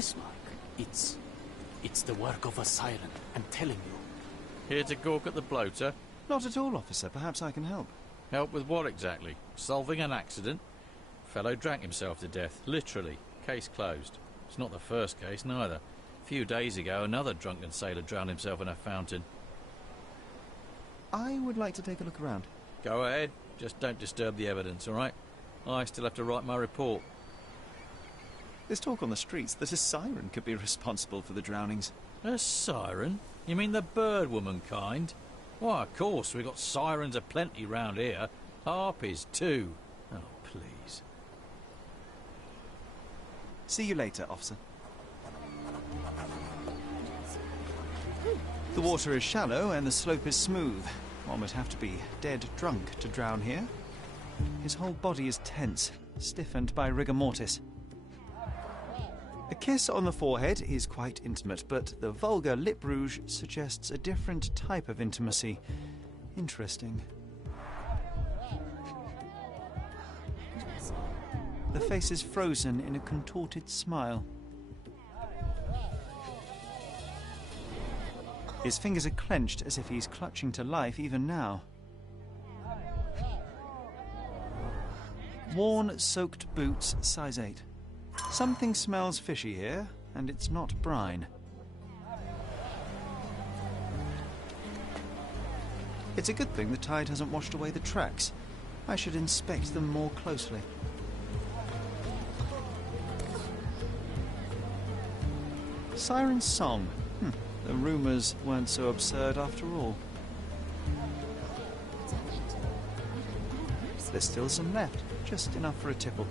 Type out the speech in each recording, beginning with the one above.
kiss mark. It's the work of a siren, I'm telling you. Here to gawk at the bloater? Not at all, officer. Perhaps I can help. Help with what exactly? Solving an accident? Fellow drank himself to death, literally. Case closed. It's not the first case, neither. A few days ago, another drunken sailor drowned himself in a fountain. I would like to take a look around. Go ahead. Just don't disturb the evidence, all right? I still have to write my report. There's talk on the streets that a siren could be responsible for the drownings. A siren? You mean the bird woman kind? Why, of course, we've got sirens aplenty round here. Harpies, too. Oh, please. See you later, officer. The water is shallow and the slope is smooth. One would have to be dead drunk to drown here. His whole body is tense, stiffened by rigor mortis. A kiss on the forehead is quite intimate, but the vulgar lip rouge suggests a different type of intimacy. Interesting. The face is frozen in a contorted smile. His fingers are clenched as if he's clutching to life even now. Worn, soaked boots, size 8. Something smells fishy here, and it's not brine. It's a good thing the tide hasn't washed away the tracks. I should inspect them more closely. Siren song. The rumours weren't so absurd after all. There's still some left, just enough for a tipple.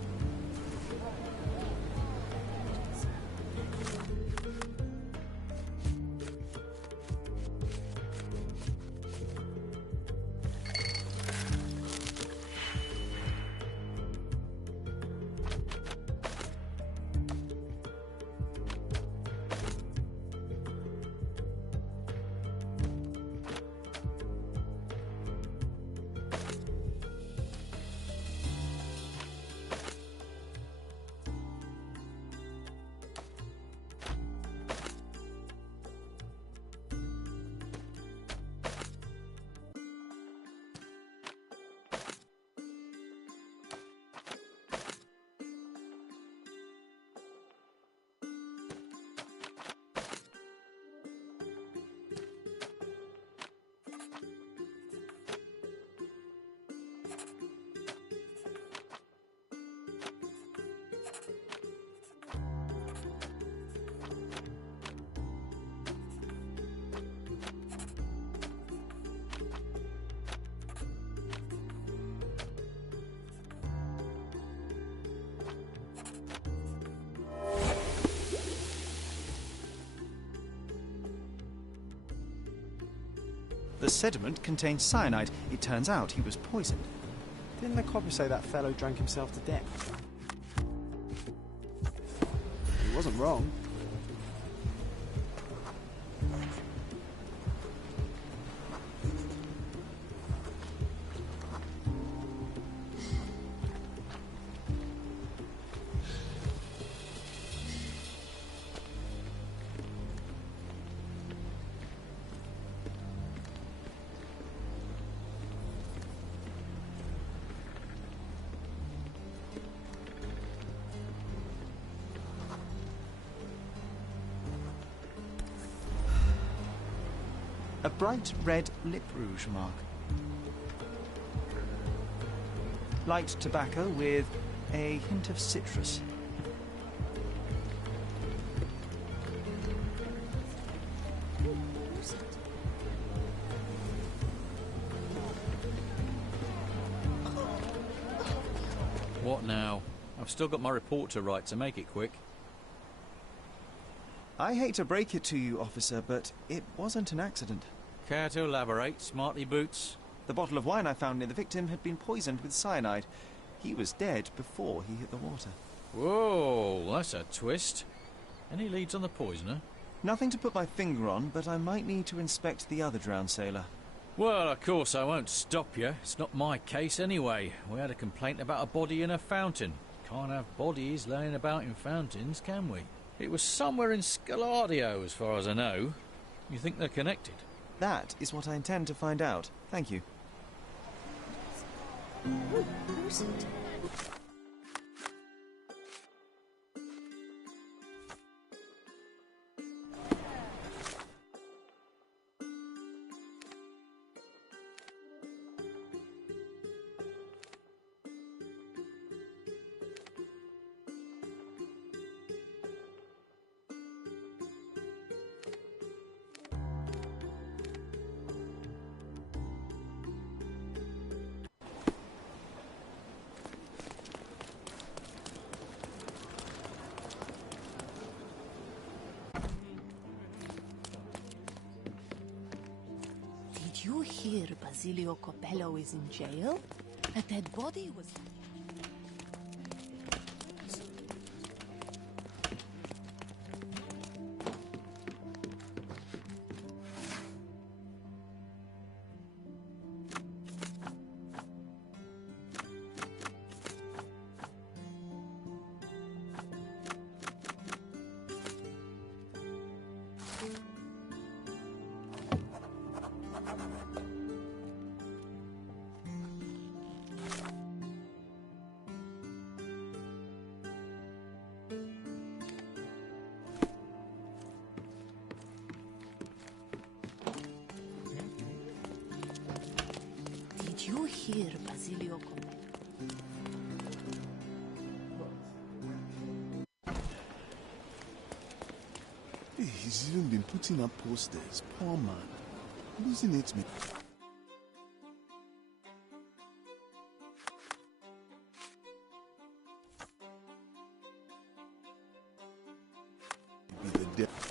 The sediment contained cyanide. It turns out he was poisoned. Didn't the copper say that fellow drank himself to death? He wasn't wrong. A bright red lip rouge mark. Light tobacco with a hint of citrus. What now? I've still got my report to write, so make it quick. I hate to break it to you, officer, but it wasn't an accident. Care to elaborate, smarty boots? The bottle of wine I found near the victim had been poisoned with cyanide. He was dead before he hit the water. Whoa, that's a twist. Any leads on the poisoner? Nothing to put my finger on, but I might need to inspect the other drowned sailor. Well, of course I won't stop you. It's not my case anyway. We had a complaint about a body in a fountain. Can't have bodies laying about in fountains, can we? It was somewhere in Scaladio, as far as I know. You think they're connected? That is what I intend to find out. Thank you. Who's it? Did you hear Basilio Copello is in jail? A dead body was... Did you hear Basilio Copello? Hey, he's even been putting up posters. Poor man. Losing it, me. Be the death.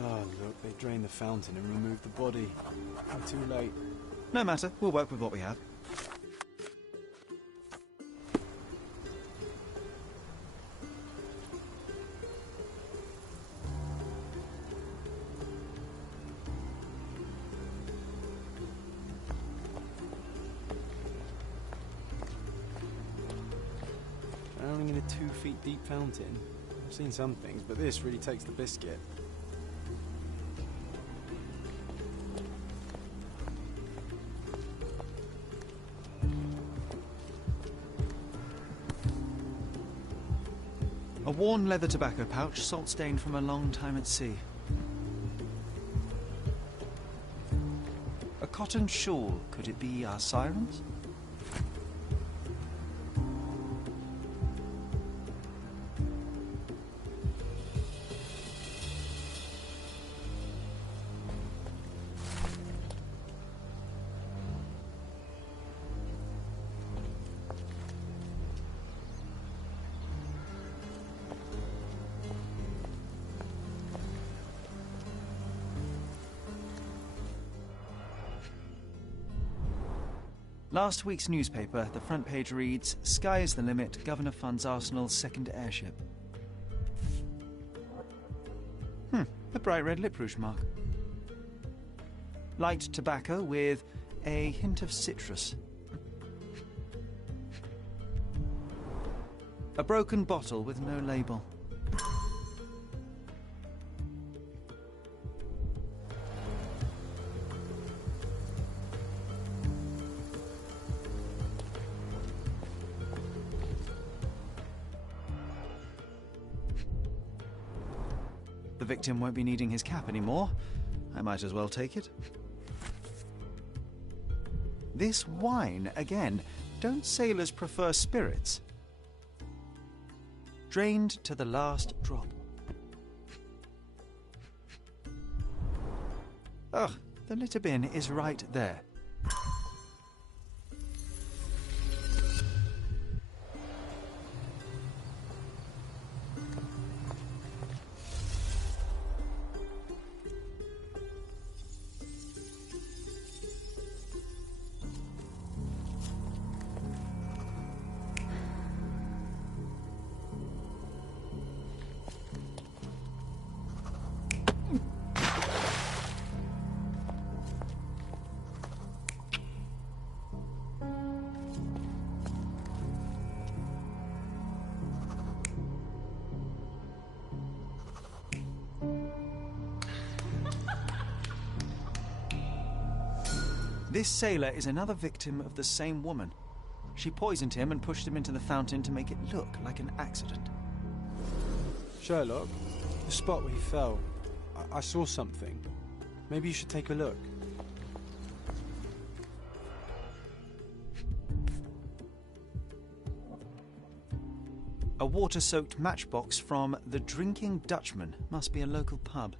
Oh, look, they drained the fountain and removed the body. I'm too late. No matter, we'll work with what we have. Drowning in a 2 feet deep fountain. I've seen some things, but this really takes the biscuit. A worn leather tobacco pouch, salt-stained from a long time at sea. A cotton shawl. Could it be our sirens? Last week's newspaper, the front page reads, "Sky is the limit, Governor funds Arsenal's second airship." A bright red lip rouge mark. Light tobacco with a hint of citrus. A broken bottle with no label. The victim won't be needing his cap anymore. I might as well take it. This wine, again. Don't sailors prefer spirits? Drained to the last drop. Ugh, the litter bin is right there. This sailor is another victim of the same woman. She poisoned him and pushed him into the fountain to make it look like an accident. Sherlock, the spot where he fell. I saw something. Maybe you should take a look. A water-soaked matchbox from the Drinking Dutchman. Must be a local pub.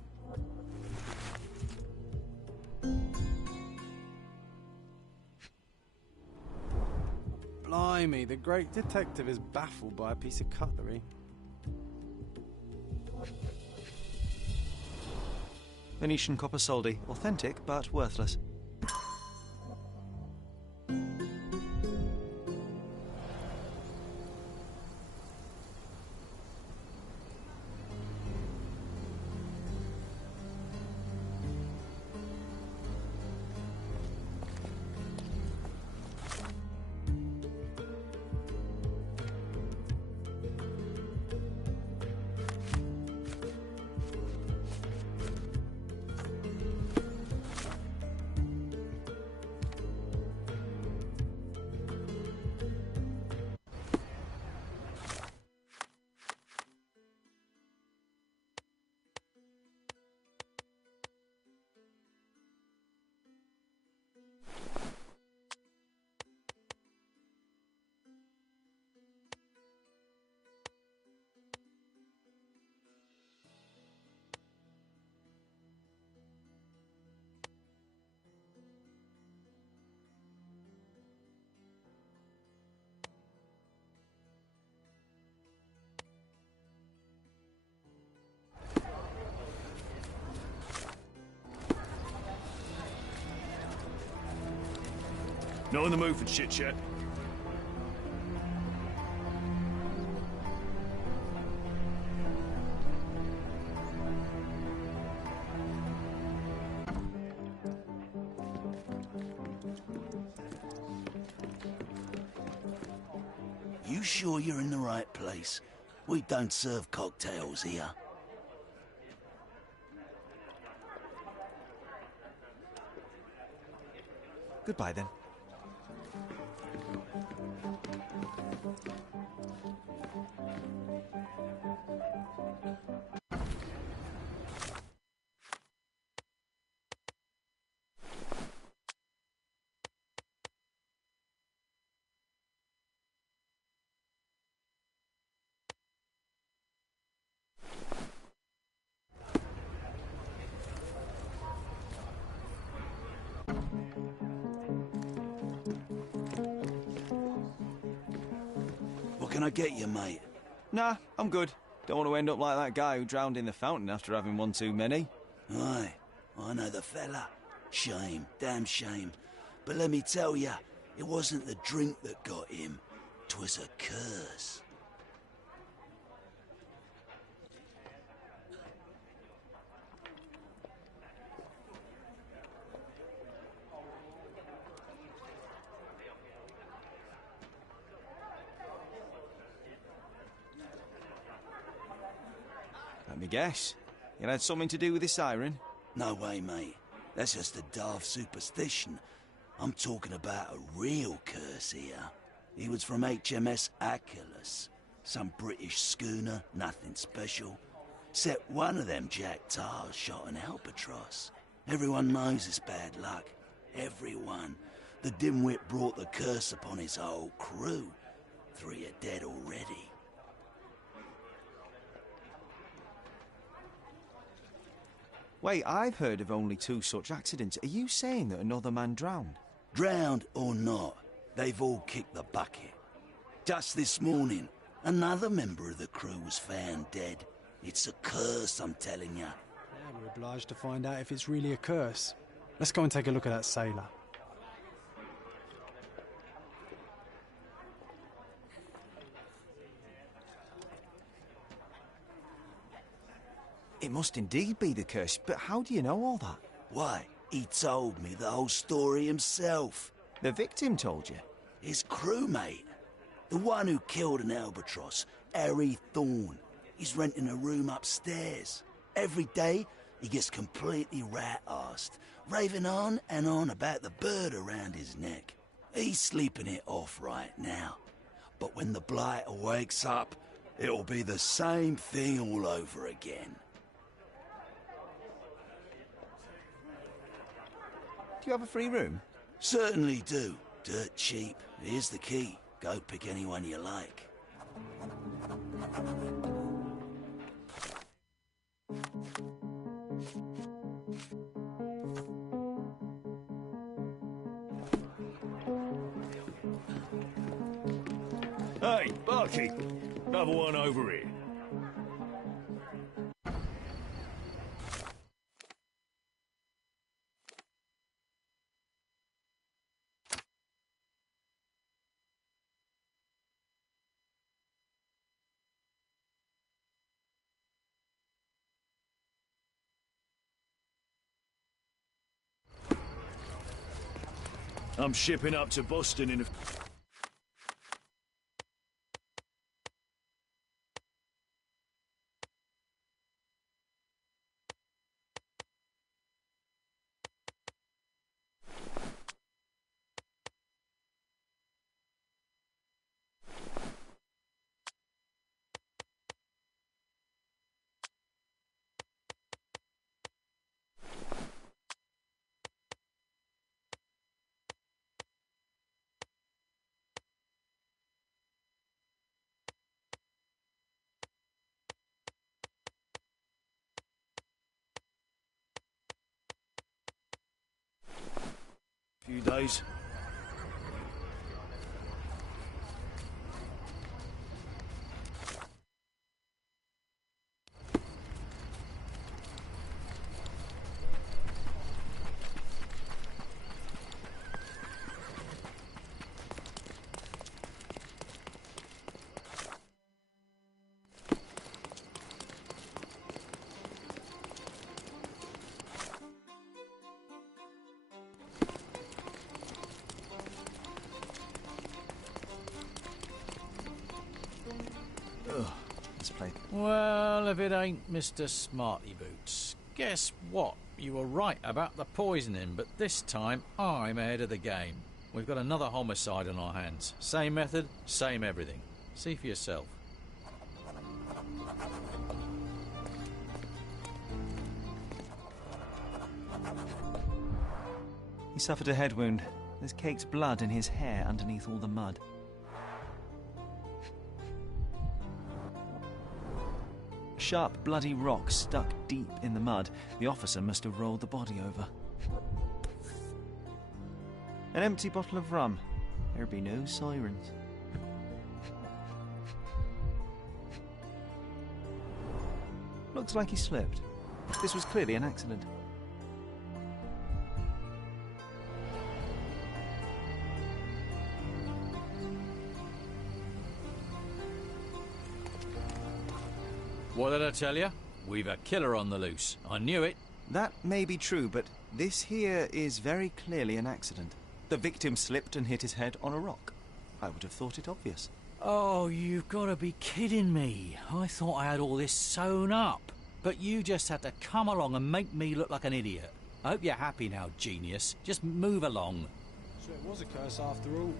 Blimey, the great detective is baffled by a piece of cutlery. Venetian copper soldi. Authentic, but worthless. Not in the mood for chit-chat. You sure you're in the right place? We don't serve cocktails here. Goodbye, then. What can I get you, mate? Nah, I'm good. Don't want to end up like that guy who drowned in the fountain after having one too many. Aye, I know the fella. Shame, damn shame. But let me tell ya, it wasn't the drink that got him. 'Twas a curse. Let me guess. It had something to do with this siren? No way, mate. That's just a daft superstition. I'm talking about a real curse here. He was from HMS Achilles. Some British schooner, nothing special. Except one of them Jack Tars shot an albatross. Everyone knows it's bad luck. Everyone. The dimwit brought the curse upon his whole crew. 3 are dead already. Wait, I've heard of only 2 such accidents. Are you saying that another man drowned? Drowned or not, they've all kicked the bucket. Just this morning, another member of the crew was found dead. It's a curse, I'm telling you. Yeah, we're obliged to find out if it's really a curse. Let's go and take a look at that sailor. It must indeed be the curse, but how do you know all that? Why, he told me the whole story himself. The victim told you? His crewmate. The one who killed an albatross, Harry Thorne. He's renting a room upstairs. Every day, he gets completely rat-arsed, raving on and on about the bird around his neck. He's sleeping it off right now. But when the blighter wakes up, it'll be the same thing all over again. Do you have a free room? Certainly do. Dirt cheap. Here's the key. Go pick anyone you like. Hey, barkeep. Another one over here. I'm shipping up to Boston in a... few days. Let's play. Well, if it ain't Mr. Smarty Boots. Guess what? You were right about the poisoning, but this time I'm ahead of the game. We've got another homicide on our hands. Same method, same everything. See for yourself. He suffered a head wound. There's caked blood in his hair underneath all the mud. A sharp, bloody rock stuck deep in the mud. The officer must have rolled the body over. An empty bottle of rum. There'd be no sirens. Looks like he slipped. This was clearly an accident. What did I tell you? We've a killer on the loose. I knew it. That may be true, but this here is very clearly an accident. The victim slipped and hit his head on a rock. I would have thought it obvious. Oh, you've got to be kidding me. I thought I had all this sewn up. But you just had to come along and make me look like an idiot. I hope you're happy now, genius. Just move along. So it was a curse after all.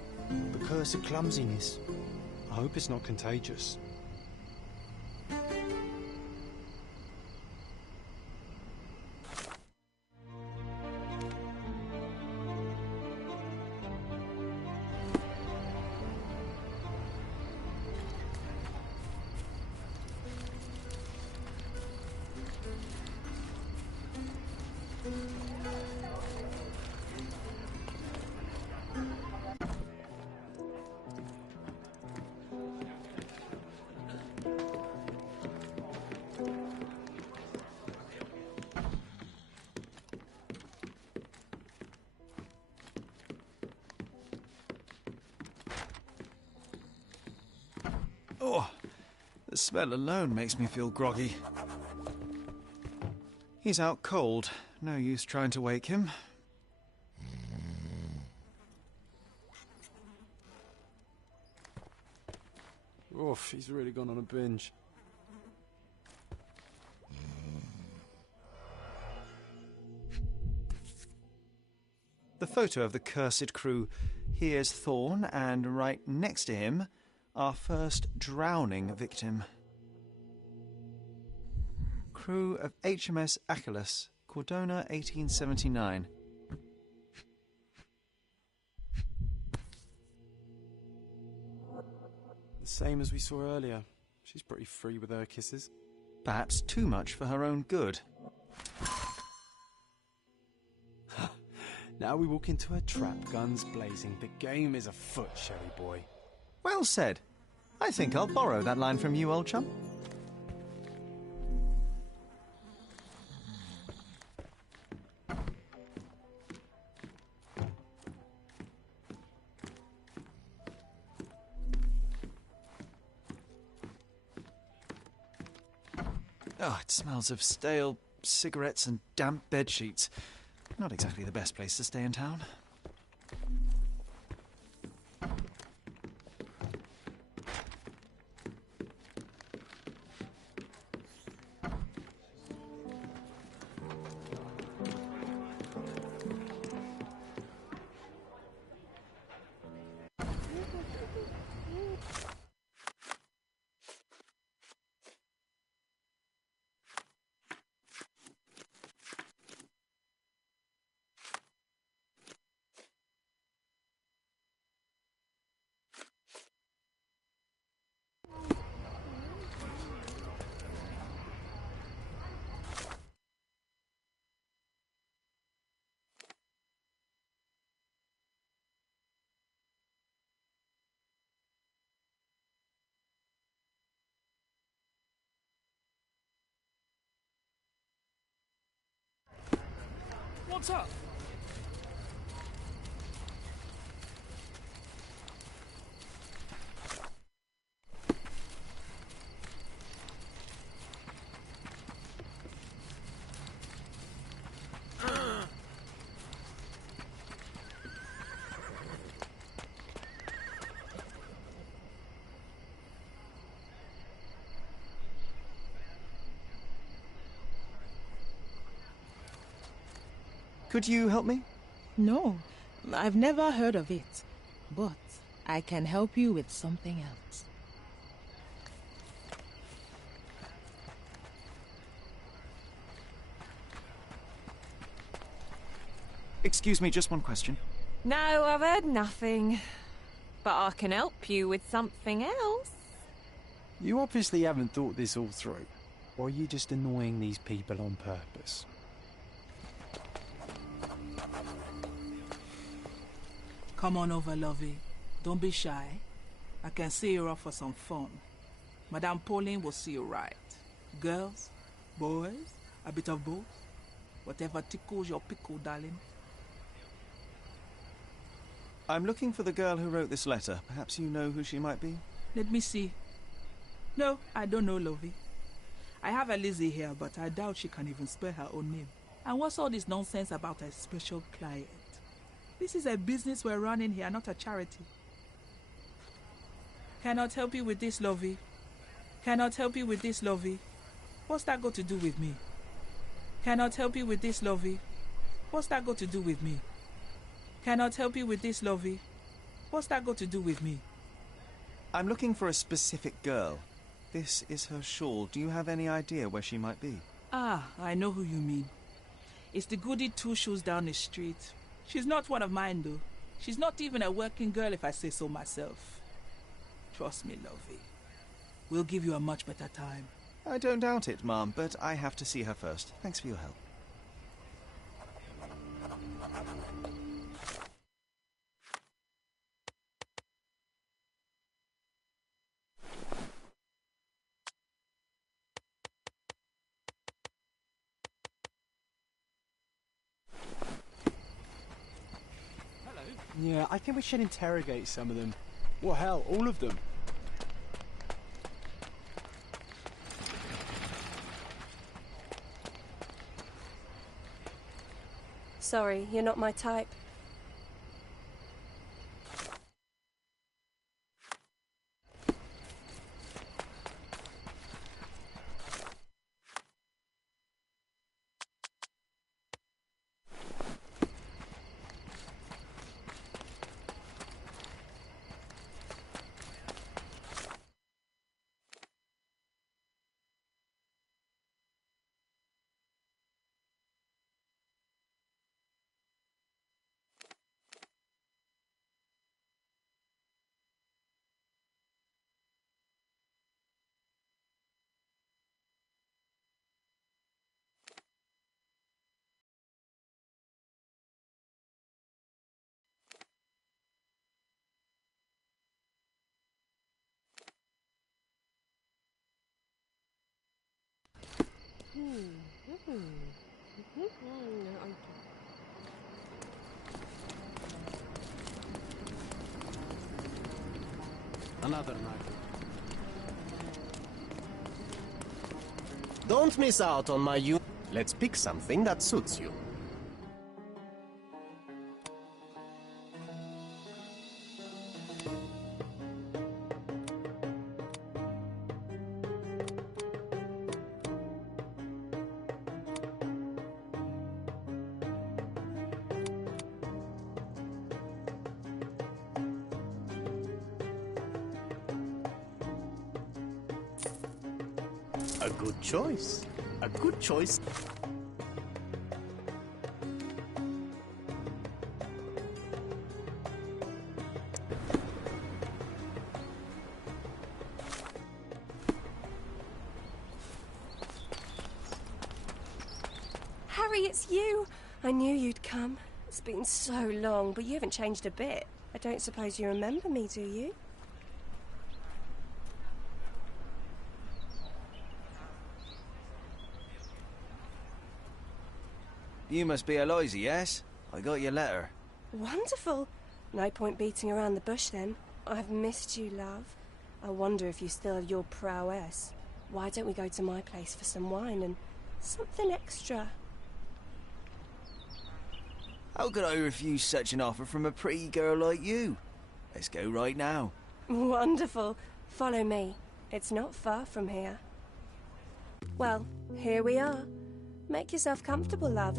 The curse of clumsiness. I hope it's not contagious. Oh, the smell alone makes me feel groggy. He's out cold. No use trying to wake him. Oof, he's really gone on a binge. The photo of the cursed crew. Here's Thorn, and right next to him, our first drowning victim. Crew of HMS Achilles, Cordona, 1879. The same as we saw earlier. She's pretty free with her kisses. Perhaps too much for her own good. Now we walk into a trap, guns blazing. The game is afoot, Sherry boy. Well said. I think I'll borrow that line from you, old chum. Oh, it smells of stale cigarettes and damp bedsheets. Not exactly the best place to stay in town. What's up? Could you help me? No, I've never heard of it. But I can help you with something else. Excuse me, just one question. No, I've heard nothing. But I can help you with something else. You obviously haven't thought this all through. Or are you just annoying these people on purpose? Come on over, lovey. Don't be shy. I can see you're off for some fun. Madame Pauline will see you right. Girls, boys, a bit of both. Whatever tickles your pickle, darling. I'm looking for the girl who wrote this letter. Perhaps you know who she might be? Let me see. No, I don't know, lovey. I have a Lizzie here, but I doubt she can even spell her own name. And what's all this nonsense about a special client? This is a business we're running here, not a charity. Cannot help you with this, lovey. Cannot help you with this, lovey. What's that got to do with me? Cannot help you with this, lovey. What's that got to do with me? Cannot help you with this, lovey. What's that got to do with me? I'm looking for a specific girl. This is her shawl. Do you have any idea where she might be? Ah, I know who you mean. It's the goody two shoes down the street. She's not one of mine, though. She's not even a working girl, if I say so myself. Trust me, lovey. We'll give you a much better time. I don't doubt it, Ma'am, but I have to see her first. Thanks for your help. Yeah, I think we should interrogate some of them. Well, hell, all of them. Sorry, you're not my type. Another night. Don't miss out on my Let's pick something that suits you. A good choice. A good choice. Harry, it's you! I knew you'd come. It's been so long, but you haven't changed a bit. I don't suppose you remember me, do you? You must be Eloisa, yes? I got your letter. Wonderful. No point beating around the bush then. I've missed you, love. I wonder if you still have your prowess. Why don't we go to my place for some wine and something extra? How could I refuse such an offer from a pretty girl like you? Let's go right now. Wonderful. Follow me. It's not far from here. Well, here we are. Make yourself comfortable, love.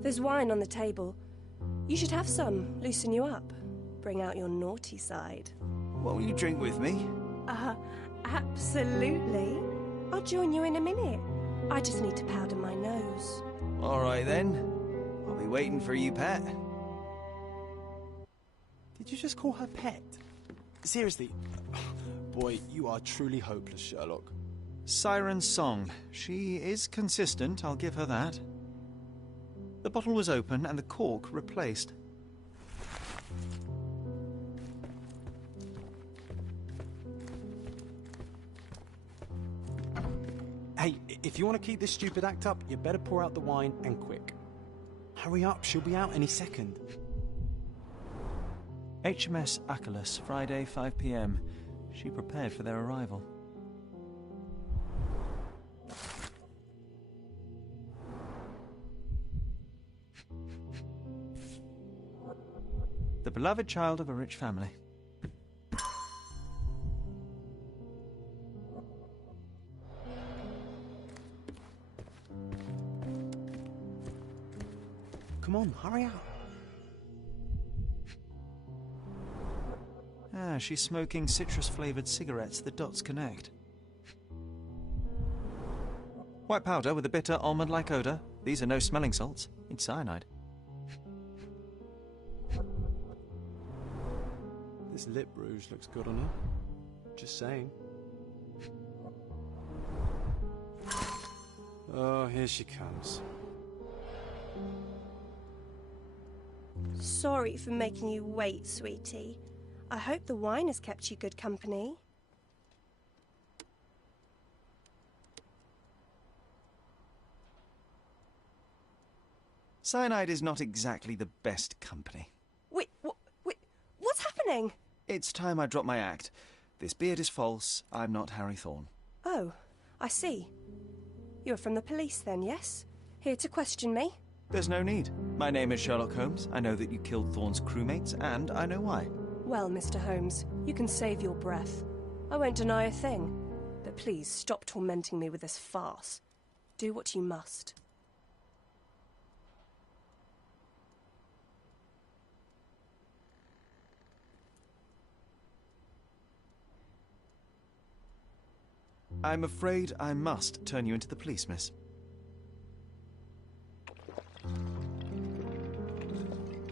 There's wine on the table. You should have some, loosen you up. Bring out your naughty side. Won't you drink with me? Absolutely. I'll join you in a minute. I just need to powder my nose. All right then. I'll be waiting for you, pet. Did you just call her pet? Seriously? Boy, you are truly hopeless, Sherlock. Siren's song. She is consistent, I'll give her that. The bottle was open and the cork replaced. Hey, if you want to keep this stupid act up, you better pour out the wine and quick. Hurry up, she'll be out any second. HMS Achilles, Friday, 5 p.m. She prepared for their arrival. The beloved child of a rich family. Come on, hurry up. Ah, she's smoking citrus-flavoured cigarettes. The dots connect. White powder with a bitter almond-like odour. These are no smelling salts. It's cyanide. This lip rouge looks good on her. Just saying. Oh, here she comes. Sorry for making you wait, sweetie. I hope the wine has kept you good company. Cyanide is not exactly the best company. Wait, what's happening? It's time I drop my act. This beard is false. I'm not Harry Thorne. Oh, I see. You're from the police then, yes? Here to question me? There's no need. My name is Sherlock Holmes. I know that you killed Thorne's crewmates, and I know why. Well, Mr. Holmes, you can save your breath. I won't deny a thing. But please, stop tormenting me with this farce. Do what you must. I'm afraid I must turn you into the police, miss.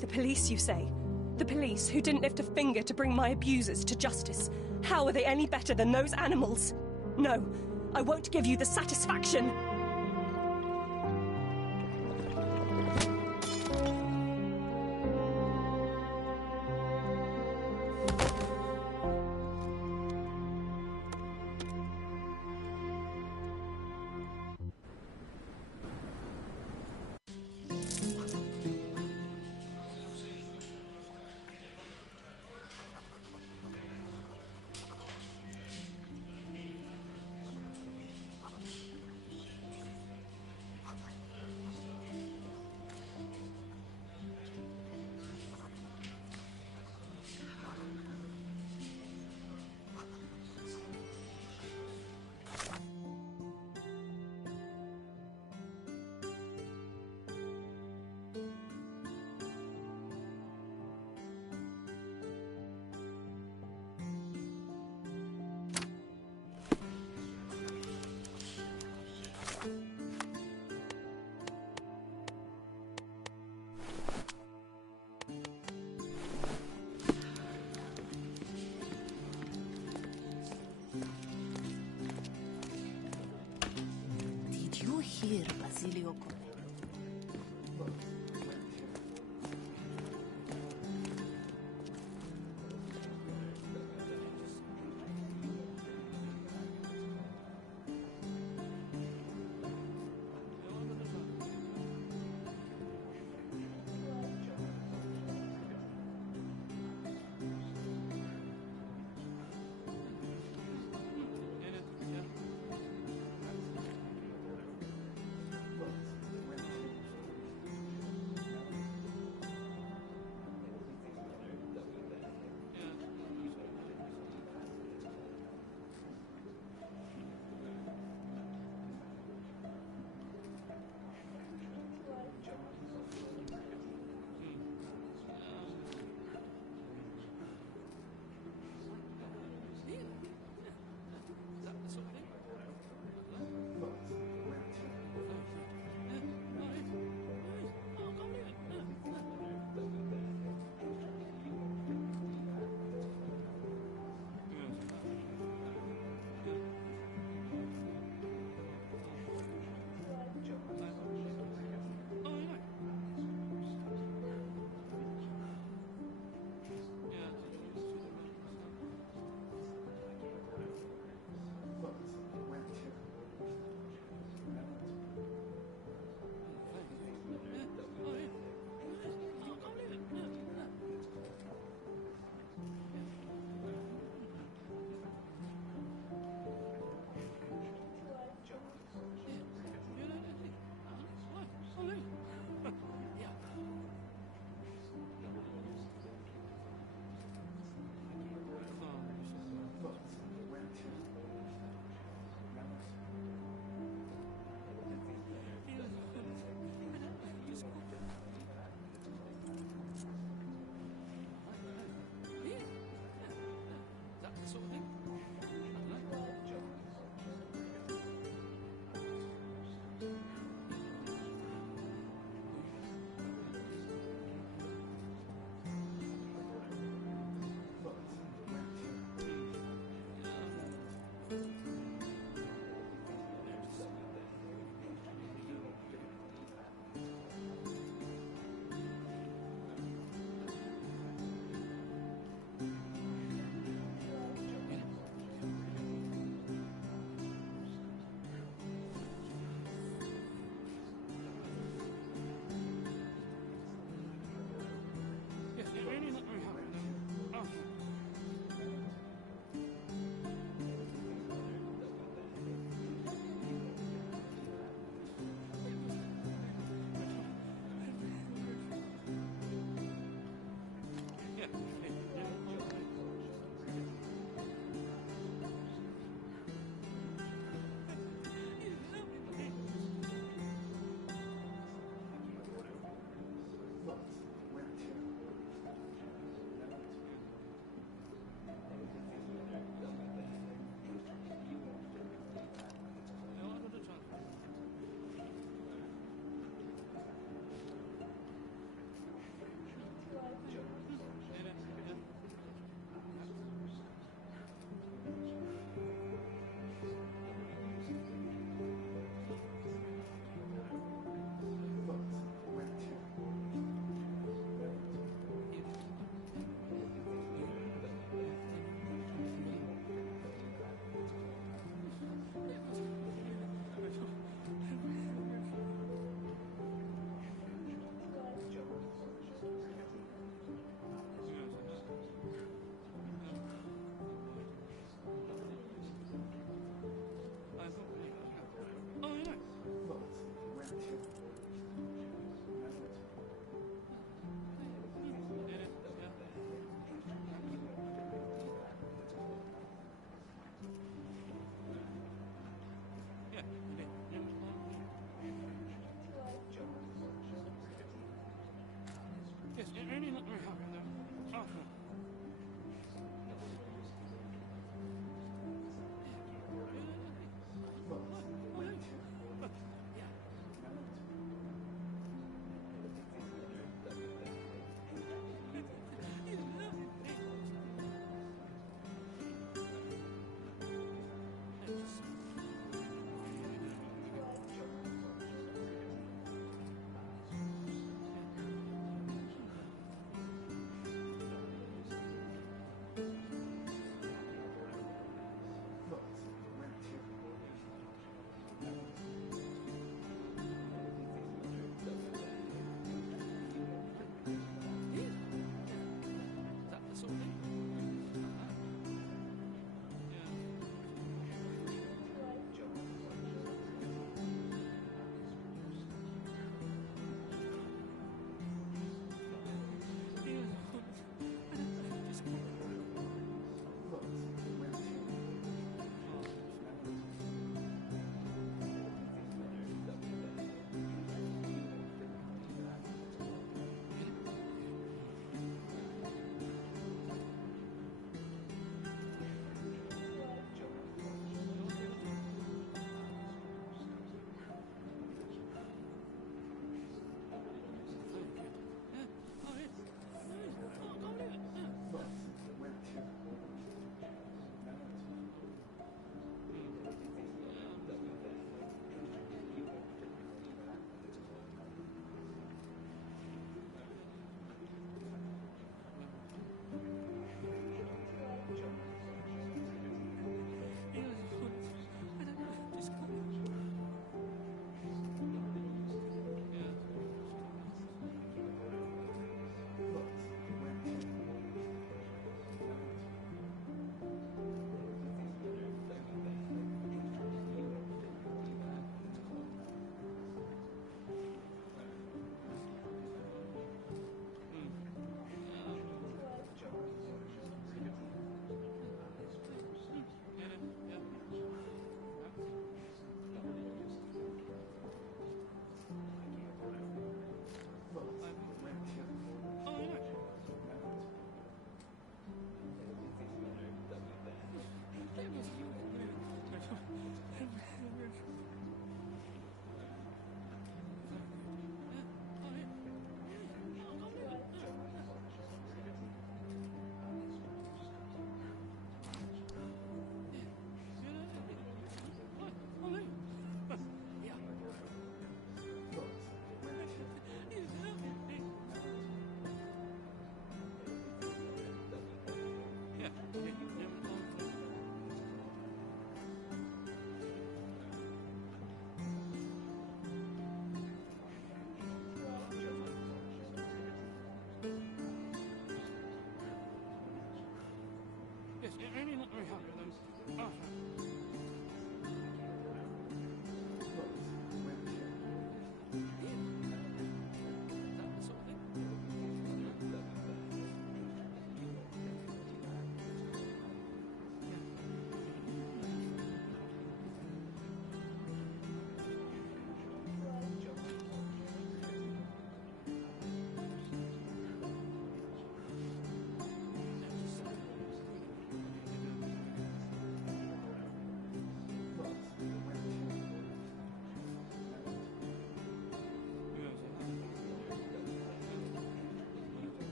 The police, you say? The police who didn't lift a finger to bring my abusers to justice. How are they any better than those animals? No, I won't give you the satisfaction. Did you hear Basilio?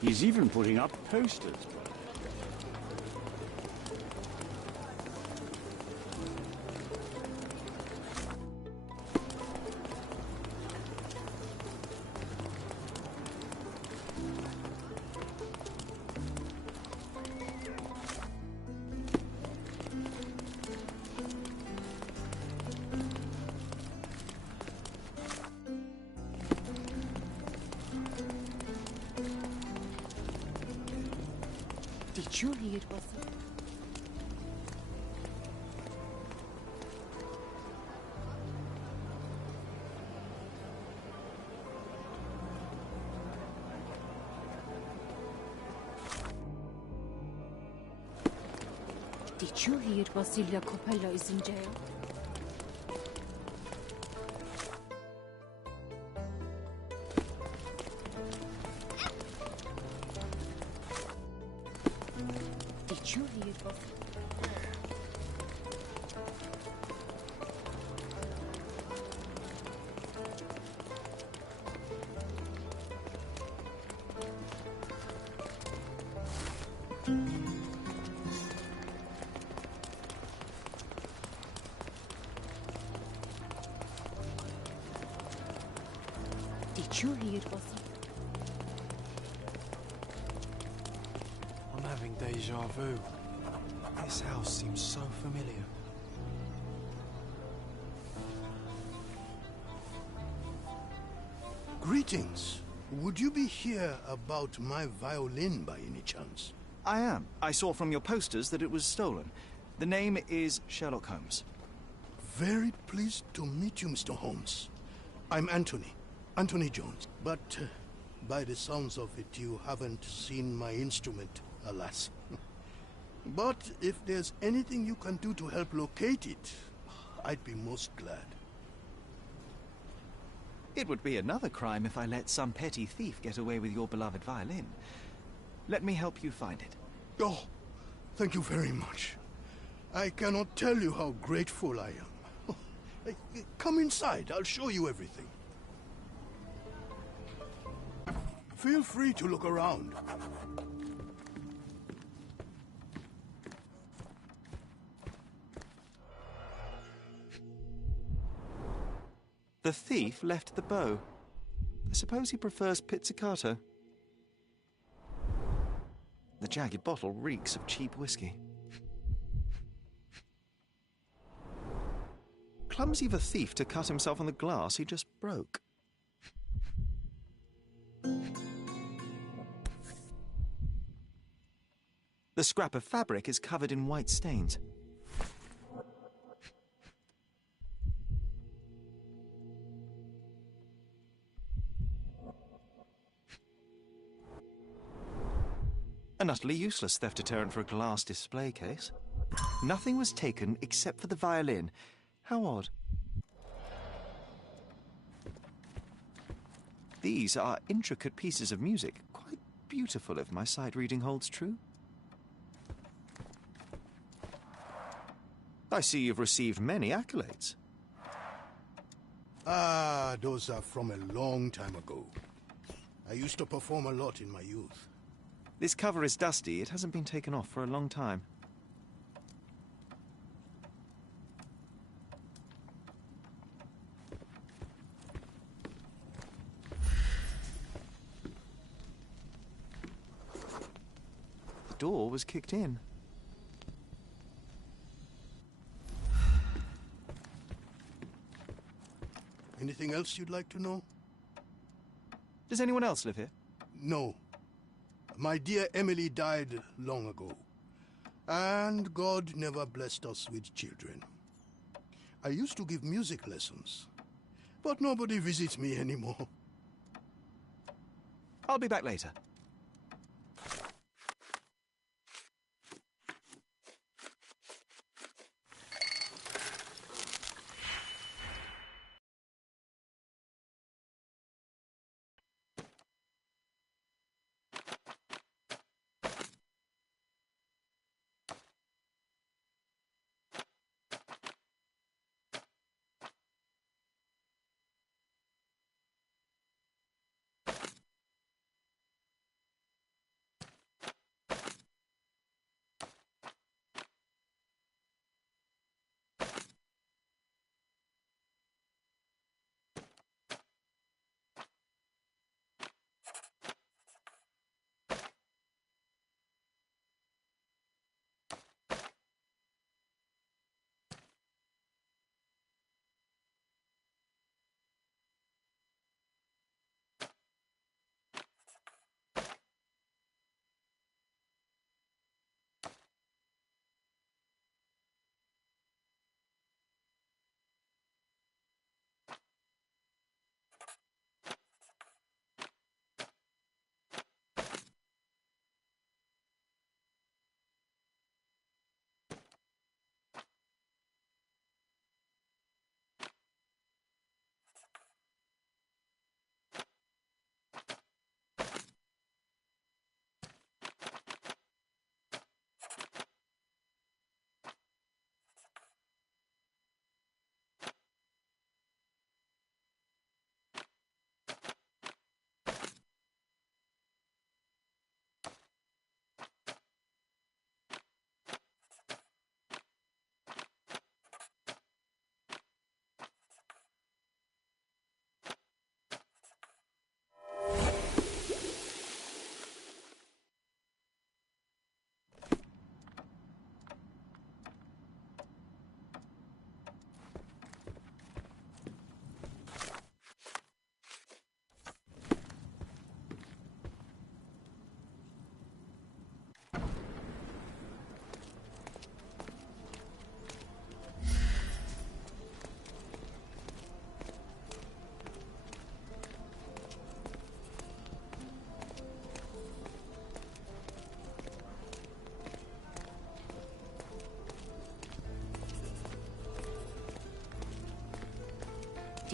He's even putting up posters. Did you hear what? Did you hear Vasilia Copella is in jail? Did you hear what? Did you hear what? I'm having deja vu. This house seems so familiar. Greetings. Would you be here about my violin by any chance? I am. I saw from your posters that it was stolen. The name is Sherlock Holmes. Very pleased to meet you, Mr. Holmes. I'm Anthony. Anthony Jones. But by the sounds of it, you haven't seen my instrument, alas. But if there's anything you can do to help locate it, I'd be most glad. It would be another crime if I let some petty thief get away with your beloved violin. Let me help you find it. Oh, thank you very much. I cannot tell you how grateful I am. Come inside, I'll show you everything. Feel free to look around. The thief left the bow. I suppose he prefers pizzicato. The jagged bottle reeks of cheap whiskey. Clumsy of a thief to cut himself on the glass he just broke. The scrap of fabric is covered in white stains. An utterly useless theft deterrent for a glass display case. Nothing was taken except for the violin. How odd. These are intricate pieces of music, quite beautiful if my sight reading holds true. I see you've received many accolades. Ah, those are from a long time ago. I used to perform a lot in my youth. This cover is dusty. It hasn't been taken off for a long time. The door was kicked in. Anything else you'd like to know? Does anyone else live here? No. My dear Emily died long ago, and God never blessed us with children. I used to give music lessons, but nobody visits me anymore. I'll be back later.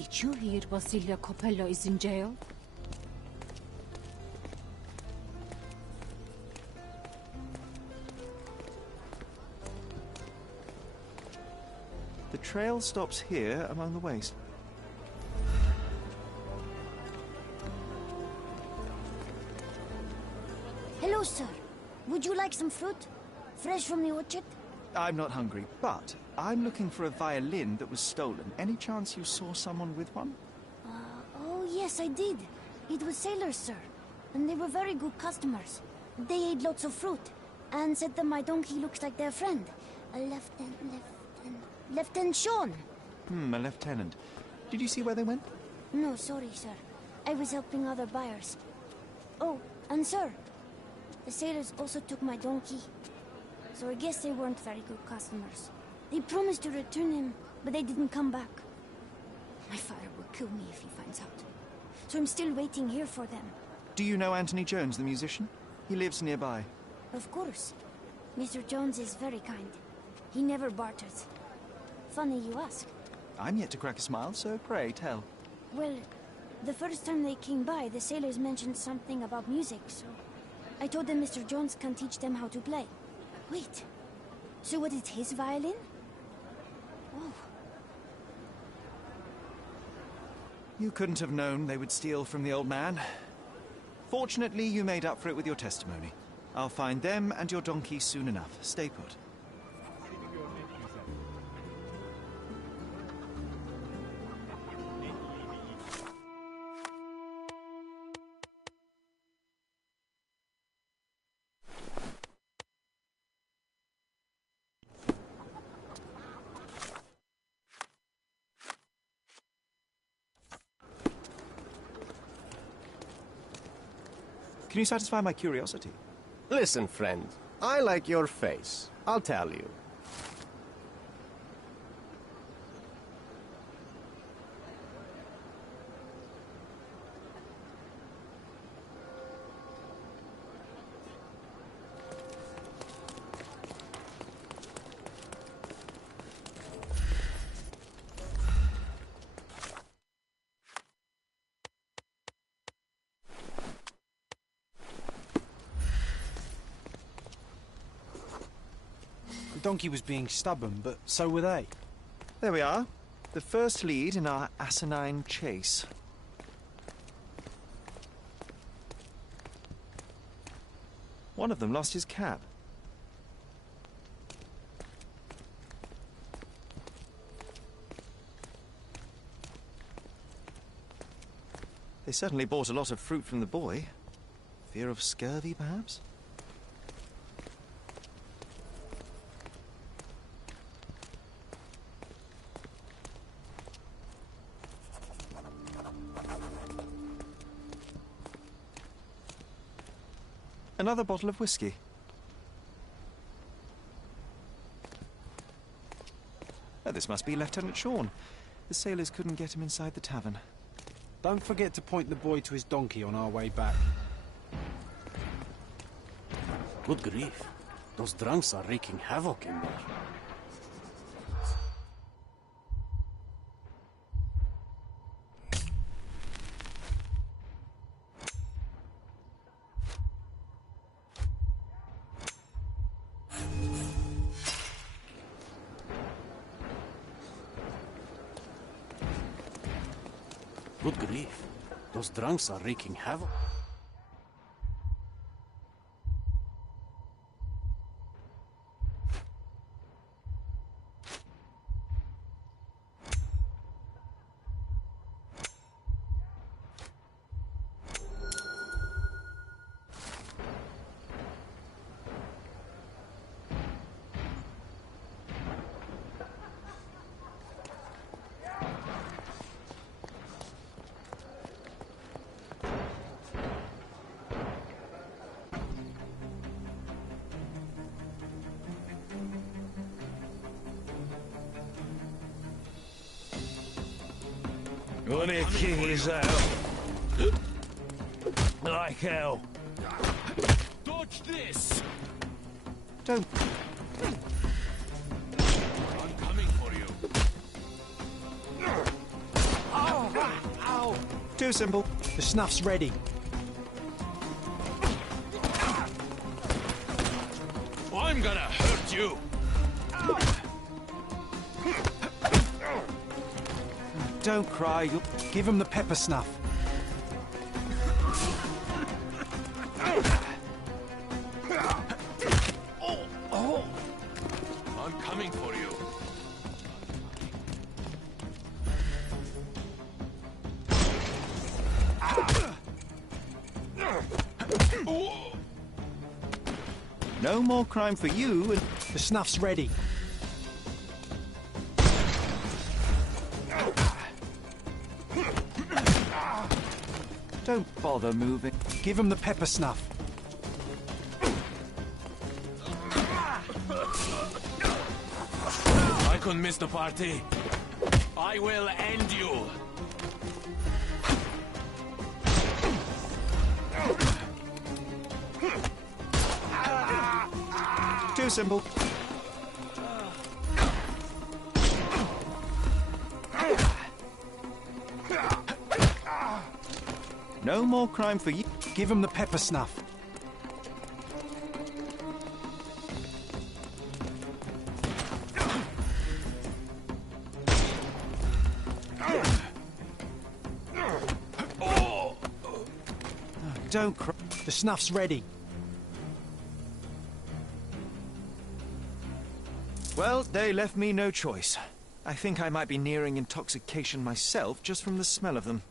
Did you hear Vasilia Coppola is in jail? The trail stops here among the waste. Hello, sir. Would you like some fruit? Fresh from the orchard? I'm not hungry, but I'm looking for a violin that was stolen. Any chance you saw someone with one? Oh, yes, I did. It was sailors, sir. And they were very good customers. They ate lots of fruit, and said that my donkey looks like their friend. Lieutenant Sean. A lieutenant. Did you see where they went? No, sorry, sir. I was helping other buyers. Oh, and sir, the sailors also took my donkey. So I guess they weren't very good customers. They promised to return him, but they didn't come back. My father will kill me if he finds out. So I'm still waiting here for them. Do you know Anthony Jones, the musician? He lives nearby. Of course. Mr. Jones is very kind. He never barters. Funny you ask. I'm yet to crack a smile, so pray tell. Well, the first time they came by, the sailors mentioned something about music, so I told them Mr. Jones can teach them how to play. Wait, so was it his violin? Oh. You couldn't have known they would steal from the old man. Fortunately, you made up for it with your testimony. I'll find them and your donkey soon enough. Stay put. Can you satisfy my curiosity? Listen, friend. I like your face. I'll tell you. The donkey was being stubborn, but so were they. There we are. The first lead in our asinine chase. One of them lost his cap. They certainly bought a lot of fruit from the boy. Fear of scurvy, perhaps? Another bottle of whiskey. Oh, this must be Lieutenant Sean. The sailors couldn't get him inside the tavern. Don't forget to point the boy to his donkey on our way back. Good grief. Those drunks are wreaking havoc in there. Good grief. Those drunks are wreaking havoc. When a king is out, like hell. Dodge this! Don't. I'm coming for you. Too simple. The snuff's ready. I'm gonna hurt you. Don't cry. You'll... Give him the pepper snuff. I'm coming for you. No more crime for you and... The snuff's ready. Don't bother moving. Give him the pepper snuff. I couldn't miss the party. I will end you. Too simple. No more crime for you. Give him the pepper snuff. Don't cry. The snuff's ready. Well, they left me no choice. I think I might be nearing intoxication myself just from the smell of them.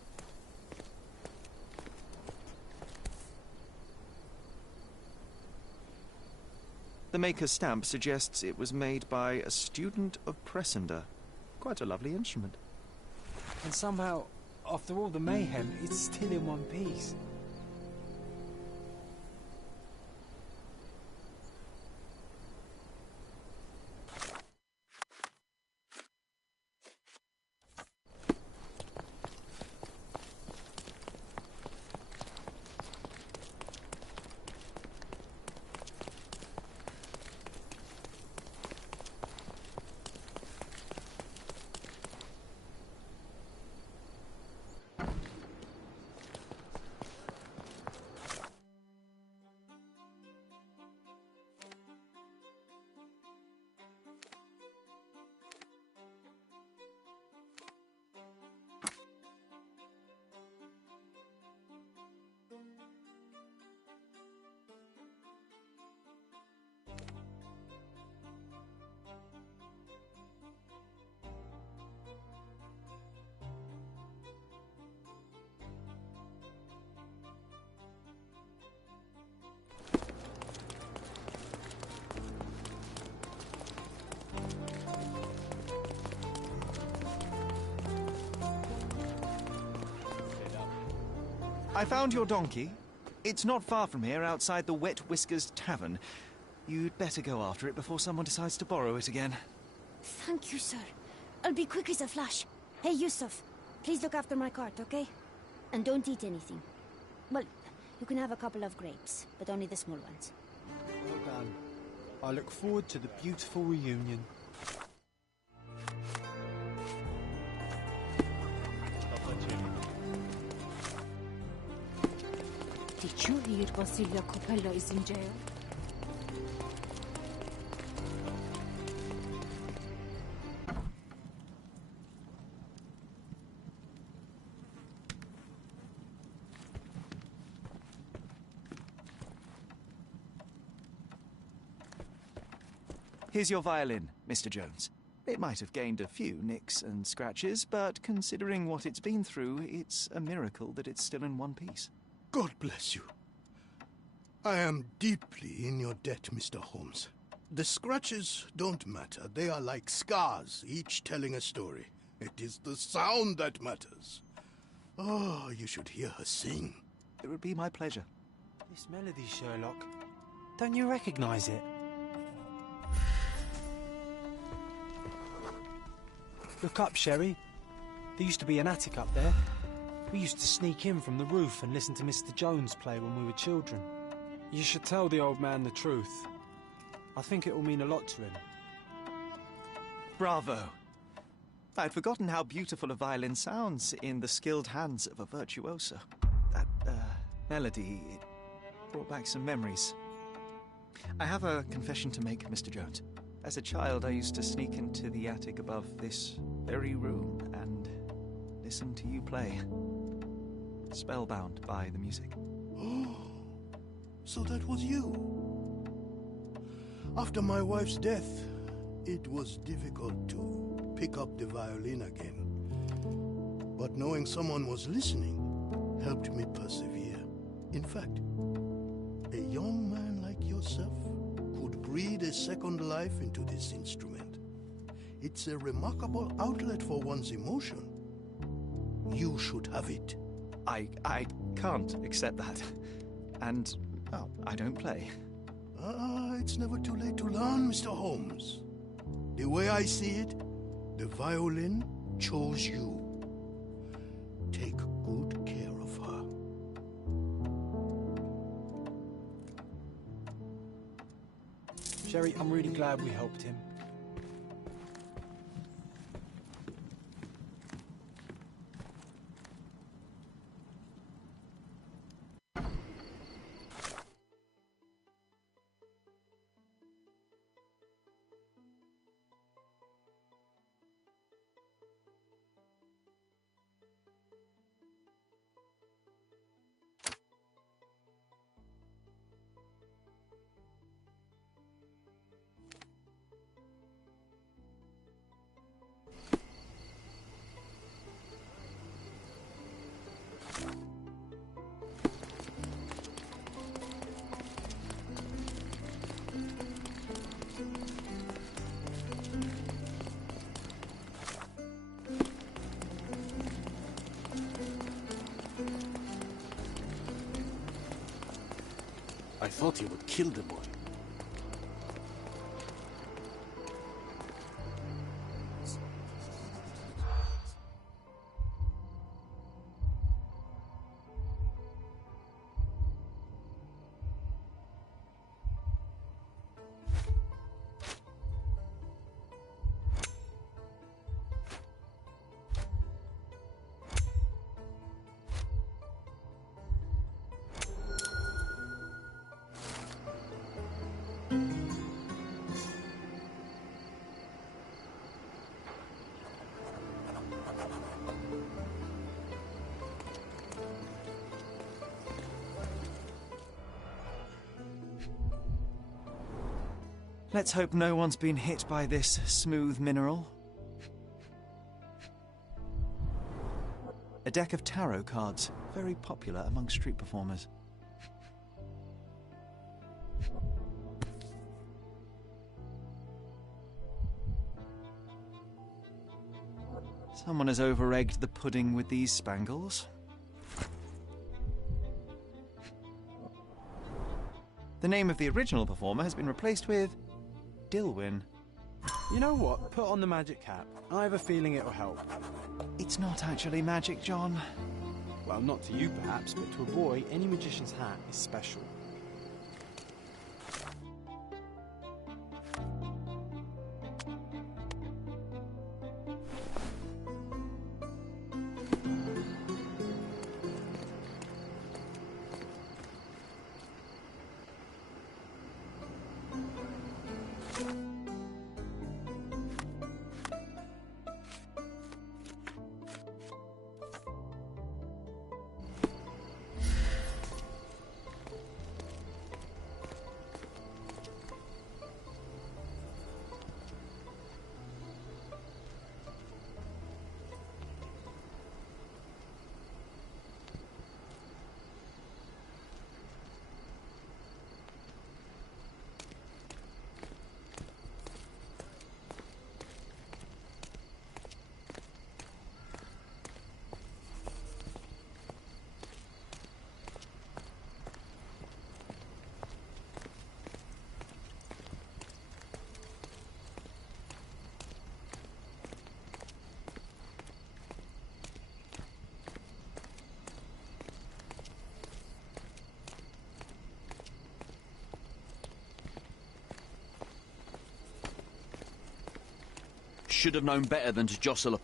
The maker's stamp suggests it was made by a student of Pressender. Quite a lovely instrument. And somehow, after all the mayhem, it's still in one piece. I found your donkey. It's not far from here, outside the Wet Whiskers Tavern. You'd better go after it before someone decides to borrow it again. Thank you, sir. I'll be quick as a flash. Hey, Yusuf, please look after my cart, okay? And don't eat anything. Well, you can have a couple of grapes, but only the small ones. Well done. I look forward to the beautiful reunion. Did you hear Basilia Coppello is in jail? Here's your violin, Mr. Jones. It might have gained a few nicks and scratches, but considering what it's been through, it's a miracle that it's still in one piece. God bless you. I am deeply in your debt, Mr. Holmes. The scratches don't matter. They are like scars, each telling a story. It is the sound that matters. Oh, you should hear her sing. It would be my pleasure. This melody, Sherlock. Don't you recognize it? Look up, Sherry. There used to be an attic up there. We used to sneak in from the roof and listen to Mr. Jones play when we were children. You should tell the old man the truth. I think it will mean a lot to him. Bravo. I'd forgotten how beautiful a violin sounds in the skilled hands of a virtuoso. That melody, it brought back some memories. I have a confession to make, Mr. Jones. As a child, I used to sneak into the attic above this very room and listen to you play. Spellbound by the music. Oh, so that was you. After my wife's death, it was difficult to pick up the violin again. But knowing someone was listening helped me persevere. In fact, a young man like yourself could breathe a second life into this instrument. It's a remarkable outlet for one's emotion. You should have it. I can't accept that. And, well, I don't play. It's never too late to learn, Mr. Holmes. The way I see it, the violin chose you. Take good care of her. Sherry, I'm really glad we helped him. I thought you would kill the boy. Let's hope no one's been hit by this smooth mineral. A deck of tarot cards, very popular among street performers. Someone has over-egged the pudding with these spangles. The name of the original performer has been replaced with Dilwyn. You know what? Put on the magic hat. I have a feeling it'll help. It's not actually magic, John. Well, not to you perhaps, but to a boy, any magician's hat is special. should have known better than to jostle a...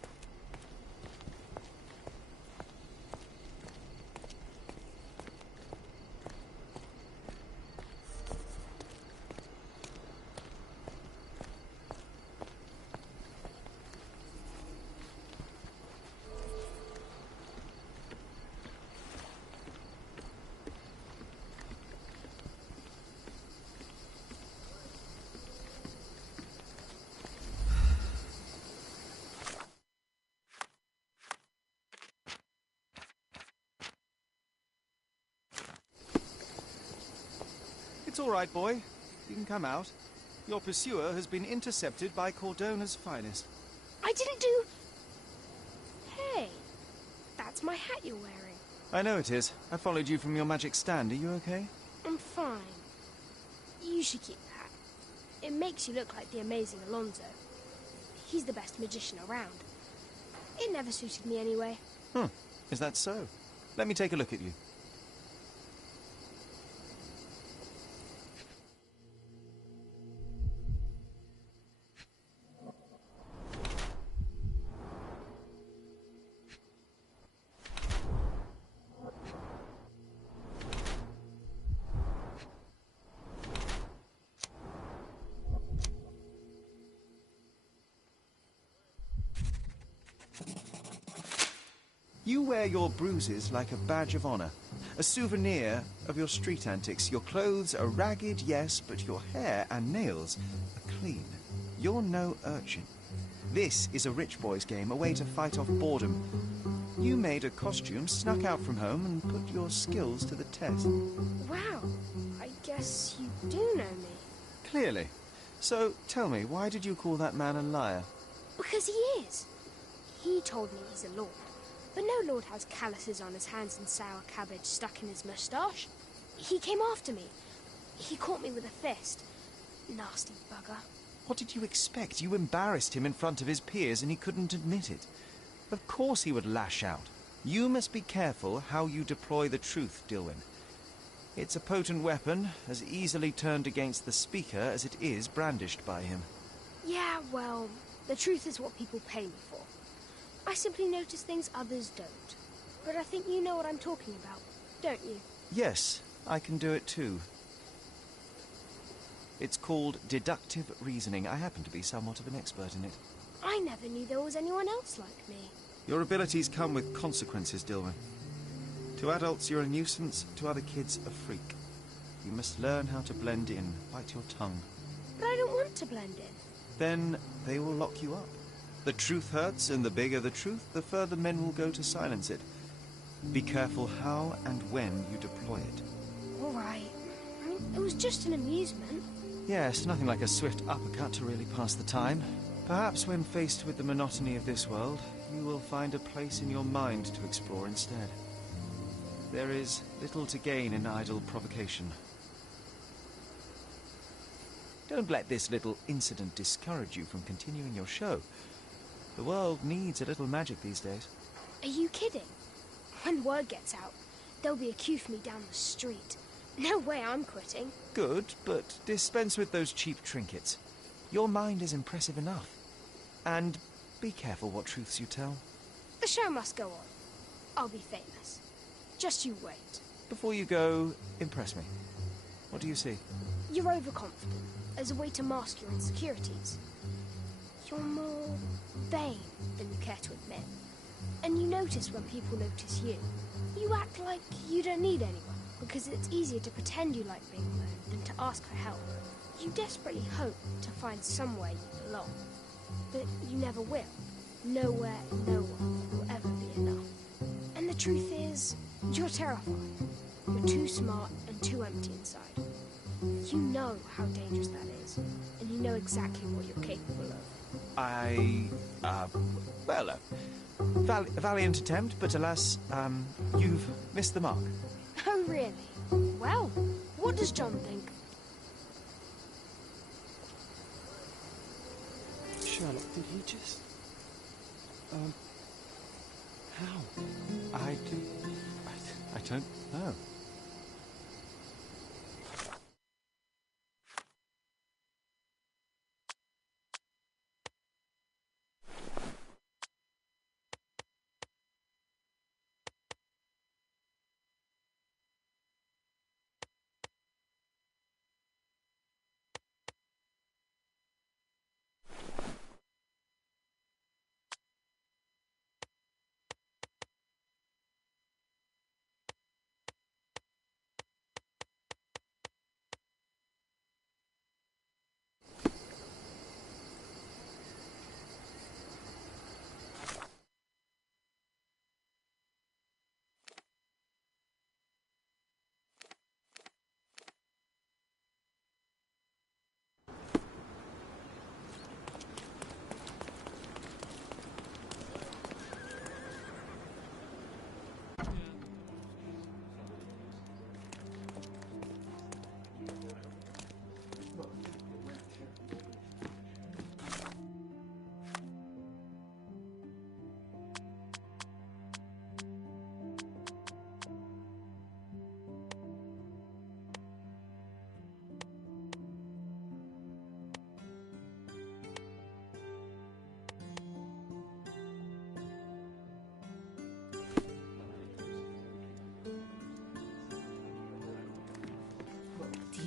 It's all right, boy. You can come out. Your pursuer has been intercepted by Cordona's finest. I didn't do... Hey, that's my hat you're wearing. I know it is. I followed you from your magic stand. Are you okay? I'm fine. You should keep the hat. It makes you look like the amazing Alonso. He's the best magician around. It never suited me anyway. Is that so? Let me take a look at you. You wear your bruises like a badge of honor, a souvenir of your street antics. Your clothes are ragged, yes, but your hair and nails are clean. You're no urchin. This is a rich boy's game, a way to fight off boredom. You made a costume, snuck out from home, and put your skills to the test. Wow, I guess you do know me. Clearly. So, tell me, why did you call that man a liar? Because he is. He told me he's a lord. But no lord has calluses on his hands and sour cabbage stuck in his moustache. He came after me. He caught me with a fist. Nasty bugger. What did you expect? You embarrassed him in front of his peers and he couldn't admit it. Of course he would lash out. You must be careful how you deploy the truth, Dilwyn. It's a potent weapon, as easily turned against the speaker as it is brandished by him. Yeah, well, the truth is what people pay me for. I simply notice things others don't. But I think you know what I'm talking about, don't you? Yes, I can do it too. It's called deductive reasoning. I happen to be somewhat of an expert in it. I never knew there was anyone else like me. Your abilities come with consequences, Dilwyn. To adults, you're a nuisance. To other kids, a freak. You must learn how to blend in. Bite your tongue. But I don't want to blend in. Then they will lock you up. The truth hurts, and the bigger the truth, the further men will go to silence it. Be careful how and when you deploy it. All right. I mean, it was just an amusement. Yes, nothing like a swift uppercut to really pass the time. Perhaps when faced with the monotony of this world, you will find a place in your mind to explore instead. There is little to gain in idle provocation. Don't let this little incident discourage you from continuing your show. The world needs a little magic these days. Are you kidding? When word gets out, there'll be a queue for me down the street. No way I'm quitting. Good, but dispense with those cheap trinkets. Your mind is impressive enough. And be careful what truths you tell. The show must go on. I'll be famous. Just you wait. Before you go, impress me. What do you see? You're overconfident, as a way to mask your insecurities. You're more vain than you care to admit. And you notice when people notice you. You act like you don't need anyone, because it's easier to pretend you like being alone than to ask for help. You desperately hope to find somewhere you belong. But you never will. Nowhere, no one will ever be enough. And the truth is, you're terrified. You're too smart and too empty inside. You know how dangerous that is, and you know exactly what you're capable of. Valiant attempt, but alas, you've missed the mark. Oh, really? Well, what does John think? Sherlock, did he just... how? I don't know.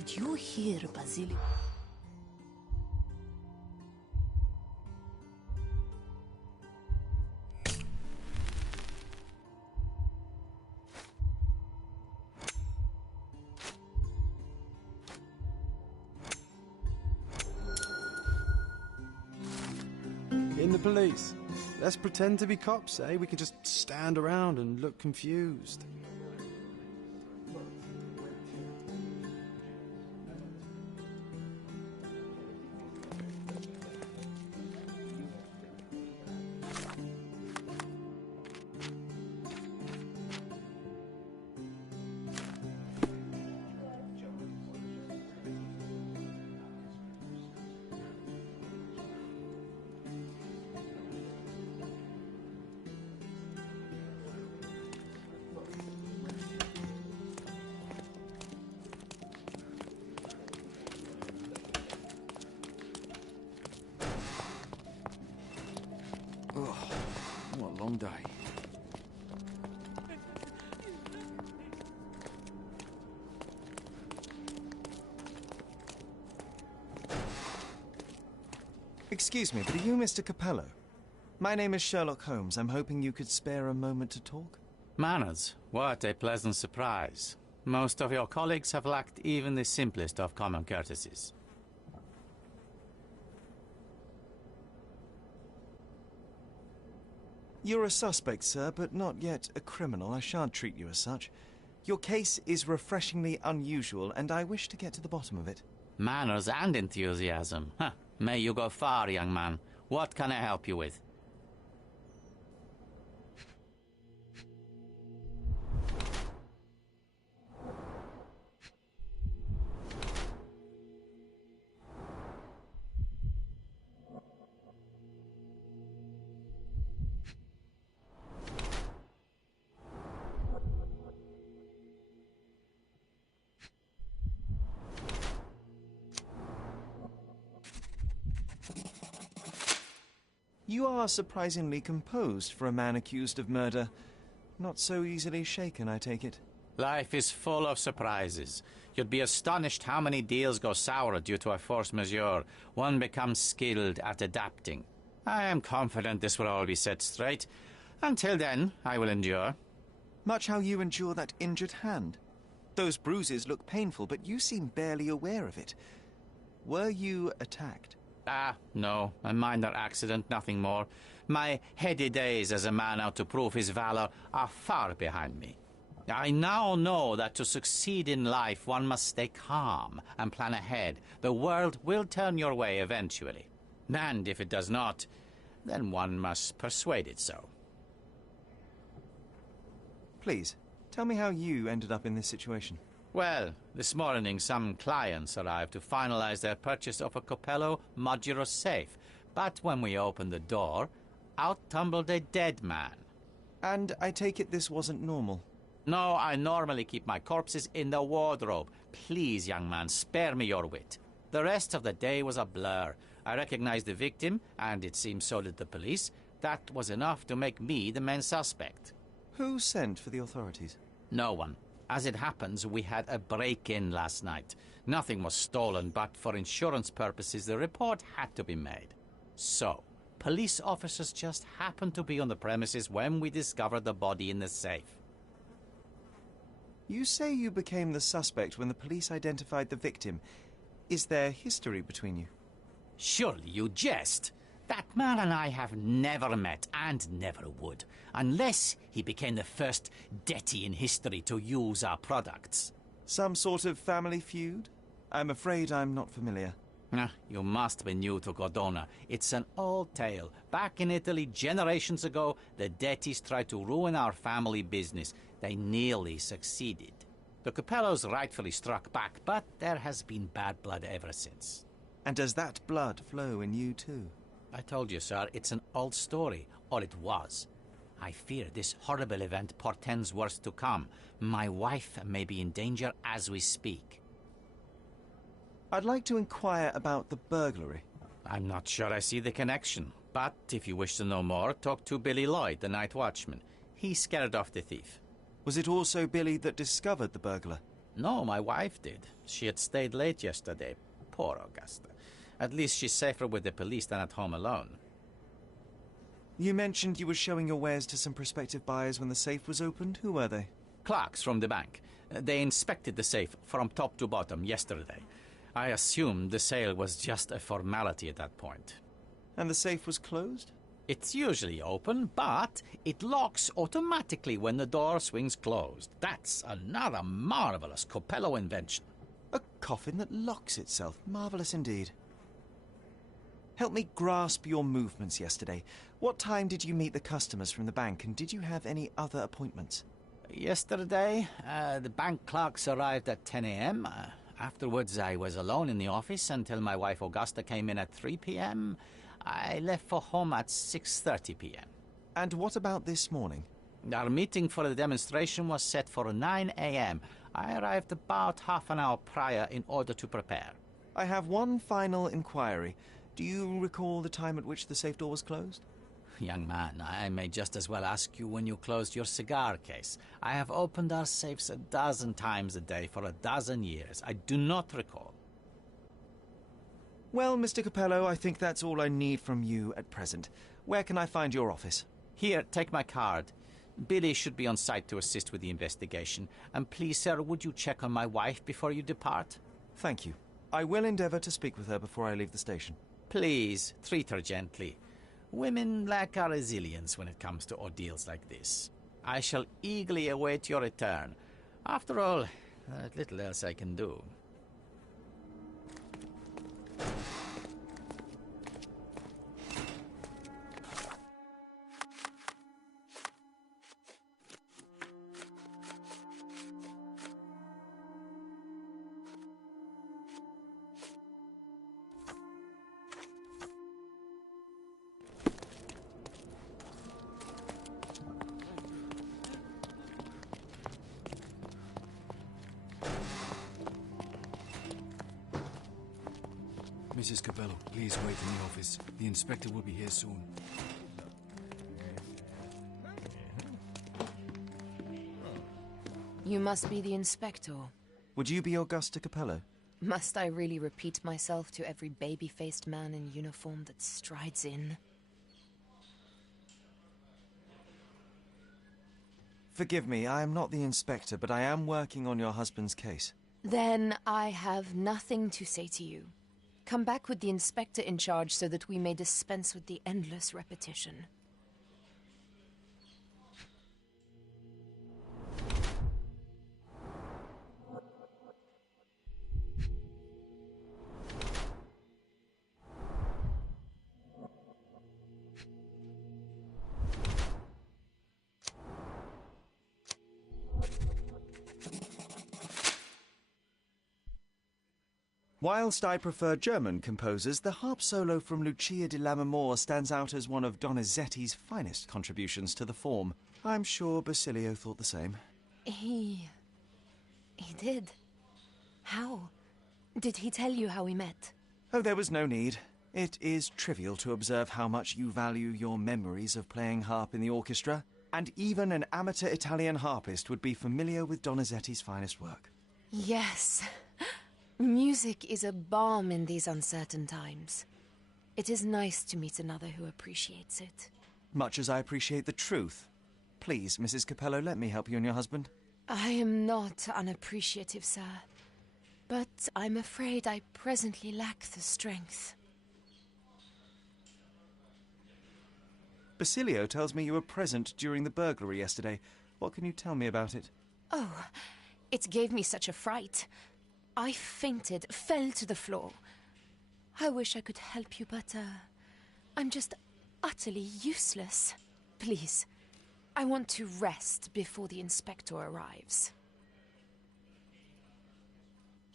Did you hear, Basilico? In the police. Let's pretend to be cops, eh? We can just stand around and look confused. What a long day. Excuse me, but are you Mr. Capello? My name is Sherlock Holmes. I'm hoping you could spare a moment to talk. Manners, what a pleasant surprise. Most of your colleagues have lacked even the simplest of common courtesies. You're a suspect, sir, but not yet a criminal. I shan't treat you as such. Your case is refreshingly unusual, and I wish to get to the bottom of it. Manners and enthusiasm. Huh. May you go far, young man. What can I help you with? You are surprisingly composed for a man accused of murder. Not so easily shaken, I take it. Life is full of surprises. You'd be astonished how many deals go sour due to a force majeure. One becomes skilled at adapting. I am confident this will all be set straight. Until then, I will endure. Much how you endure that injured hand. Those bruises look painful, but you seem barely aware of it. Were you attacked? No. A minor accident, nothing more. My heady days as a man out to prove his valor are far behind me. I now know that to succeed in life, one must stay calm and plan ahead. The world will turn your way eventually. And if it does not, then one must persuade it so. Please, tell me how you ended up in this situation. Well, this morning some clients arrived to finalize their purchase of a Capello modular safe. But when we opened the door, out tumbled a dead man. And I take it this wasn't normal? No, I normally keep my corpses in the wardrobe. Please, young man, spare me your wit. The rest of the day was a blur. I recognized the victim, and it seems so did the police. That was enough to make me the main suspect. Who sent for the authorities? No one. As it happens, we had a break-in last night. Nothing was stolen, but for insurance purposes, the report had to be made. So, police officers just happened to be on the premises when we discovered the body in the safe. You say you became the suspect when the police identified the victim. Is there history between you? Surely you jest. That man and I have never met, and never would, unless he became the first deity in history to use our products. Some sort of family feud? I'm afraid I'm not familiar. You must be new to Godona. It's an old tale. Back in Italy, generations ago, the deities tried to ruin our family business. They nearly succeeded. The Capellos rightfully struck back, but there has been bad blood ever since. And does that blood flow in you too? I told you, sir, it's an old story, or it was. I fear this horrible event portends worse to come. My wife may be in danger as we speak. I'd like to inquire about the burglary. I'm not sure I see the connection, but if you wish to know more, talk to Billy Lloyd, the night watchman. He scared off the thief. Was it also Billy that discovered the burglar? No, my wife did. She had stayed late yesterday. Poor Augusta. At least she's safer with the police than at home alone. You mentioned you were showing your wares to some prospective buyers when the safe was opened. Who were they? Clerks from the bank. They inspected the safe from top to bottom yesterday. I assumed the sale was just a formality at that point. And the safe was closed? It's usually open, but it locks automatically when the door swings closed. That's another marvelous Coppello invention. A coffin that locks itself. Marvelous indeed. Help me grasp your movements yesterday. What time did you meet the customers from the bank, and did you have any other appointments? Yesterday, the bank clerks arrived at 10 a.m. Afterwards, I was alone in the office until my wife Augusta came in at 3 p.m. I left for home at 6:30 p.m. And what about this morning? Our meeting for the demonstration was set for 9 a.m. I arrived about half an hour prior in order to prepare. I have one final inquiry. Do you recall the time at which the safe door was closed? Young man, I may just as well ask you when you closed your cigar case. I have opened our safes 12 times a day for 12 years. I do not recall. Well, Mr. Coppello, I think that's all I need from you at present. Where can I find your office? Here, take my card. Billy should be on site to assist with the investigation. And please, sir, would you check on my wife before you depart? Thank you. I will endeavor to speak with her before I leave the station. Please, treat her gently. Women lack our resilience when it comes to ordeals like this. I shall eagerly await your return. After all, there's little else I can do. Mrs. Coppello, please wait in the office. The inspector will be here soon. You must be the inspector. Would you be Augusta Coppello? Must I really repeat myself to every baby-faced man in uniform that strides in? Forgive me, I am not the inspector, but I am working on your husband's case. Then I have nothing to say to you. Come back with the inspector in charge so that we may dispense with the endless repetition. Whilst I prefer German composers, the harp solo from Lucia di Lammermoor stands out as one of Donizetti's finest contributions to the form. I'm sure Basilio thought the same. He did. How? Did he tell you how we met? Oh, there was no need. It is trivial to observe how much you value your memories of playing harp in the orchestra, and even an amateur Italian harpist would be familiar with Donizetti's finest work. Yes. Music is a balm in these uncertain times. It is nice to meet another who appreciates it. Much as I appreciate the truth. Please, Mrs. Coppello, let me help you and your husband. I am not unappreciative, sir. But I'm afraid I presently lack the strength. Basilio tells me you were present during the burglary yesterday. What can you tell me about it? Oh, it gave me such a fright. I fainted, fell to the floor. I wish I could help you, but, I'm just utterly useless. Please, I want to rest before the inspector arrives.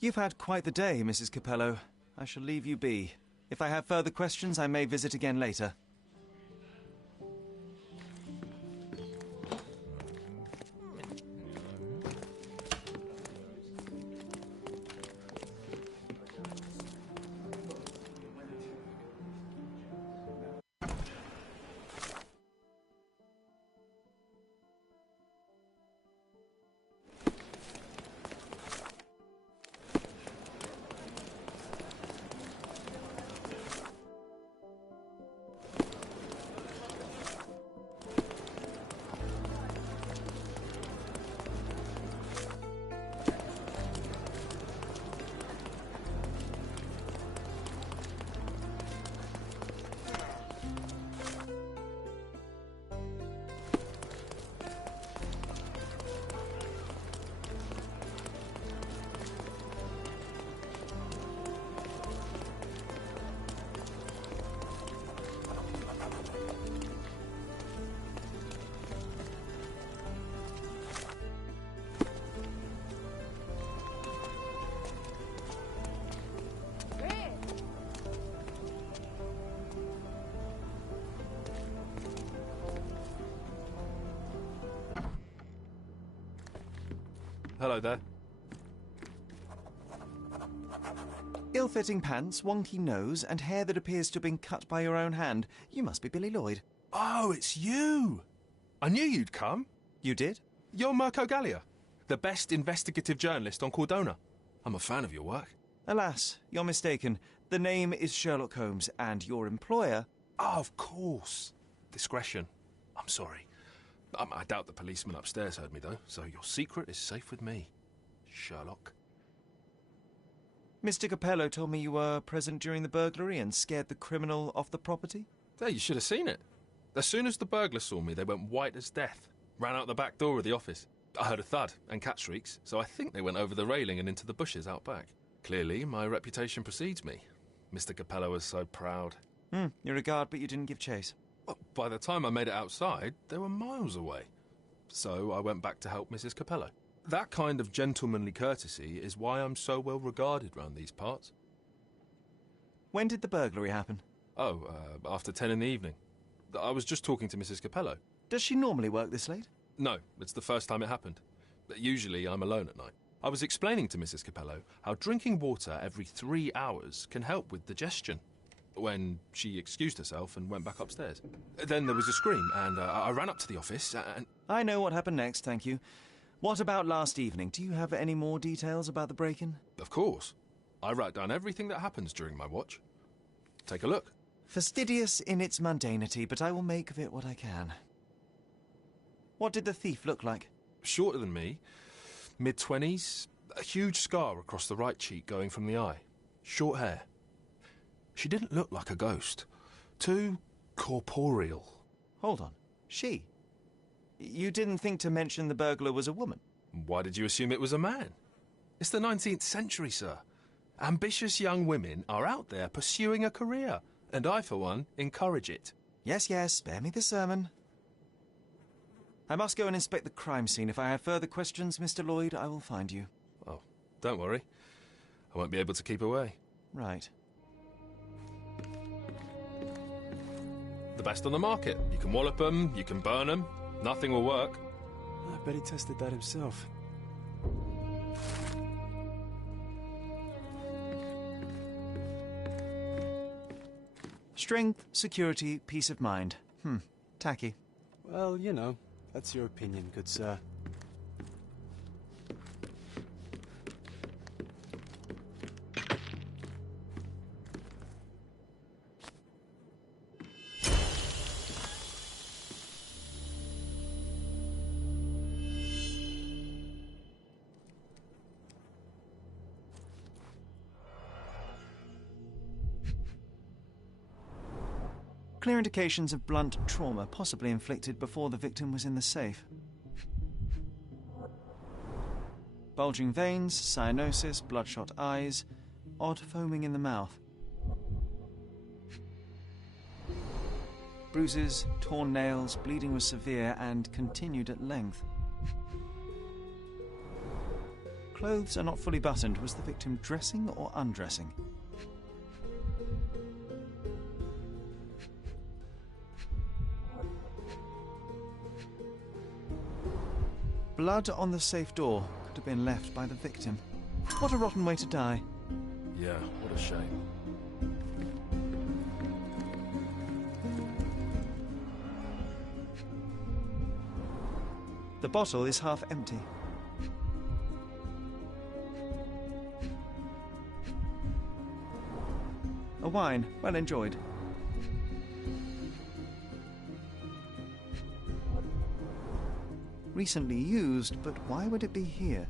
You've had quite the day, Mrs. Coppello. I shall leave you be. If I have further questions, I may visit again later. hello there. Ill-fitting pants, wonky nose, and hair that appears to have been cut by your own hand. You must be Billy Lloyd. Oh, it's you! I knew you'd come. You did? You're Mirko Gallia, the best investigative journalist on Cordona. I'm a fan of your work. Alas, you're mistaken. The name is Sherlock Holmes, and your employer... Oh, of course. Discretion. I'm sorry. I doubt the policeman upstairs heard me, though, so your secret is safe with me, Sherlock. Mr. Capello told me you were present during the burglary and scared the criminal off the property? There, you should have seen it. As soon as the burglars saw me, they went white as death. Ran out the back door of the office. I heard a thud and cat shrieks, so I think they went over the railing and into the bushes out back. Clearly, my reputation precedes me. Mr. Capello was so proud. You're a guard, but you didn't give chase. Well, by the time I made it outside, they were miles away. So I went back to help Mrs. Capello. That kind of gentlemanly courtesy is why I'm so well regarded round these parts. When did the burglary happen? Oh, after 10 in the evening. I was just talking to Mrs. Capello. Does she normally work this late? No, it's the first time it happened. Usually I'm alone at night. I was explaining to Mrs. Capello how drinking water every 3 hours can help with digestion, when she excused herself and went back upstairs. Then there was a scream, and I ran up to the office and... I know what happened next, thank you. What about last evening? Do you have any more details about the break-in? Of course. I write down everything that happens during my watch. Take a look. Fastidious in its mundanity, but I will make of it what I can. What did the thief look like? Shorter than me, mid-20s, a huge scar across the right cheek going from the eye. Short hair. She didn't look like a ghost. Too corporeal. Hold on. She? You didn't think to mention the burglar was a woman? Why did you assume it was a man? It's the 19th century, sir. Ambitious young women are out there pursuing a career, and I, for one, encourage it. Yes, yes, spare me the sermon. I must go and inspect the crime scene. If I have further questions, Mr. Lloyd, I will find you. Oh, don't worry. I won't be able to keep away. Right. The best on the market. You can wallop them, you can burn them. Nothing will work. I bet he tested that himself. Strength, security, peace of mind. Tacky. Well, you know, that's your opinion, good sir. Clear indications of blunt trauma, possibly inflicted before the victim was in the safe. Bulging veins, cyanosis, bloodshot eyes, odd foaming in the mouth. Bruises, torn nails, bleeding was severe and continued at length. Clothes are not fully buttoned. Was the victim dressing or undressing? Blood on the safe door could have been left by the victim. What a rotten way to die. Yeah, what a shame. The bottle is half empty. A wine, well enjoyed. Recently used, but why would it be here?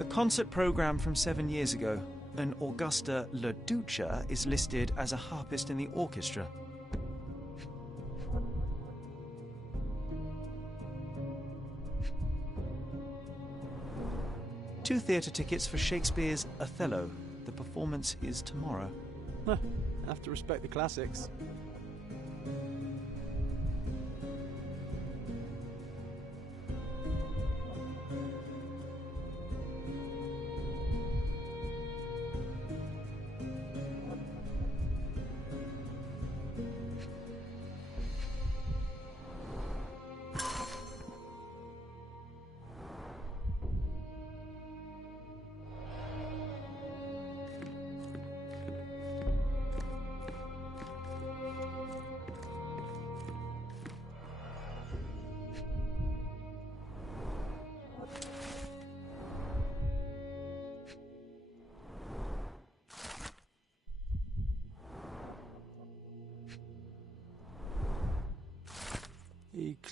A concert program from 7 years ago. An Augusta La Duca is listed as a harpist in the orchestra. Two theatre tickets for Shakespeare's Othello. The performance is tomorrow. Have to respect the classics.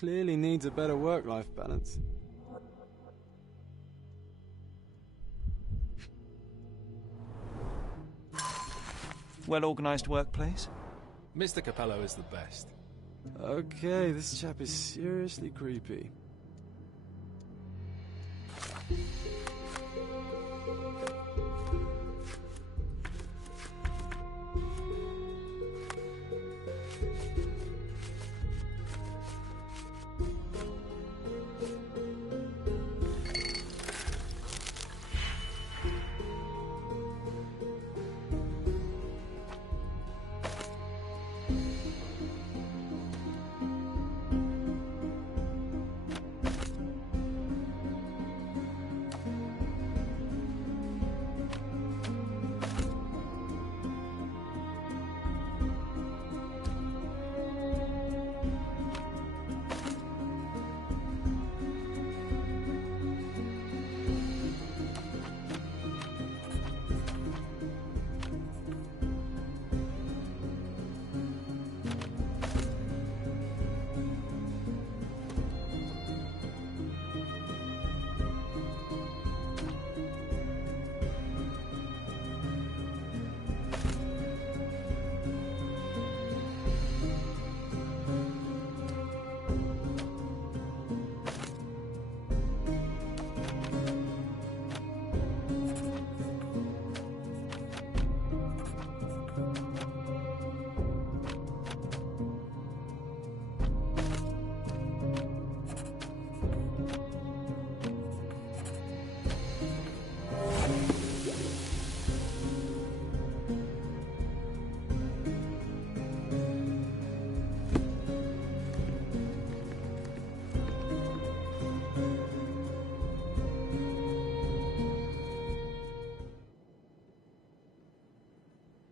clearly needs a better work-life balance. Well-organised workplace? Mr. Capello is the best. Okay, this chap is seriously creepy.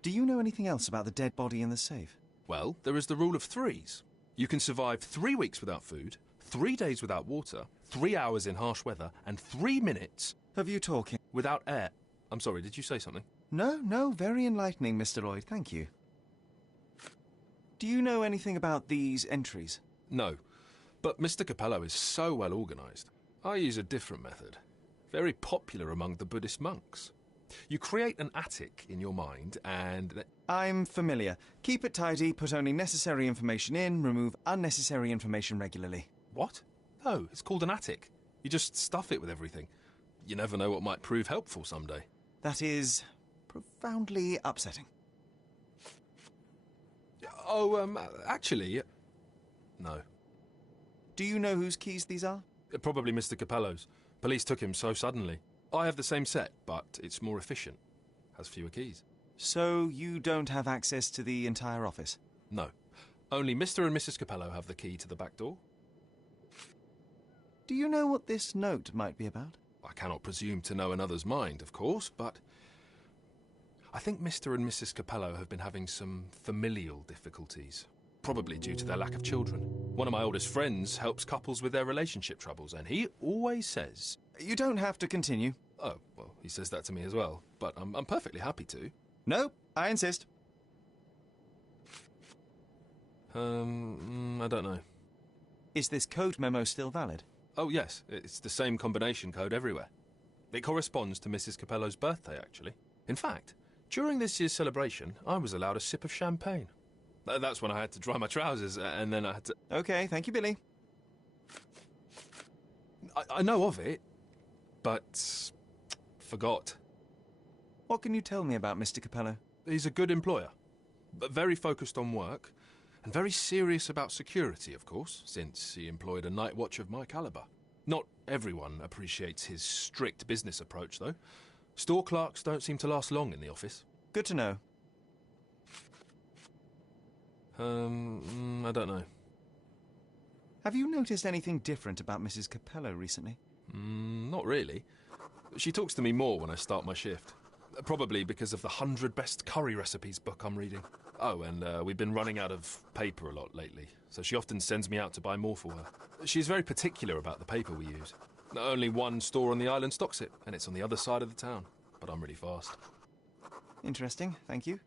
Do you know anything else about the dead body in the safe? Well, there is the rule of threes. You can survive 3 weeks without food, 3 days without water, 3 hours in harsh weather, and 3 minutes... Of you talking? ...without air. I'm sorry, did you say something? No, very enlightening, Mr. Lloyd, thank you. Do you know anything about these entries? No, but Mr. Capello is so well organised. I use a different method, very popular among the Buddhist monks. You create an attic in your mind and... I'm familiar. Keep it tidy, put only necessary information in, remove unnecessary information regularly. What? No, it's called an attic. You just stuff it with everything. You never know what might prove helpful someday. That is profoundly upsetting. Oh, actually... No. Do you know whose keys these are? Probably Mr. Capello's. Police took him so suddenly. I have the same set, but it's more efficient. Has fewer keys. So you don't have access to the entire office? No. Only Mr. and Mrs. Capello have the key to the back door. Do you know what this note might be about? I cannot presume to know another's mind, of course, but... I think Mr. and Mrs. Capello have been having some familial difficulties. Probably due to their lack of children. One of my oldest friends helps couples with their relationship troubles, and he always says... You don't have to continue. Oh, well, he says that to me as well, but I'm perfectly happy to. No, I insist. I don't know. Is this code memo still valid? Oh, yes. It's the same combination code everywhere. It corresponds to Mrs. Capello's birthday, actually. In fact, during this year's celebration, I was allowed a sip of champagne. That's when I had to dry my trousers, and then I had to... OK, thank you, Billy. I know of it, but... forgot. What can you tell me about Mr. Capello? He's a good employer, but very focused on work, and very serious about security, of course, since he employed a night watch of my caliber. Not everyone appreciates his strict business approach, though. Store clerks don't seem to last long in the office. Good to know. I don't know. Have you noticed anything different about Mrs. Capello recently? Not really. She talks to me more when I start my shift. Probably because of the 100 Best Curry Recipes book I'm reading. Oh, and we've been running out of paper a lot lately, so she often sends me out to buy more for her. She's very particular about the paper we use. Only one store on the island stocks it, and it's on the other side of the town. But I'm really fast. Interesting, thank you.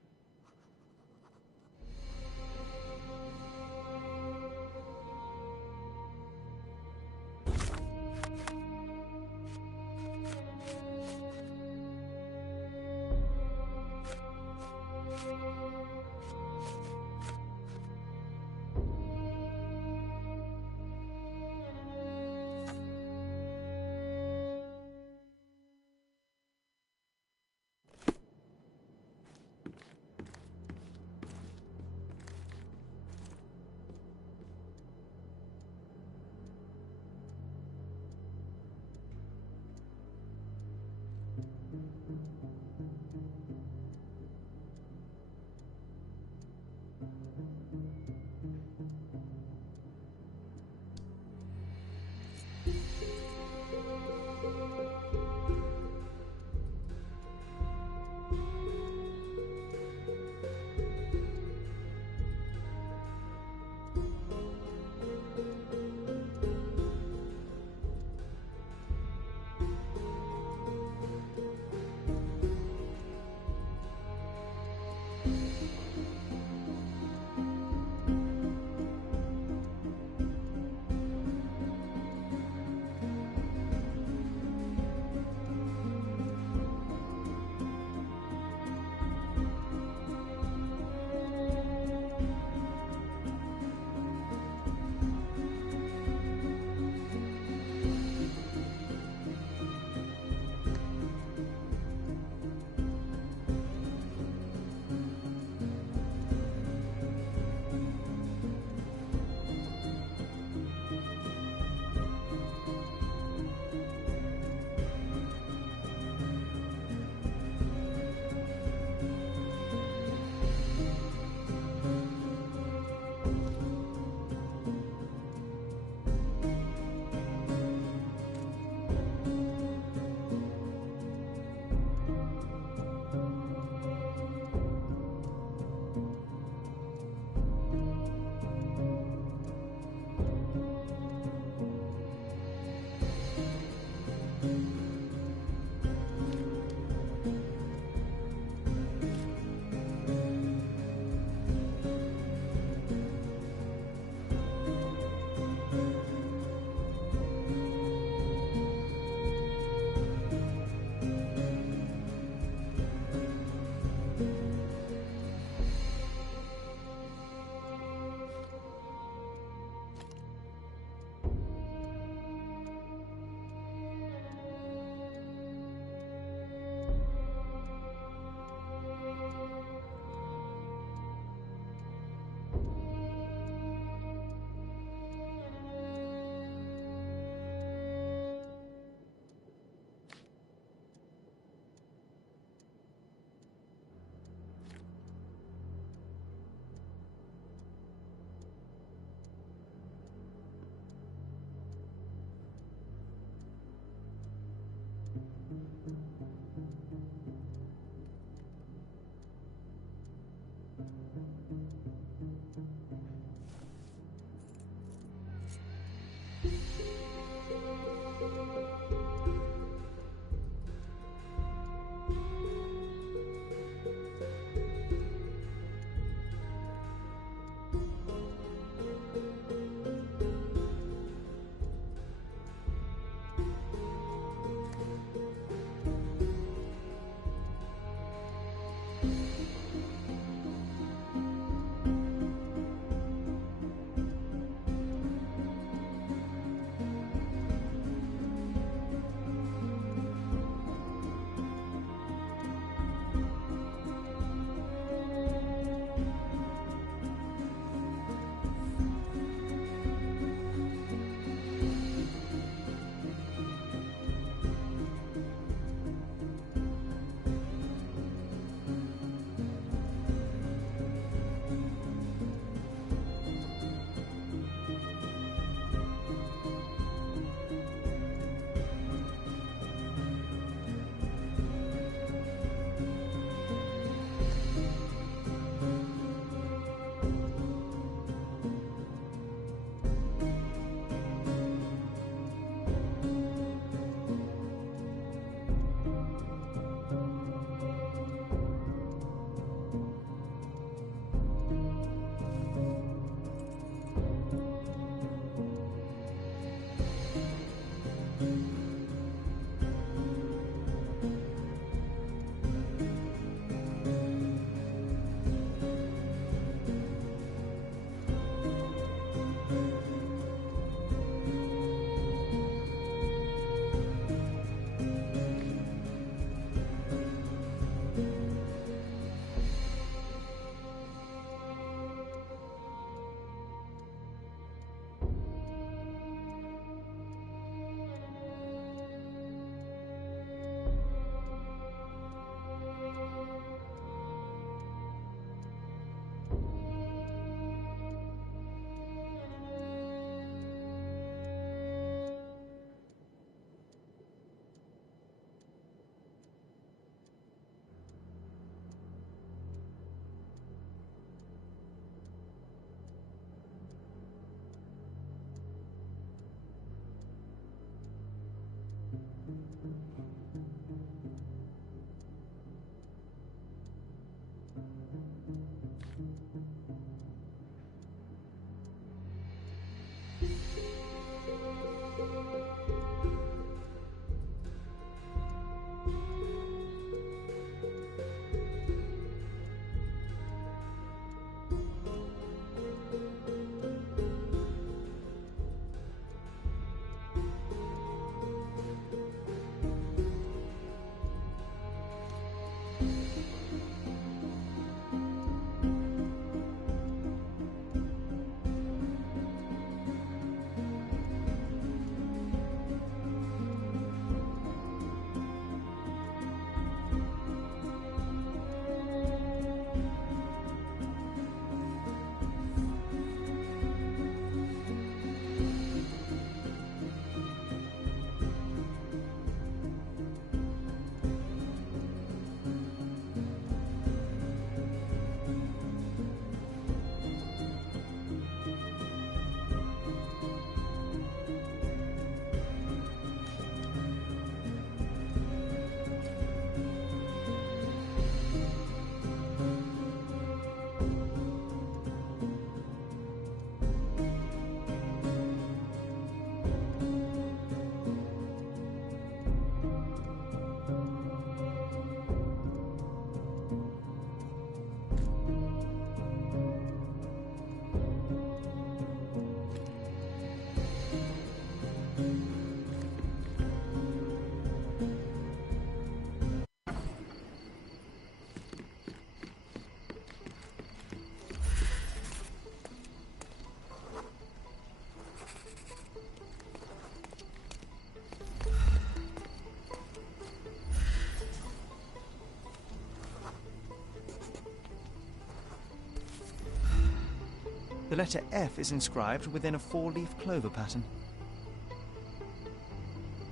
The letter F is inscribed within a four-leaf clover pattern.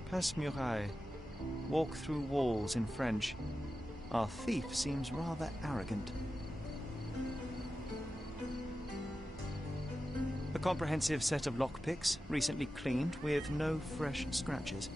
Passe muraille. Walk through walls in French. Our thief seems rather arrogant. A comprehensive set of lockpicks, recently cleaned with no fresh scratches.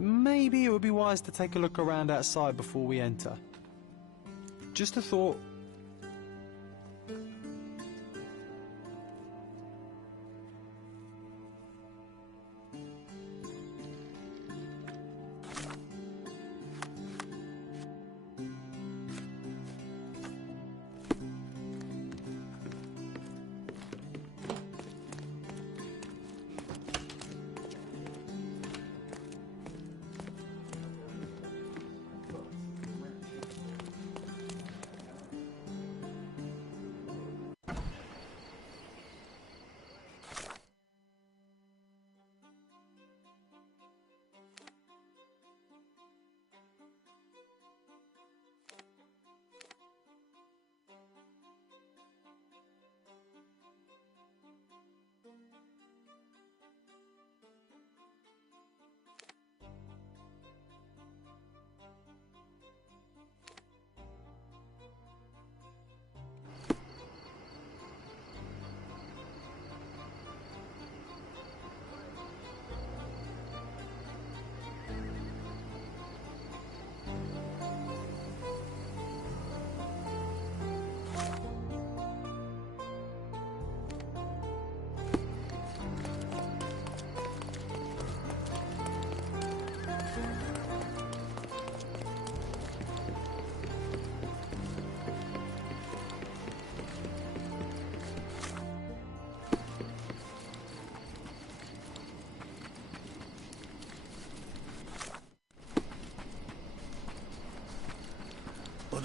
Maybe it would be wise to take a look around outside before we enter. Just a thought.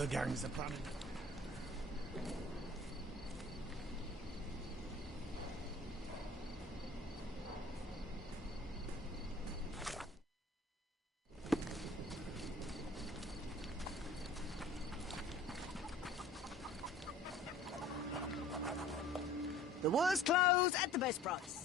Other gangs are planning. The worst clothes at the best price.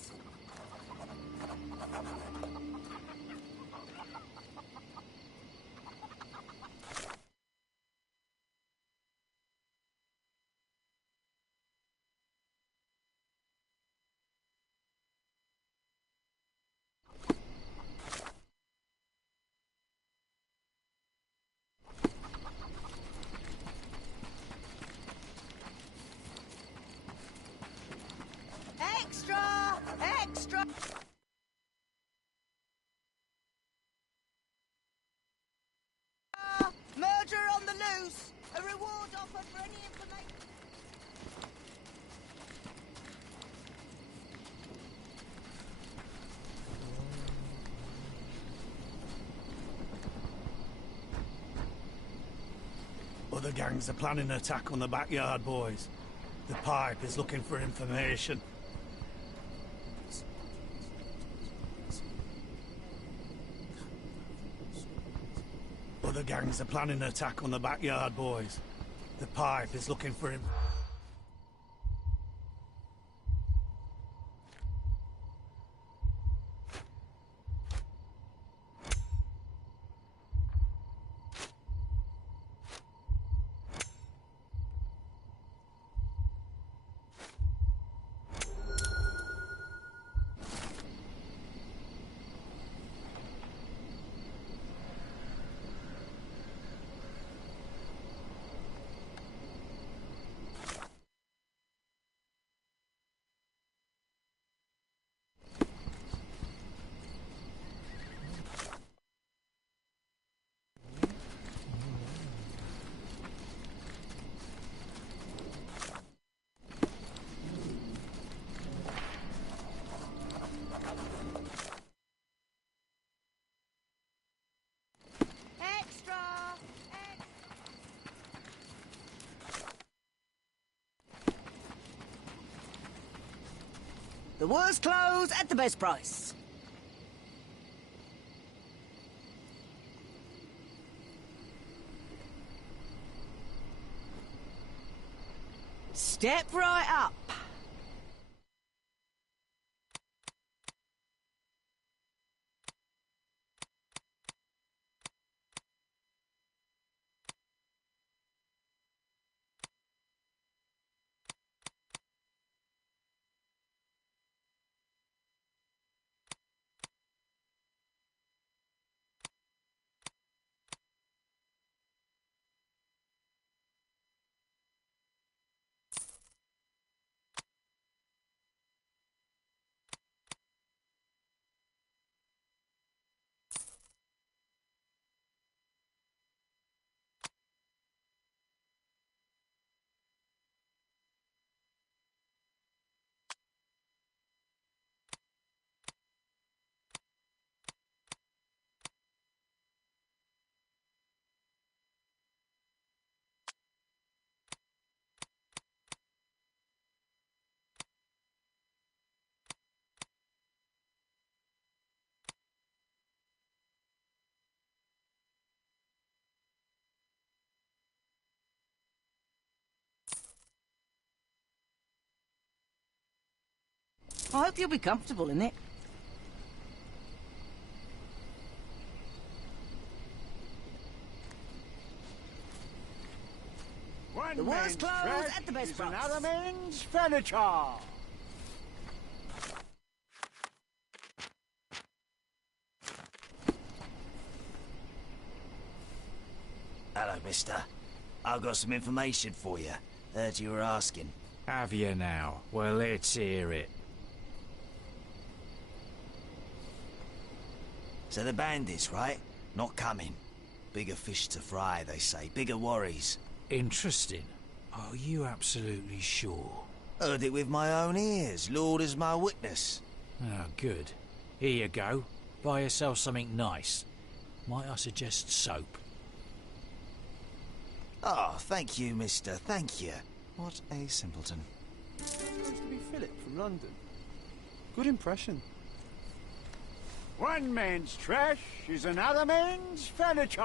Extra! Extra! Murder on the loose! A reward offered for any information. Other gangs are planning an attack on the backyard, boys. The pipe is looking for information. Other gangs are planning an attack on the backyard, boys. The pipe is looking for him. The worst clothes at the best price. Step right up. I hope you'll be comfortable in it. The worst clothes at the best price. Another man's furniture. Hello, mister. I've got some information for you. Heard you were asking. Have you now? Well, let's hear it. So the bandits, right? Not coming. Bigger fish to fry, they say. Bigger worries. Interesting. Are you absolutely sure? Heard it with my own ears. Lord is my witness. Oh, good. Here you go. Buy yourself something nice. Might I suggest soap? Oh, thank you, mister, thank you. What a simpleton. Supposed to be Philip from London. Good impression. One man's trash is another man's furniture.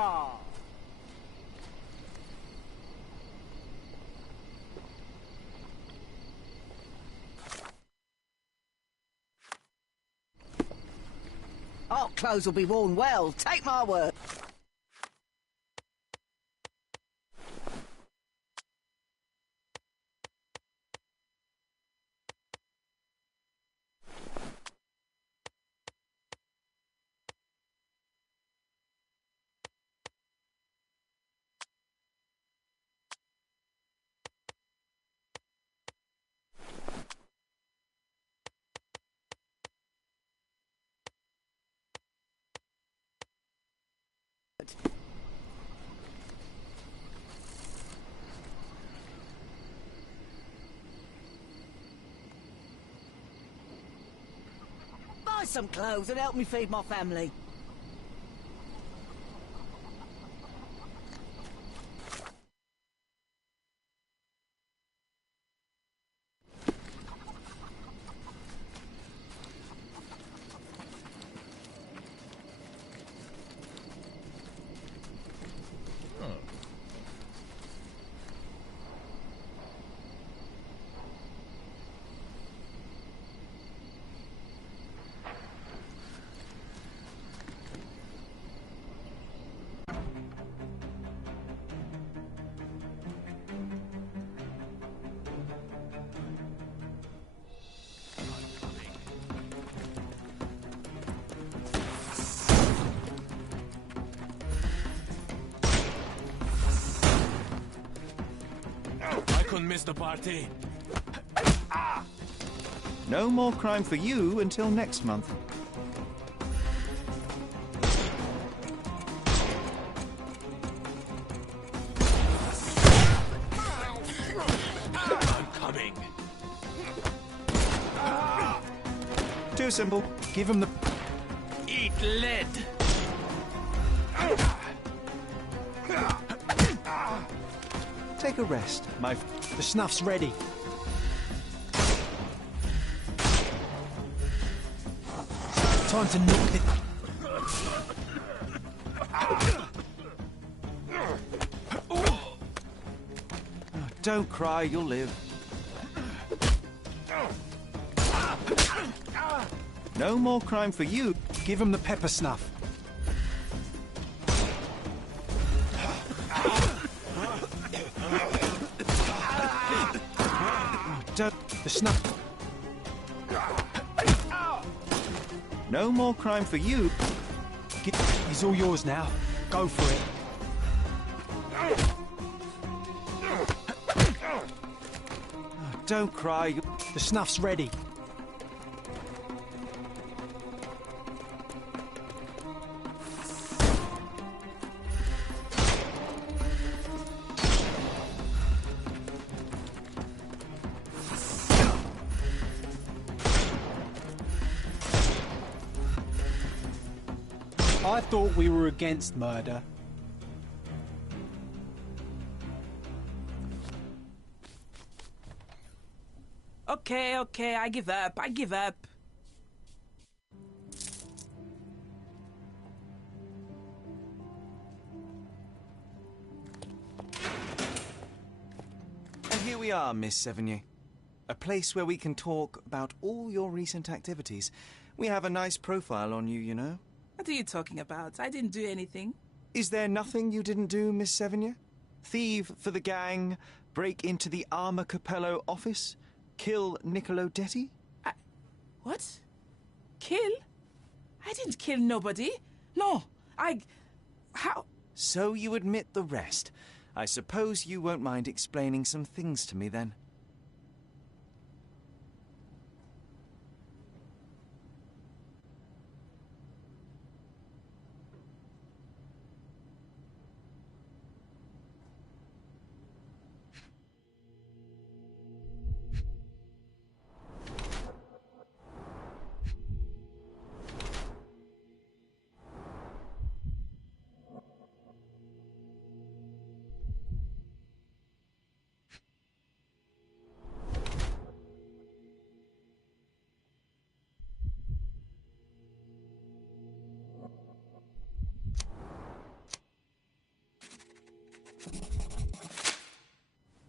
Our clothes will be worn well, take my word. Buy some clothes and help me feed my family. I couldn't miss the party. No more crime for you until next month. I'm coming. Too simple. Give him the... Eat lead. Take a rest, my... The snuff's ready. Time to knock it. Oh, don't cry, you'll live. No more crime for you. Give him the pepper snuff. The snuff. No more crime for you. He's all yours now. Go for it. Don't cry. The snuff's ready. I thought we were against murder. Okay, I give up. And here we are, Miss Sevigny. A place where we can talk about all your recent activities. We have a nice profile on you, you know. What are you talking about? I didn't do anything. Is there nothing you didn't do, Miss Sevigny? Thieve for the gang, break into the Armor Capello office, kill Niccolo Detti? What? Kill? I didn't kill nobody. No, how? So you admit the rest. I suppose you won't mind explaining some things to me then.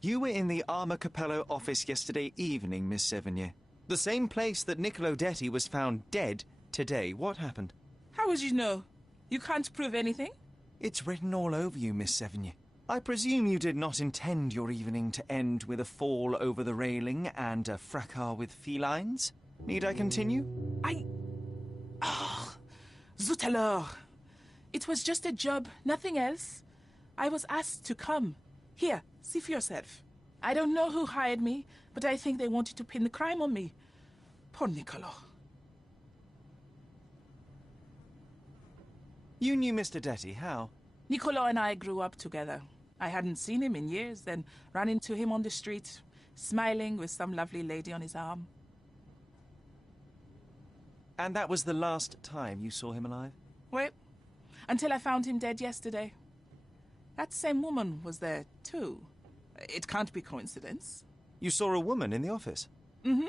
You were in the Armor Capello office yesterday evening, Miss Sevigny. The same place that Niccolo Detti was found dead today. What happened? How would you know? You can't prove anything? It's written all over you, Miss Sevigny. I presume you did not intend your evening to end with a fall over the railing and a fracas with felines? Need I continue? Zut alors! It was just a job, nothing else. I was asked to come. Here, see for yourself. I don't know who hired me, but I think they wanted to pin the crime on me. Poor Niccolo. You knew Mr. Detti, how? Niccolo and I grew up together. I hadn't seen him in years, then ran into him on the street, smiling with some lovely lady on his arm. And that was the last time you saw him alive? Well, until I found him dead yesterday. That same woman was there, too. It can't be coincidence. You saw a woman in the office? Mm-hmm.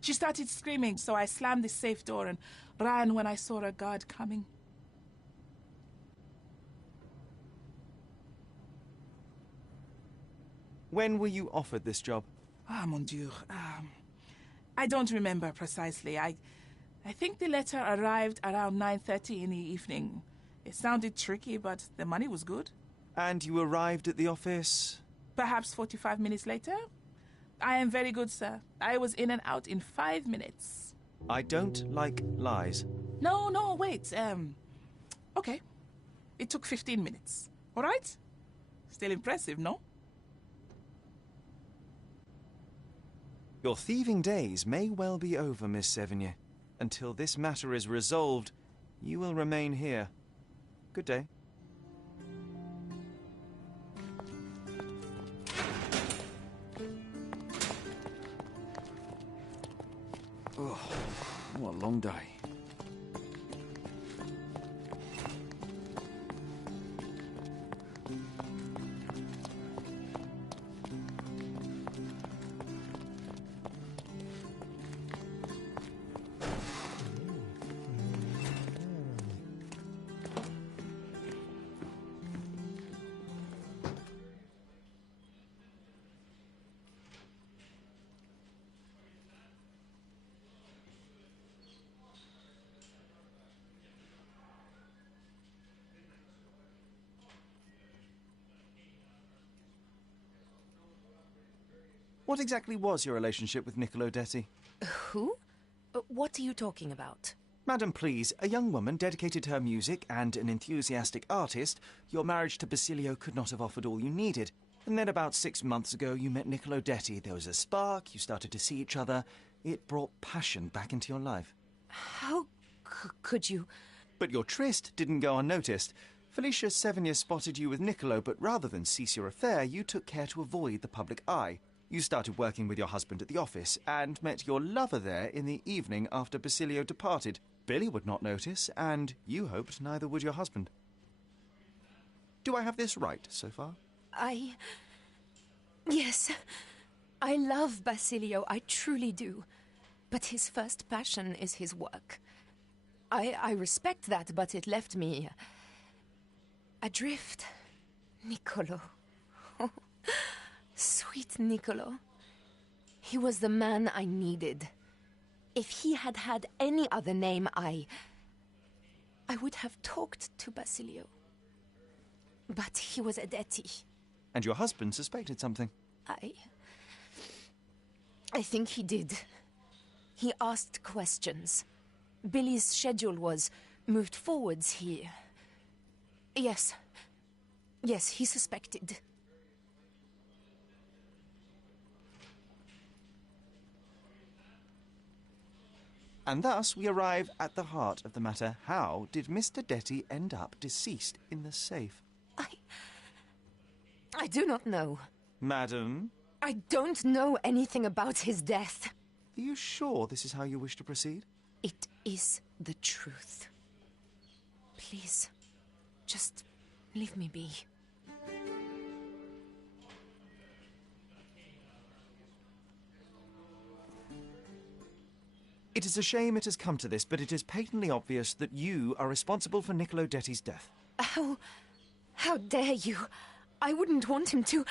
She started screaming, so I slammed the safe door and ran when I saw a guard coming. When were you offered this job? Ah, mon Dieu. I don't remember precisely. I think the letter arrived around 9:30 in the evening. It sounded tricky, but the money was good. And you arrived at the office? Perhaps 45 minutes later. I am very good, sir. I was in and out in 5 minutes. I don't like lies. No, wait. Okay. It took 15 minutes. All right? Still impressive, no? Your thieving days may well be over, Miss Sevigny. Until this matter is resolved, you will remain here. Good day. Oh, what a long day. What exactly was your relationship with Niccolo Detti? Who? What are you talking about? Madam, please, a young woman dedicated to her music and an enthusiastic artist, your marriage to Basilio could not have offered all you needed. And then about 6 months ago, you met Niccolo Detti. There was a spark, you started to see each other. It brought passion back into your life. How could you? But your tryst didn't go unnoticed. Felicia Sevigny spotted you with Niccolo, but rather than cease your affair, you took care to avoid the public eye. You started working with your husband at the office and met your lover there in the evening after Basilio departed. Billy would not notice, and you hoped neither would your husband. Do I have this right so far? Yes. I love Basilio, I truly do. But his first passion is his work. I respect that, but it left me adrift. Niccolo. Sweet Niccolo. He was the man I needed. If he had had any other name, I would have talked to Basilio. But he was a Detti. And your husband suspected something? I think he did. He asked questions. Billy's schedule was moved forwards here. Yes, he suspected. And thus we arrive at the heart of the matter. How did Mr. Detti end up deceased in the safe? I do not know. Madam? I don't know anything about his death. Are you sure this is how you wish to proceed? It is the truth. Please, just leave me be. It is a shame it has come to this, but it is patently obvious that you are responsible for Niccolo Detti's death. How dare you? I wouldn't want him to.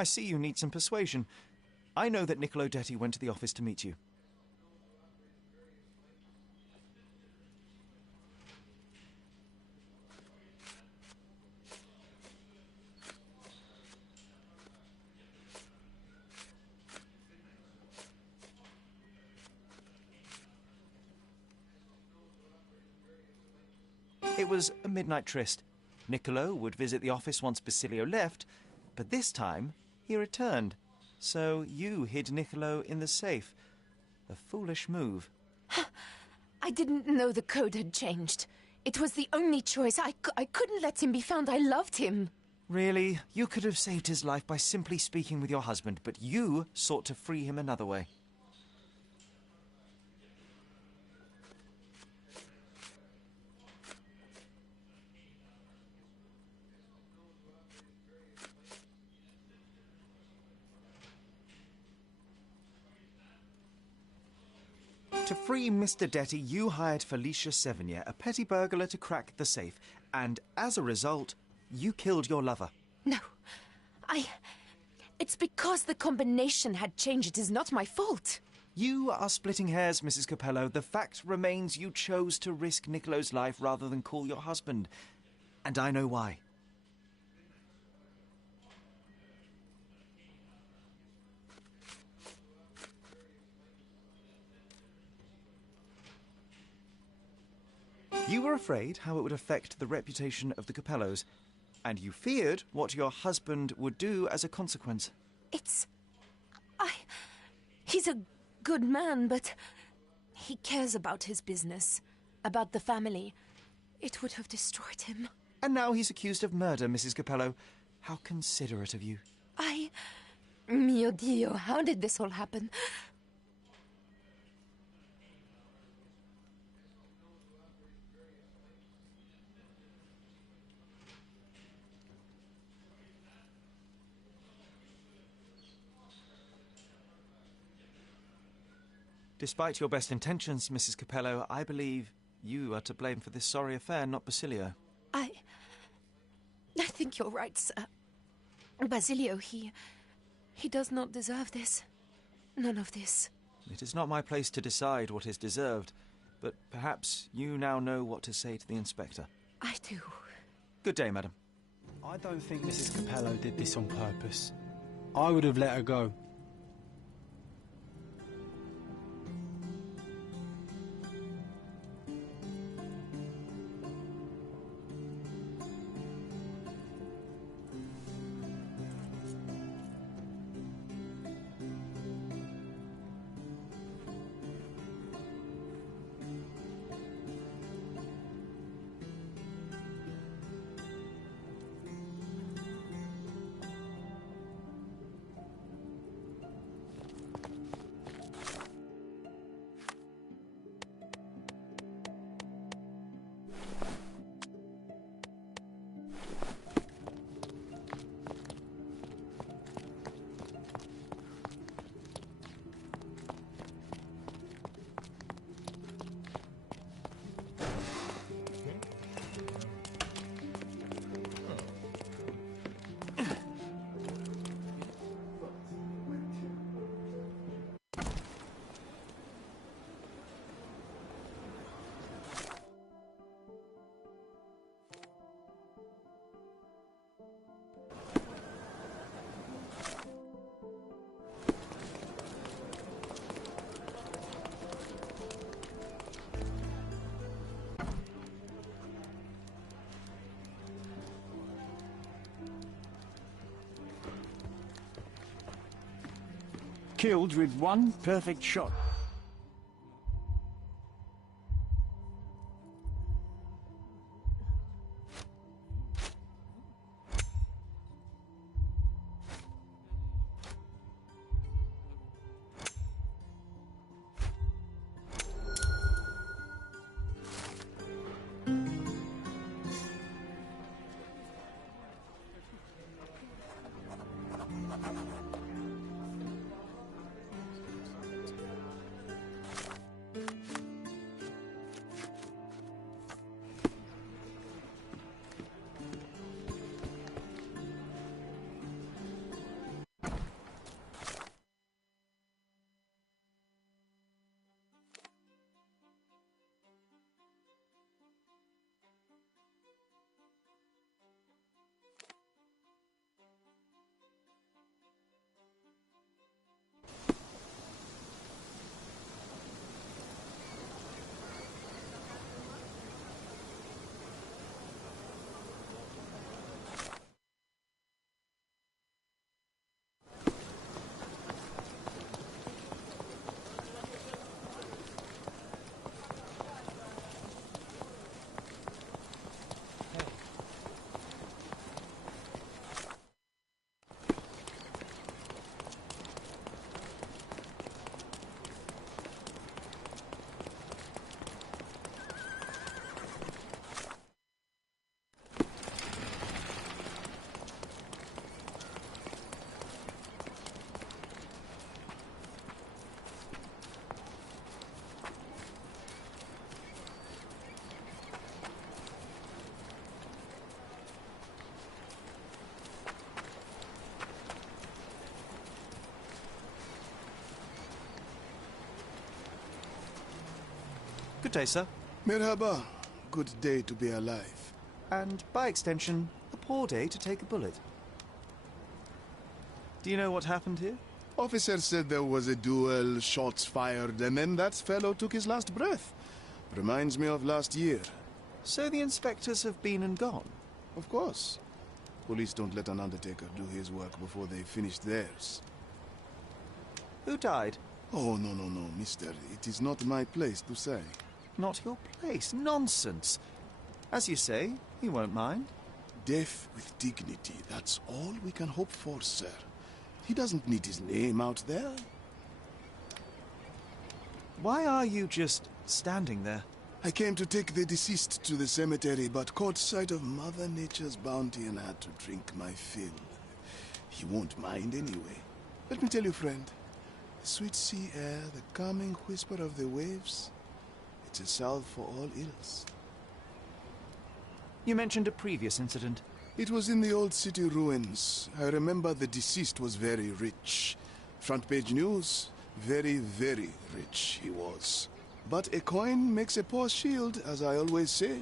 I see you need some persuasion. I know that Niccolo Detti went to the office to meet you. It was a midnight tryst. Niccolo would visit the office once Basilio left, but this time he returned. So you hid Niccolo in the safe. A foolish move. I didn't know the code had changed. It was the only choice. I couldn't let him be found. I loved him. Really? You could have saved his life by simply speaking with your husband, but you sought to free him another way. To free Mr. Detti, you hired Felicia Sevigny, a petty burglar, to crack the safe. And as a result, you killed your lover. No. It's because the combination had changed. It is not my fault. You are splitting hairs, Mrs. Capello. The fact remains you chose to risk Niccolo's life rather than call your husband. And I know why. You were afraid how it would affect the reputation of the Capellos, and you feared what your husband would do as a consequence. He's a good man, but he cares about his business, about the family. It would have destroyed him. And now he's accused of murder, Mrs. Capello. How considerate of you. Mio Dio, how did this all happen? Despite your best intentions, Mrs. Capello, I believe you are to blame for this sorry affair, not Basilio. I think you're right, sir. Basilio, he does not deserve this. None of this. It is not my place to decide what is deserved, but perhaps you now know what to say to the inspector. I do. Good day, madam. I don't think Mrs. Capello did this on purpose. I would have let her go. Killed with one perfect shot. Good day, sir. Merhaba. Good day to be alive. And, by extension, a poor day to take a bullet. Do you know what happened here? Officer said there was a duel, shots fired, and then that fellow took his last breath. Reminds me of last year. So the inspectors have been and gone? Of course. Police don't let an undertaker do his work before they've finished theirs. Who died? Oh, no, mister. It is not my place to say. Not your place? Nonsense. As you say, he won't mind. Death with dignity, that's all we can hope for, sir. He doesn't need his name out there. Why are you just standing there? I came to take the deceased to the cemetery, but caught sight of Mother Nature's bounty and had to drink my fill. He won't mind anyway. Let me tell you, friend, the sweet sea air, the calming whisper of the waves, it's a salve for all ills. You mentioned a previous incident. It was in the old city ruins. I remember the deceased was very rich. Front page news, very, very rich he was. But a coin makes a poor shield, as I always say.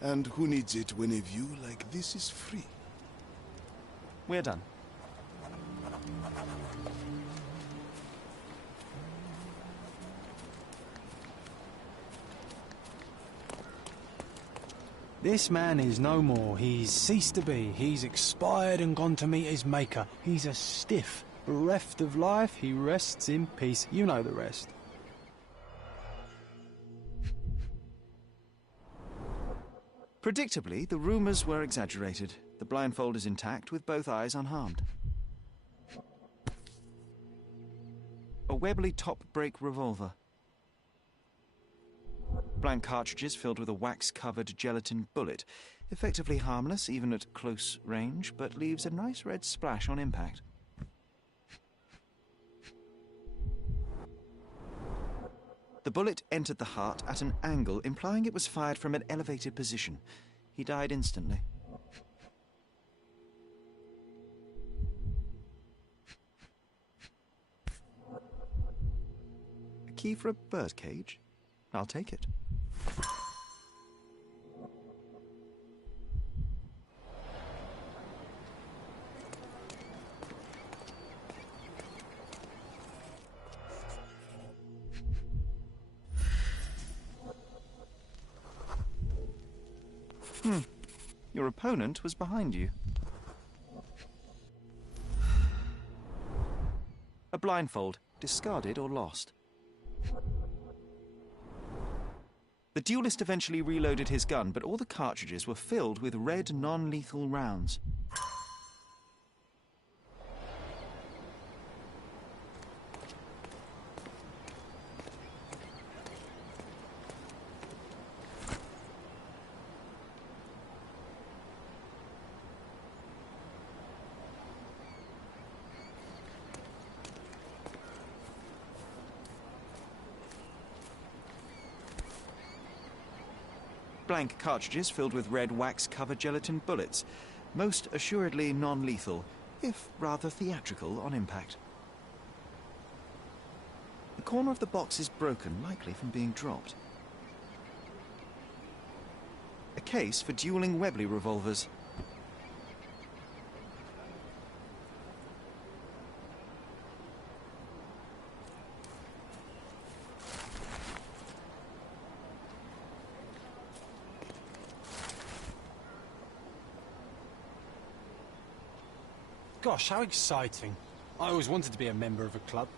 And who needs it when a view like this is free? We're done. This man is no more. He's ceased to be. He's expired and gone to meet his maker. He's a stiff. Bereft of life, he rests in peace. You know the rest. Predictably, the rumours were exaggerated. The blindfold is intact, with both eyes unharmed. A Webley top-break revolver. Blank cartridges filled with a wax-covered gelatin bullet. Effectively harmless, even at close range, but leaves a nice red splash on impact. The bullet entered the heart at an angle, implying it was fired from an elevated position. He died instantly. A key for a birdcage? I'll take it. Your opponent was behind you. A blindfold, discarded or lost. The duelist eventually reloaded his gun, but all the cartridges were filled with red non-lethal rounds. Blank cartridges filled with red wax-covered gelatin bullets, most assuredly non-lethal, if rather theatrical on impact. The corner of the box is broken, likely from being dropped. A case for dueling Webley revolvers. Gosh, how exciting. I always wanted to be a member of a club.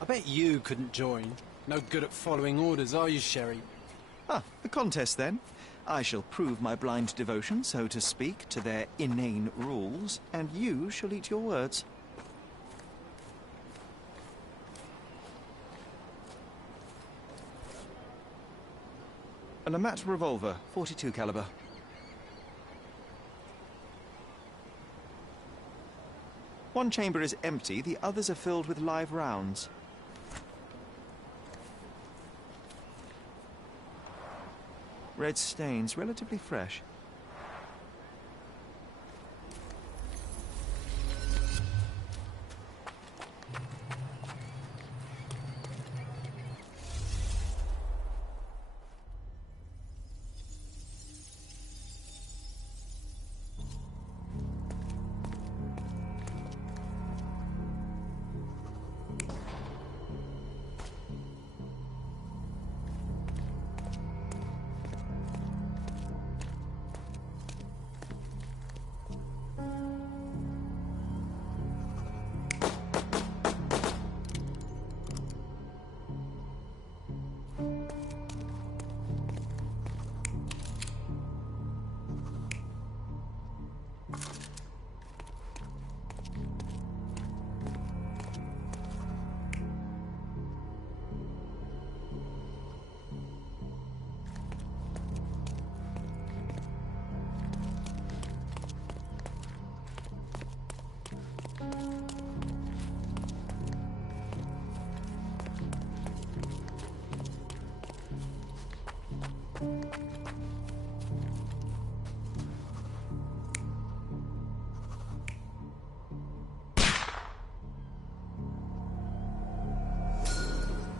I bet you couldn't join. No good at following orders, are you, Sherry? Ah, a contest then. I shall prove my blind devotion, so to speak, to their inane rules, and you shall eat your words. An Amat revolver, .42 caliber. One chamber is empty, the others are filled with live rounds. Red stains, relatively fresh.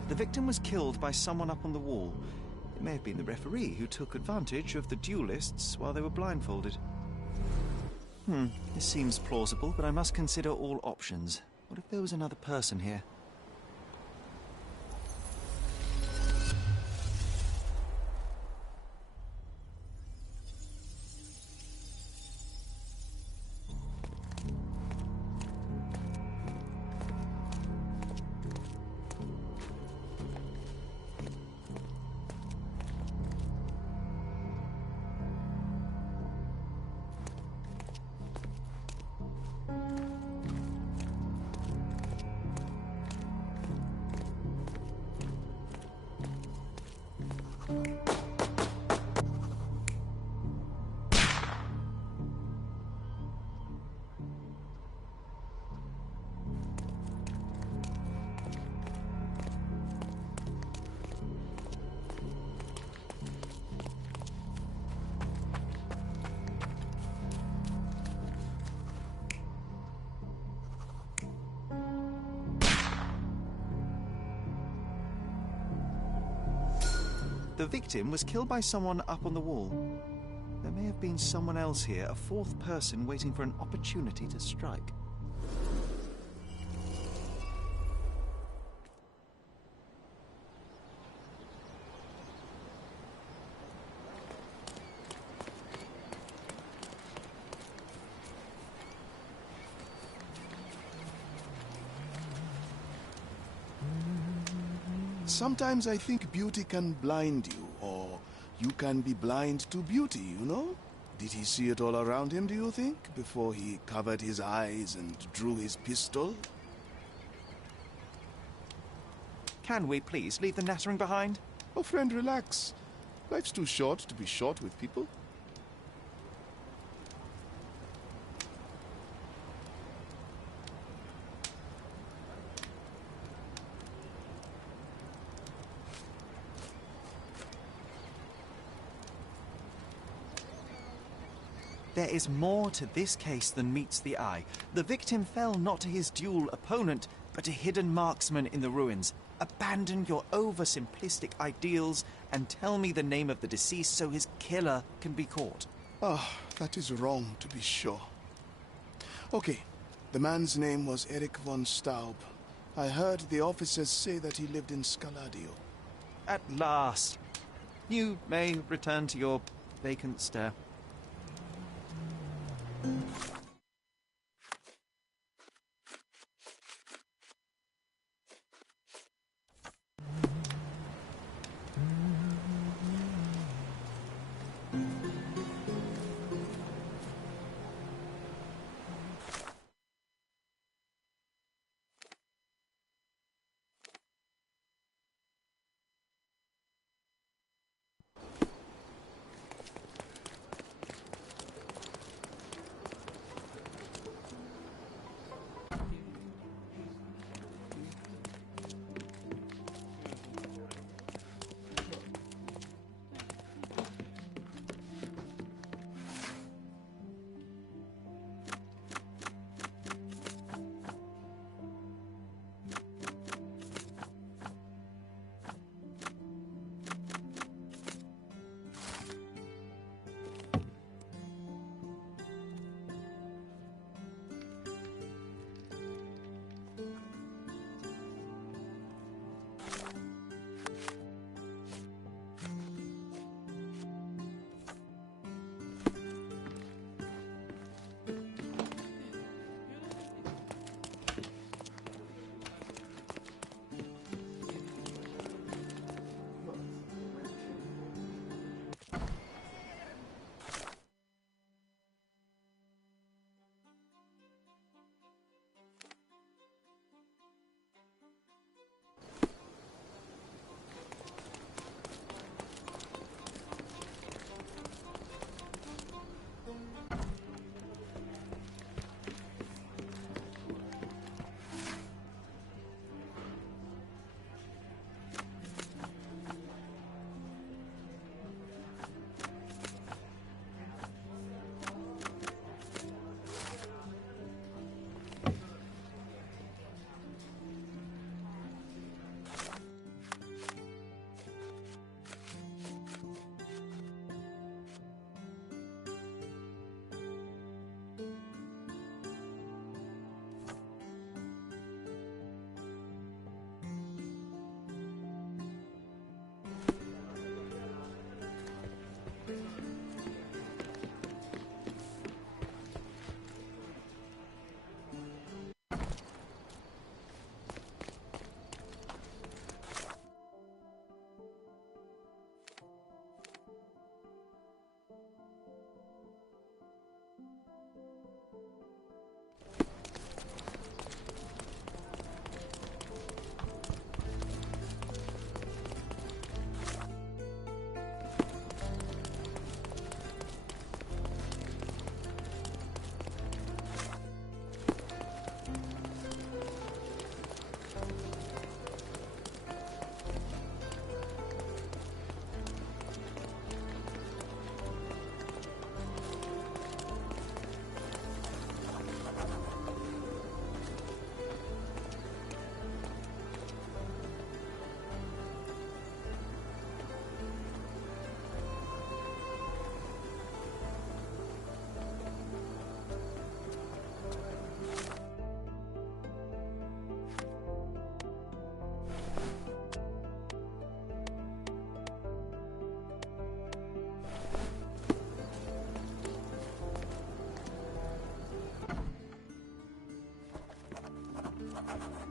The victim was killed by someone up on the wall. It may have been the referee who took advantage of the duelists while they were blindfolded. This seems plausible, but I must consider all options. What if there was another person here? The victim was killed by someone up on the wall. There may have been someone else here, a fourth person waiting for an opportunity to strike. Sometimes I think beauty can blind you, or you can be blind to beauty, you know? Did he see it all around him, do you think, before he covered his eyes and drew his pistol? Can we please leave the nattering behind? Oh, friend, relax. Life's too short to be short with people. There is more to this case than meets the eye. The victim fell not to his duel opponent, but a hidden marksman in the ruins. Abandon your oversimplistic ideals and tell me the name of the deceased so his killer can be caught. That is wrong, to be sure. Okay, the man's name was Eric von Staub. I heard the officers say that he lived in Scaladio. At last. You may return to your vacant stare.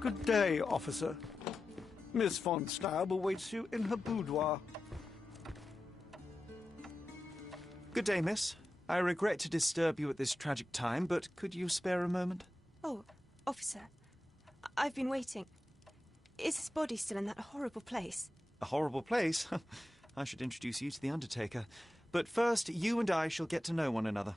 Good day, officer. Miss von Staub awaits you in her boudoir. Good day, miss. I regret to disturb you at this tragic time, but could you spare a moment? Oh, officer. I've been waiting. Is his body still in that horrible place? A horrible place? I should introduce you to the Undertaker. But first, you and I shall get to know one another.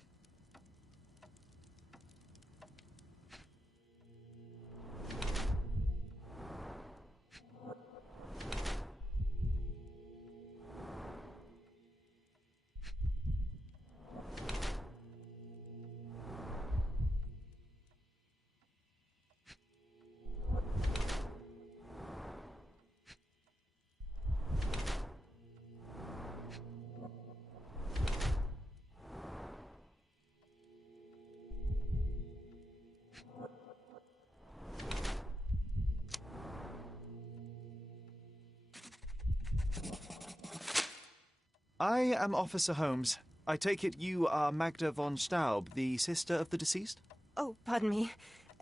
I am Officer Holmes. I take it you are Magda von Staub, the sister of the deceased? Oh, pardon me.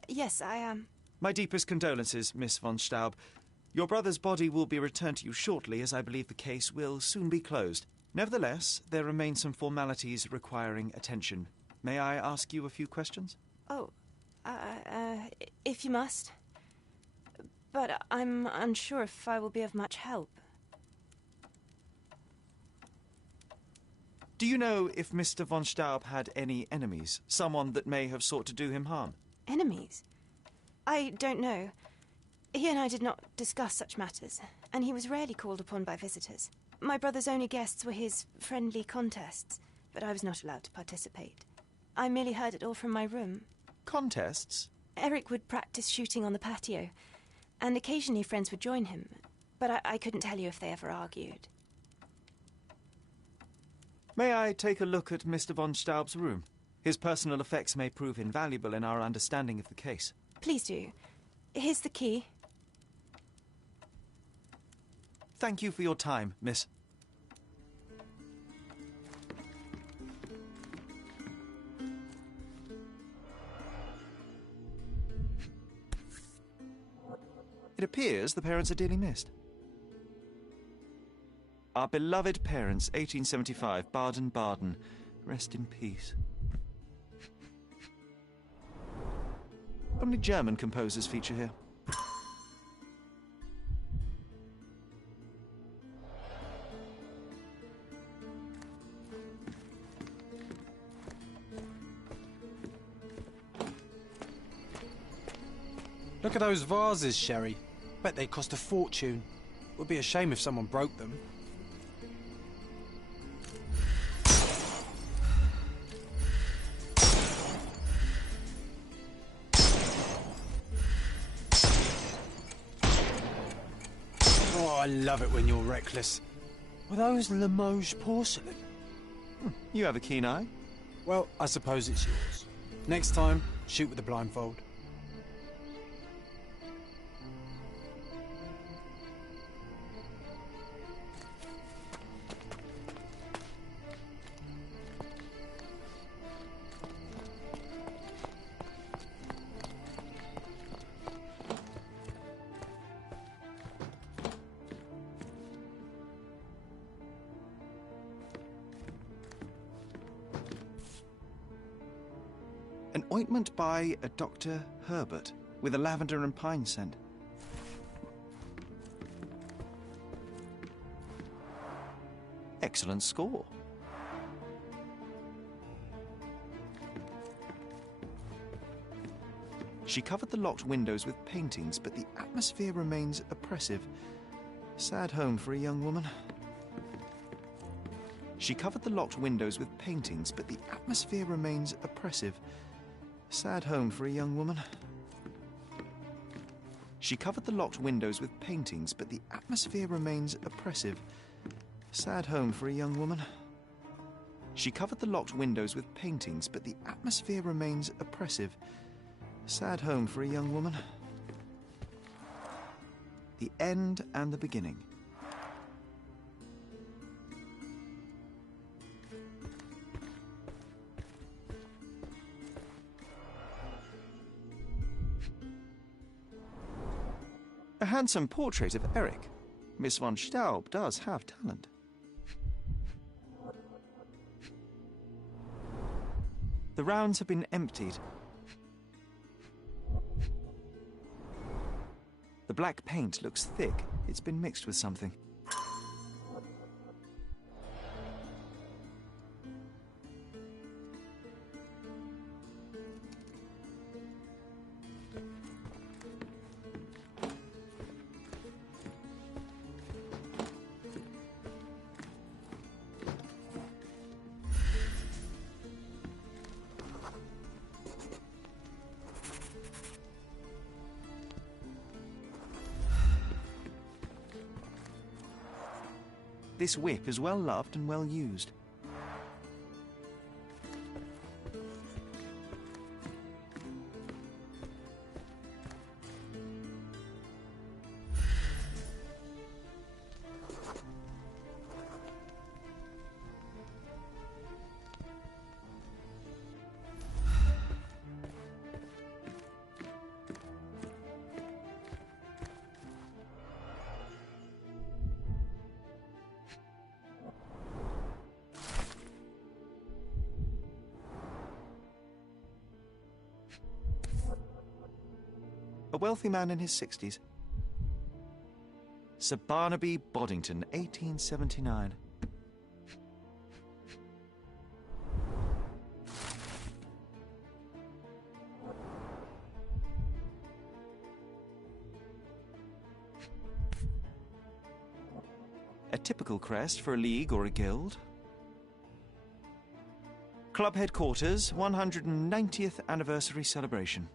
Yes, I am. My deepest condolences, Miss von Staub. Your brother's body will be returned to you shortly, as I believe the case will soon be closed. Nevertheless, there remain some formalities requiring attention. May I ask you a few questions? Oh, if you must. But I'm unsure if I will be of much help. Do you know if Mr. von Staub had any enemies? Someone that may have sought to do him harm? Enemies? I don't know. He and I did not discuss such matters, and he was rarely called upon by visitors. My brother's only guests were his friendly contests, but I was not allowed to participate. I merely heard it all from my room. Contests? Eric would practice shooting on the patio, and occasionally friends would join him, but I couldn't tell you if they ever argued. May I take a look at Mr. von Staub's room? His personal effects may prove invaluable in our understanding of the case. Please do. Here's the key. Thank you for your time, miss. It appears the parents are dearly missed. Our beloved parents, 1875, Baden-Baden. Rest in peace. Only German composers feature here. Look at those vases, Sherry. Bet they cost a fortune. Would be a shame if someone broke them. Oh, I love it when you're reckless. Were those Limoges porcelain? You have a keen eye. Well, I suppose it's yours. Next time, shoot with a blindfold. An ointment by a Dr. Herbert with a lavender and pine scent. Excellent score. She covered the locked windows with paintings, but the atmosphere remains oppressive. Sad home for a young woman. She covered the locked windows with paintings, but the atmosphere remains oppressive. Sad home for a young woman. She covered the locked windows with paintings, but the atmosphere remains oppressive. Sad home for a young woman. She covered the locked windows with paintings, but the atmosphere remains oppressive. Sad home for a young woman. The end and the beginning. A handsome portrait of Eric. Miss von Staub does have talent. The rounds have been emptied. The black paint looks thick. It's been mixed with something. This whip is well loved and well used. A wealthy man in his 60s. Sir Barnaby Boddington, 1879. A typical crest for a league or a guild. Club headquarters, 190th anniversary celebration.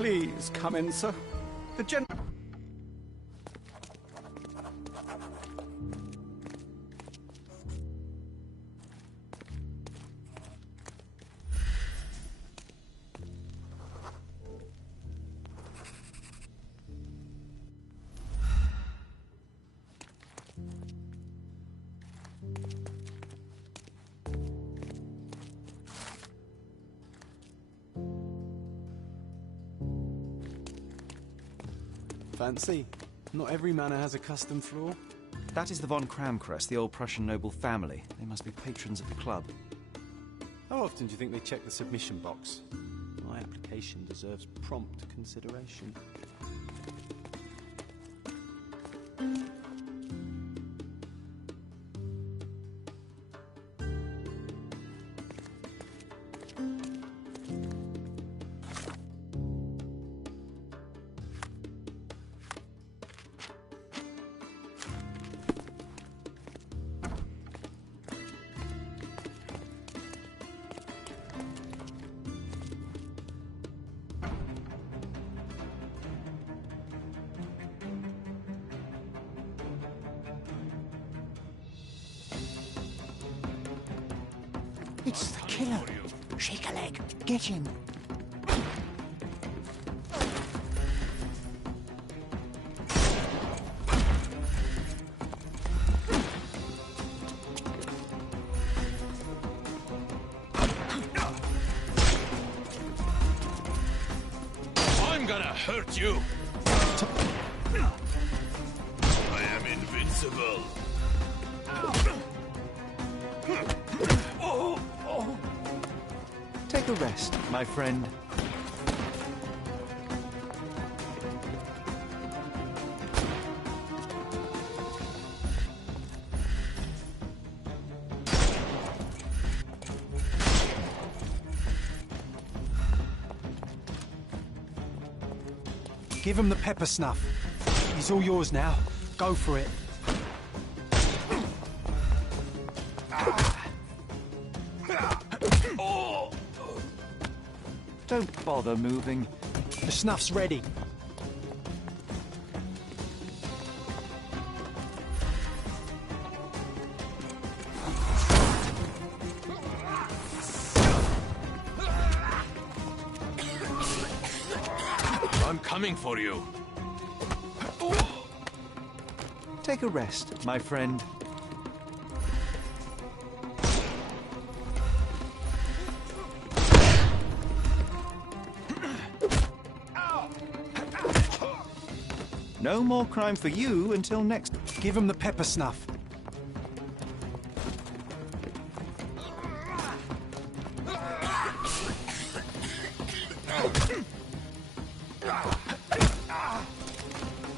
Please come in, sir. The gen... Fancy. Not every manor has a custom floor. That is the von Kramkress, the old Prussian noble family. They must be patrons of the club. How often do you think they check the submission box? My application deserves prompt consideration. It's the killer. Shake a leg. Get him. I'm gonna hurt you. I am invincible. Take a rest, my friend. Give him the pepper snuff. He's all yours now. Go for it. Don't bother moving. The snuff's ready. I'm coming for you. Take a rest, my friend. No more crime for you until next. Give him the pepper snuff.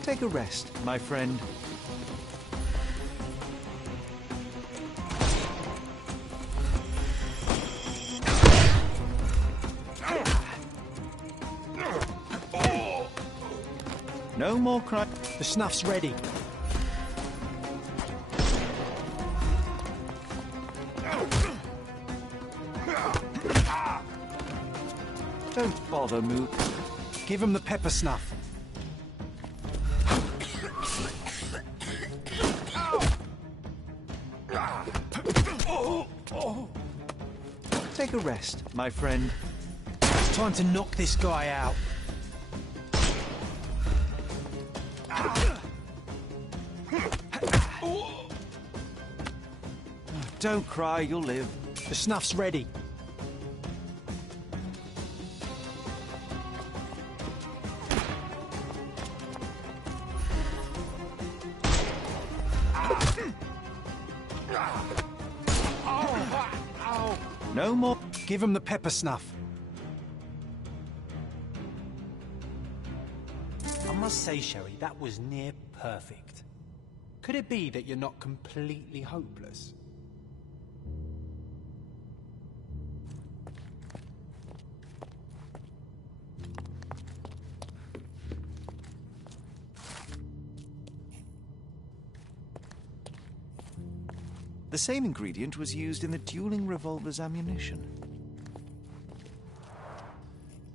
Take a rest, my friend. No more crime. The snuff's ready. Don't bother, Mook. Give him the pepper snuff. Take a rest, my friend. It's time to knock this guy out. Don't cry, you'll live. The snuff's ready. No more. Give him the pepper snuff. I must say, Sherry, that was near perfect. Could it be that you're not completely hopeless? The same ingredient was used in the dueling revolver's ammunition.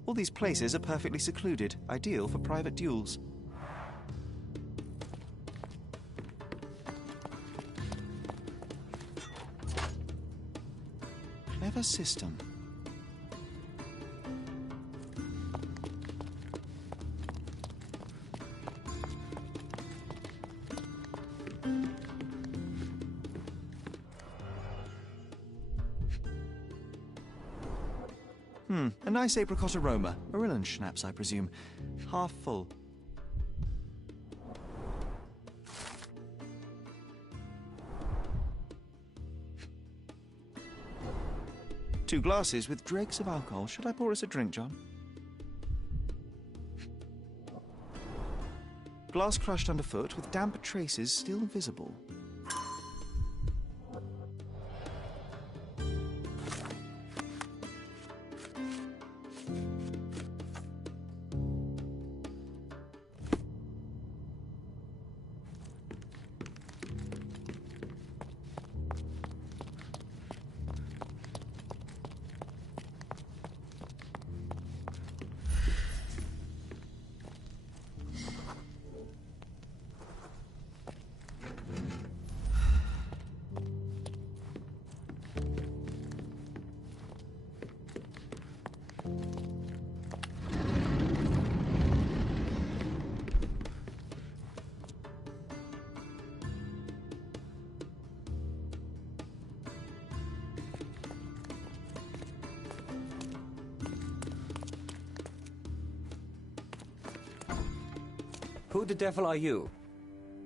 All these places are perfectly secluded, ideal for private duels. Clever system. A nice apricot aroma. Marilyn schnapps, I presume. Half full. Two glasses with dregs of alcohol. Should I pour us a drink, John? Glass crushed underfoot with damp traces still visible. Who the devil are you?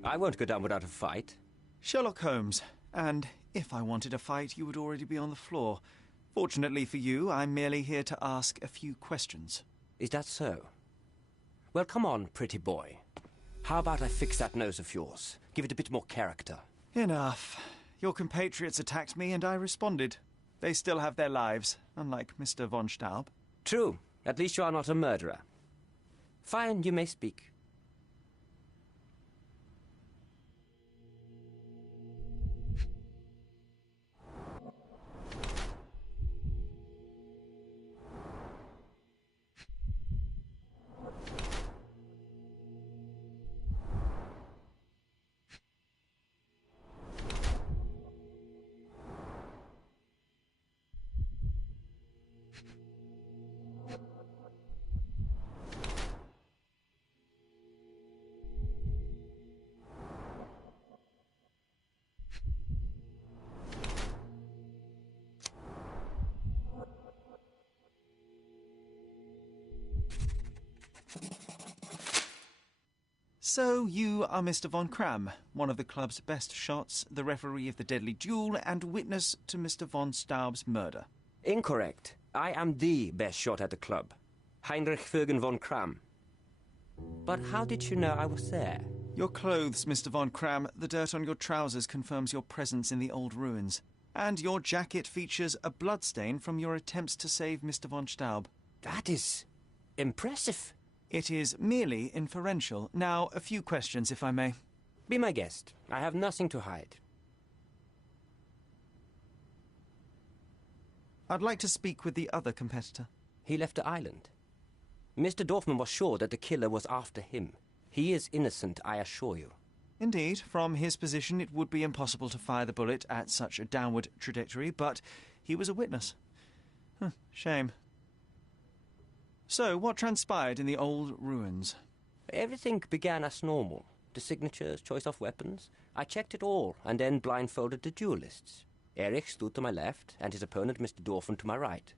I won't go down without a fight. Sherlock Holmes. And if I wanted a fight, you would already be on the floor. Fortunately for you, I'm merely here to ask a few questions. Is that so? Well, come on, pretty boy. How about I fix that nose of yours? Give it a bit more character. Enough. Your compatriots attacked me and I responded. They still have their lives, unlike Mr. von Staub. True. At least you are not a murderer. Fine, you may speak. So, you are Mr. von Kram, one of the club's best shots, the referee of the deadly duel, and witness to Mr. von Staub's murder. Incorrect. I am the best shot at the club. Heinrich Vögen von Kram. But how did you know I was there? Your clothes, Mr. von Kram. The dirt on your trousers confirms your presence in the old ruins. And your jacket features a bloodstain from your attempts to save Mr. von Staub. That is impressive. It is merely inferential. Now, a few questions, if I may. Be my guest. I have nothing to hide. I'd like to speak with the other competitor. He left the island. Mr. Dorfman was sure that the killer was after him. He is innocent, I assure you. Indeed, from his position it would be impossible to fire the bullet at such a downward trajectory, but he was a witness. Shame. So, what transpired in the old ruins? Everything began as normal. The signatures, choice of weapons. I checked it all, and then blindfolded the duelists. Erich stood to my left, and his opponent, Mr. Dorfman, to my right.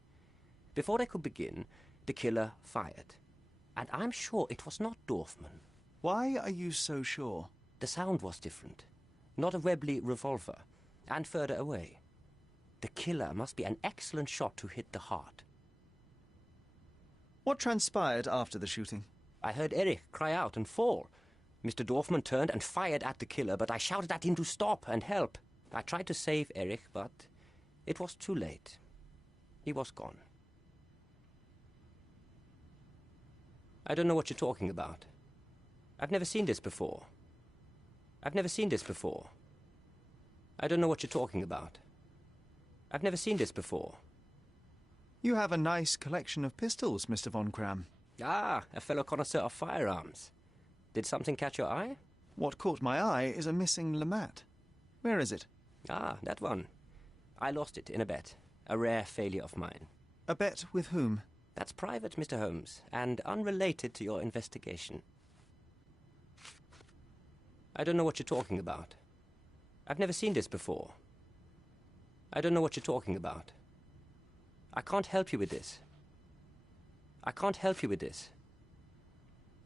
Before they could begin, the killer fired. And I'm sure it was not Dorfman. Why are you so sure? The sound was different. Not a Webley revolver. And further away. The killer must be an excellent shot to hit the heart. What transpired after the shooting? I heard Erich cry out and fall. Mr. Dorfman turned and fired at the killer, but I shouted at him to stop and help. I tried to save Erich, but it was too late. He was gone. I don't know what you're talking about. I've never seen this before. I've never seen this before. I don't know what you're talking about. I've never seen this before. You have a nice collection of pistols, Mr. von Cram. Ah, a fellow connoisseur of firearms. Did something catch your eye? What caught my eye is a missing Lamat. Where is it? Ah, that one. I lost it in a bet. A rare failure of mine. A bet with whom? That's private, Mr. Holmes, and unrelated to your investigation. I don't know what you're talking about. I've never seen this before. I don't know what you're talking about. I can't help you with this. I can't help you with this.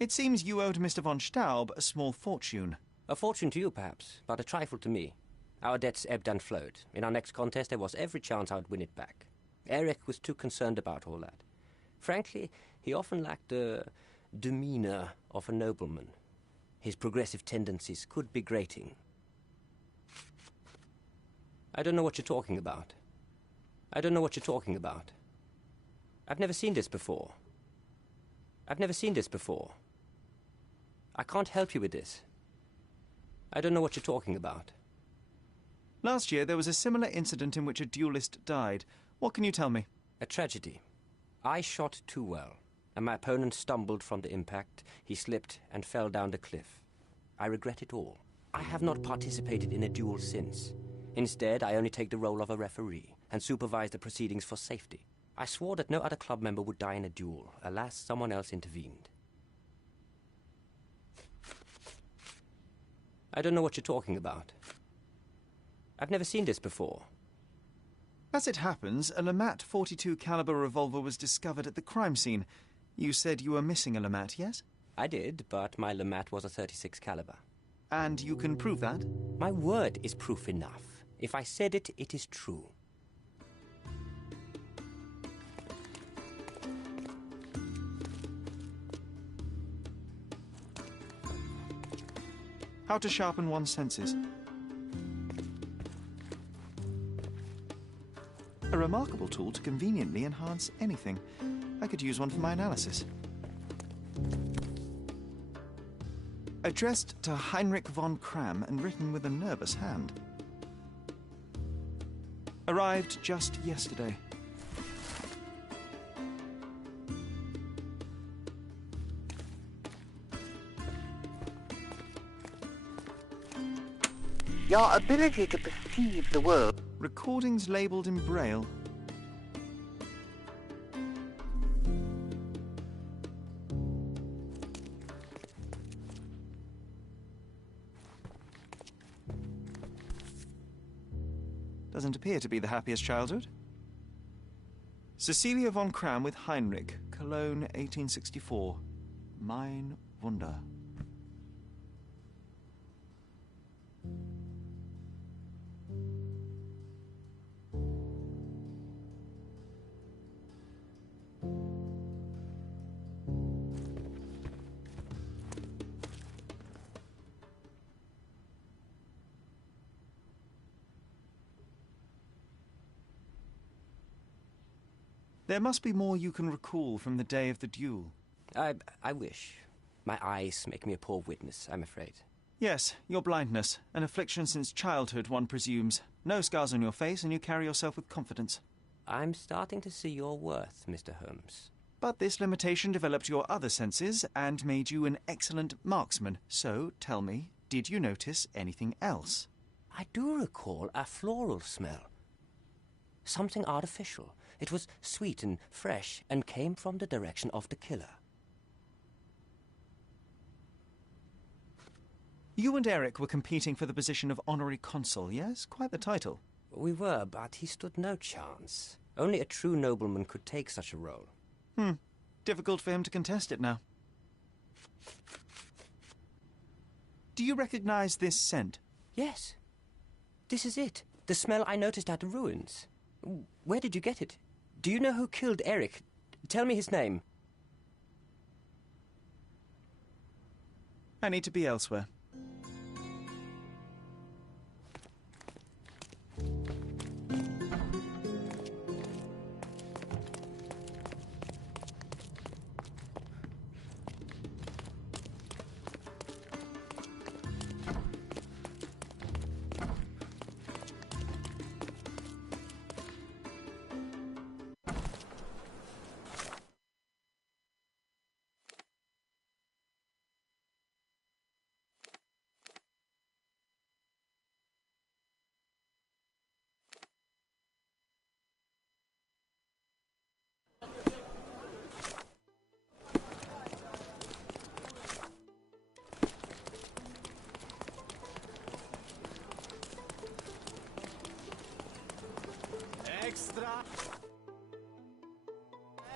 It seems you owed Mr. von Staub a small fortune. A fortune to you, perhaps, but a trifle to me. Our debts ebbed and flowed. In our next contest, there was every chance I would win it back. Eric was too concerned about all that. Frankly, he often lacked the demeanor of a nobleman. His progressive tendencies could be grating. I don't know what you're talking about. I don't know what you're talking about. I've never seen this before. I've never seen this before. I can't help you with this. I don't know what you're talking about. Last year, there was a similar incident in which a duelist died. What can you tell me? A tragedy. I shot too well, and my opponent stumbled from the impact. He slipped and fell down the cliff. I regret it all. I have not participated in a duel since. Instead, I only take the role of a referee and supervise the proceedings for safety. I swore that no other club member would die in a duel. Alas, someone else intervened. I don't know what you're talking about. I've never seen this before. As it happens, a Lamat 42 caliber revolver was discovered at the crime scene. You said you were missing a Lamat, yes? I did, but my Lamat was a 36 caliber. And you can prove that? My word is proof enough. If I said it, it is true. How to sharpen one's senses. A remarkable tool to conveniently enhance anything. I could use one for my analysis. Addressed to Heinrich von Cram and written with a nervous hand. Arrived just yesterday. Your ability to perceive the world. Recordings labelled in Braille. Doesn't appear to be the happiest childhood. Cecilia von Cram with Heinrich, Cologne, 1864. Mein Wunder. There must be more you can recall from the day of the duel. I wish. My eyes make me a poor witness, I'm afraid. Yes, your blindness. An affliction since childhood, one presumes. No scars on your face, and you carry yourself with confidence. I'm starting to see your worth, Mr. Holmes. But this limitation developed your other senses and made you an excellent marksman. So, tell me, did you notice anything else? I do recall a floral smell. Something artificial. It was sweet and fresh and came from the direction of the killer. You and Eric were competing for the position of honorary consul, yes? Quite the title. We were, but he stood no chance. Only a true nobleman could take such a role. Difficult for him to contest it now. Do you recognize this scent? Yes. This is it. The smell I noticed at the ruins. Where did you get it? Do you know who killed Eric? Tell me his name. I need to be elsewhere.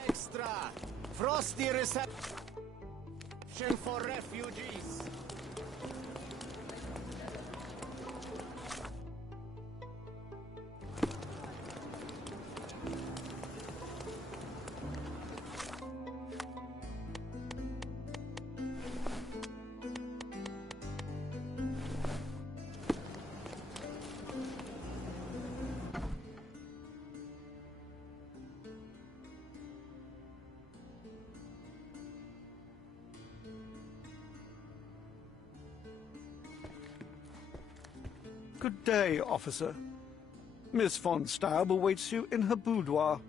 Extra! Frosty reception for refugees. Good day, officer. Miss von Staub awaits you in her boudoir.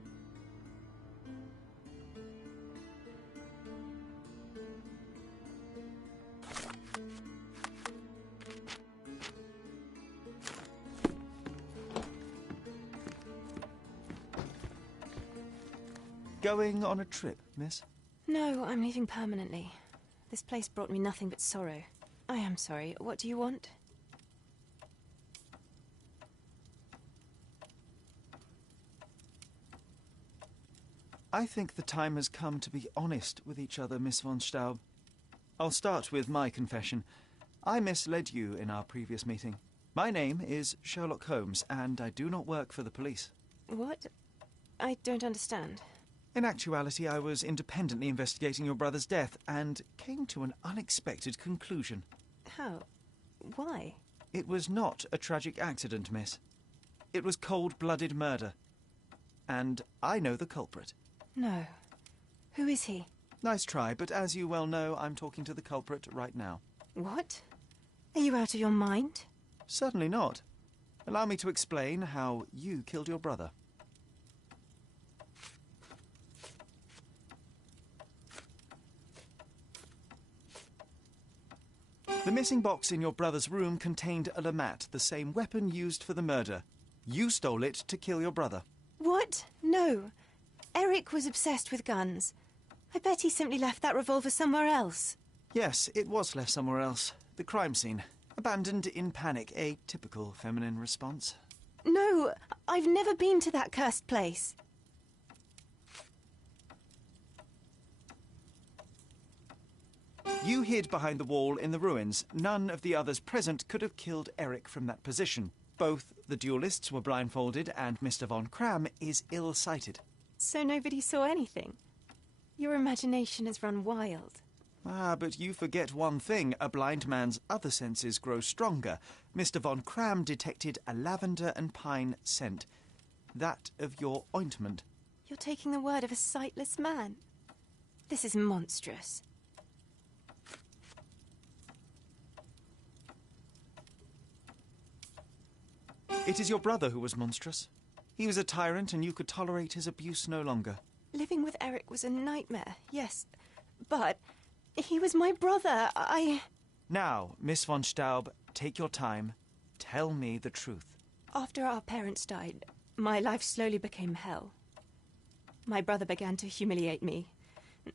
Going on a trip, miss? No, I'm leaving permanently. This place brought me nothing but sorrow. I am sorry. What do you want? I think the time has come to be honest with each other, Miss von Staub. I'll start with my confession. I misled you in our previous meeting. My name is Sherlock Holmes, and I do not work for the police. What? I don't understand. In actuality, I was independently investigating your brother's death and came to an unexpected conclusion. How? Why? It was not a tragic accident, miss. It was cold-blooded murder. And I know the culprit. No. Who is he? Nice try, but as you well know, I'm talking to the culprit right now. What? Are you out of your mind? Certainly not. Allow me to explain how you killed your brother. The missing box in your brother's room contained a Lamat, the same weapon used for the murder. You stole it to kill your brother. What? No. Eric was obsessed with guns. I bet he simply left that revolver somewhere else. Yes, it was left somewhere else. The crime scene. Abandoned in panic. A typical feminine response. No, I've never been to that cursed place. You hid behind the wall in the ruins. None of the others present could have killed Eric from that position. Both the duelists were blindfolded and Mr. von Cram is ill-sighted. So nobody saw anything? Your imagination has run wild. Ah, but you forget one thing. A blind man's other senses grow stronger. Mr. von Cram detected a lavender and pine scent. That of your ointment. You're taking the word of a sightless man. This is monstrous. It is your brother who was monstrous. He was a tyrant and you could tolerate his abuse no longer. Living with Eric was a nightmare, yes. But he was my brother. Now, Miss von Staub, take your time. Tell me the truth. After our parents died, my life slowly became hell. My brother began to humiliate me.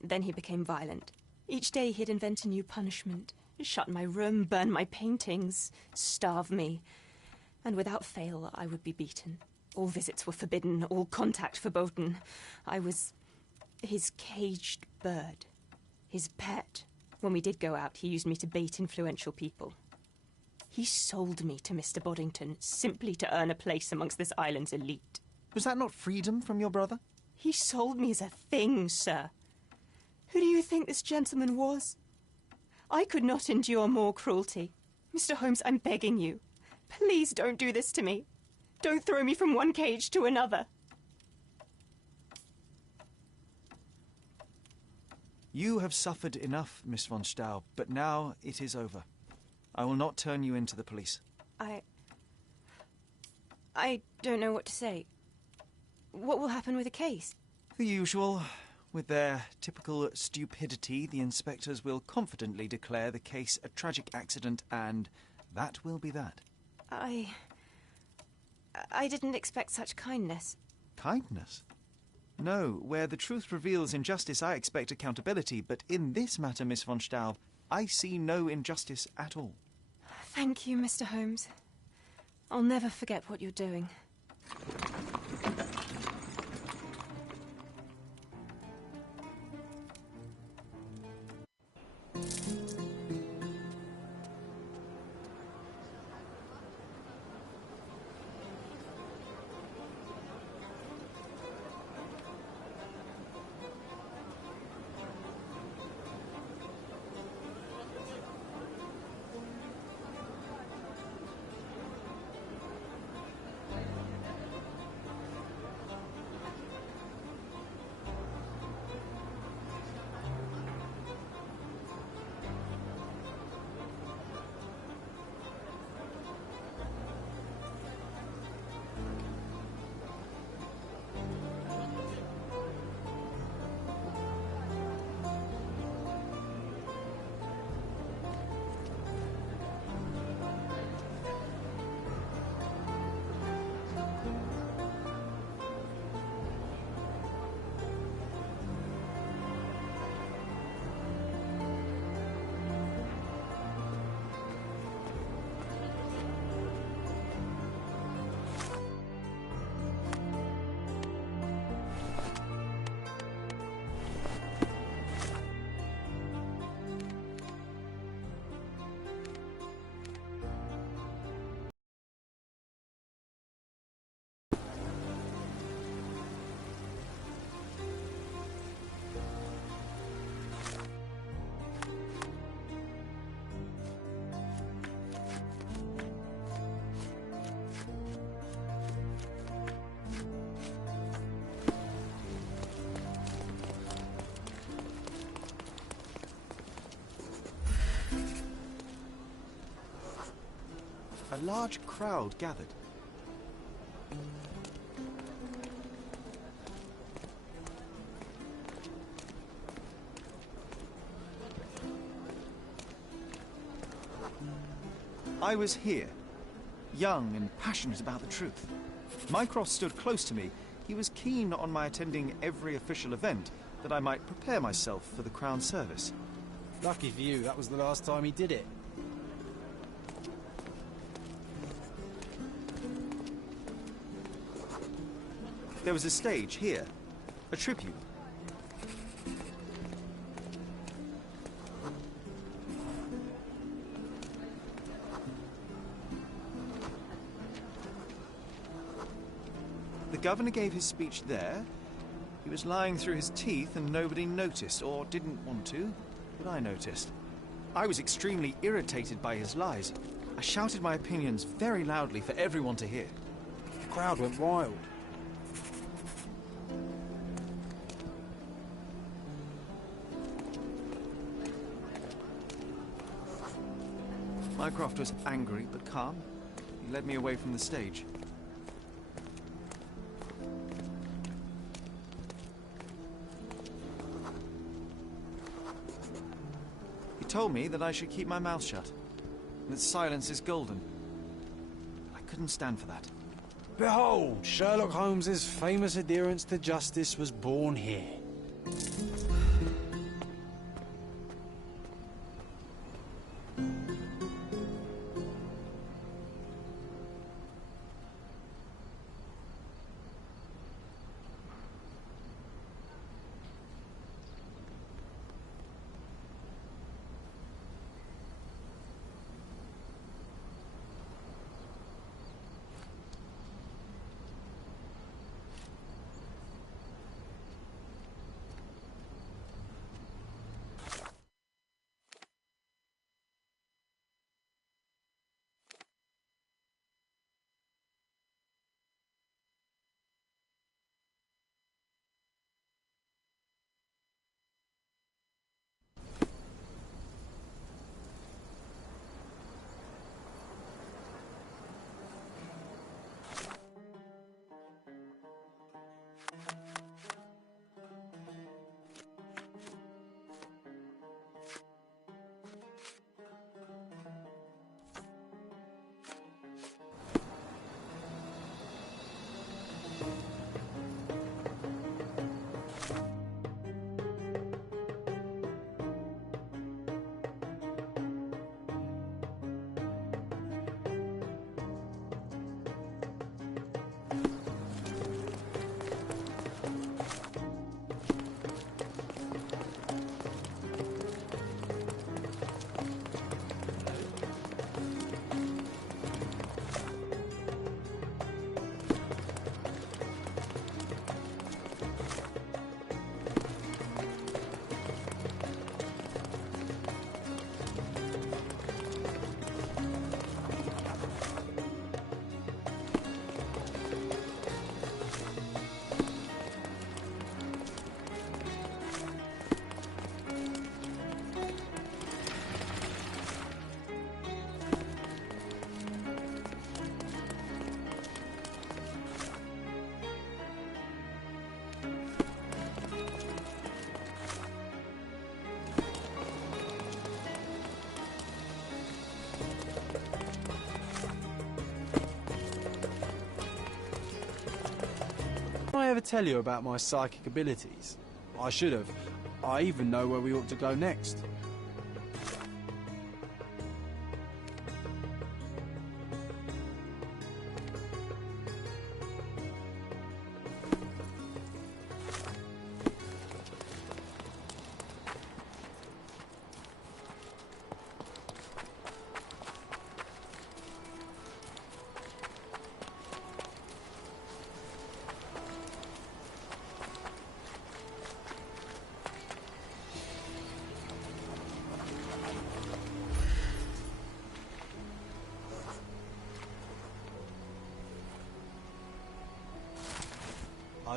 Then he became violent. Each day he'd invent a new punishment. Shut my room, burn my paintings, starve me. And without fail, I would be beaten. All visits were forbidden, all contact verboten. I was his caged bird, his pet. When we did go out, he used me to bait influential people. He sold me to Mr. Boddington simply to earn a place amongst this island's elite. Was that not freedom from your brother? He sold me as a thing, sir. Who do you think this gentleman was? I could not endure more cruelty. Mr. Holmes, I'm begging you. Please don't do this to me. Don't throw me from one cage to another. You have suffered enough, Miss von Staub, but now it is over. I will not turn you into the police. I don't know what to say. What will happen with the case? The usual. With their typical stupidity, the inspectors will confidently declare the case a tragic accident, and that will be that. I didn't expect such kindness. Kindness? No, where the truth reveals injustice, I expect accountability, but in this matter, Miss von Staub, I see no injustice at all. Thank you, Mr. Holmes. I'll never forget what you're doing. a large crowd gathered. I was here, young and passionate about the truth. Mycroft stood close to me. He was keen on my attending every official event, that I might prepare myself for the Crown service. Lucky for you, that was the last time he did it. There was a stage here, a tribune. The governor gave his speech there. He was lying through his teeth and nobody noticed, or didn't want to, but I noticed. I was extremely irritated by his lies. I shouted my opinions very loudly for everyone to hear. The crowd went wild. Mycroft was angry but calm. He led me away from the stage. He told me that I should keep my mouth shut, that silence is golden. I couldn't stand for that. Behold, Sherlock Holmes's famous adherence to justice was born here. Did I ever tell you about my psychic abilities? I should have. I even know where we ought to go next.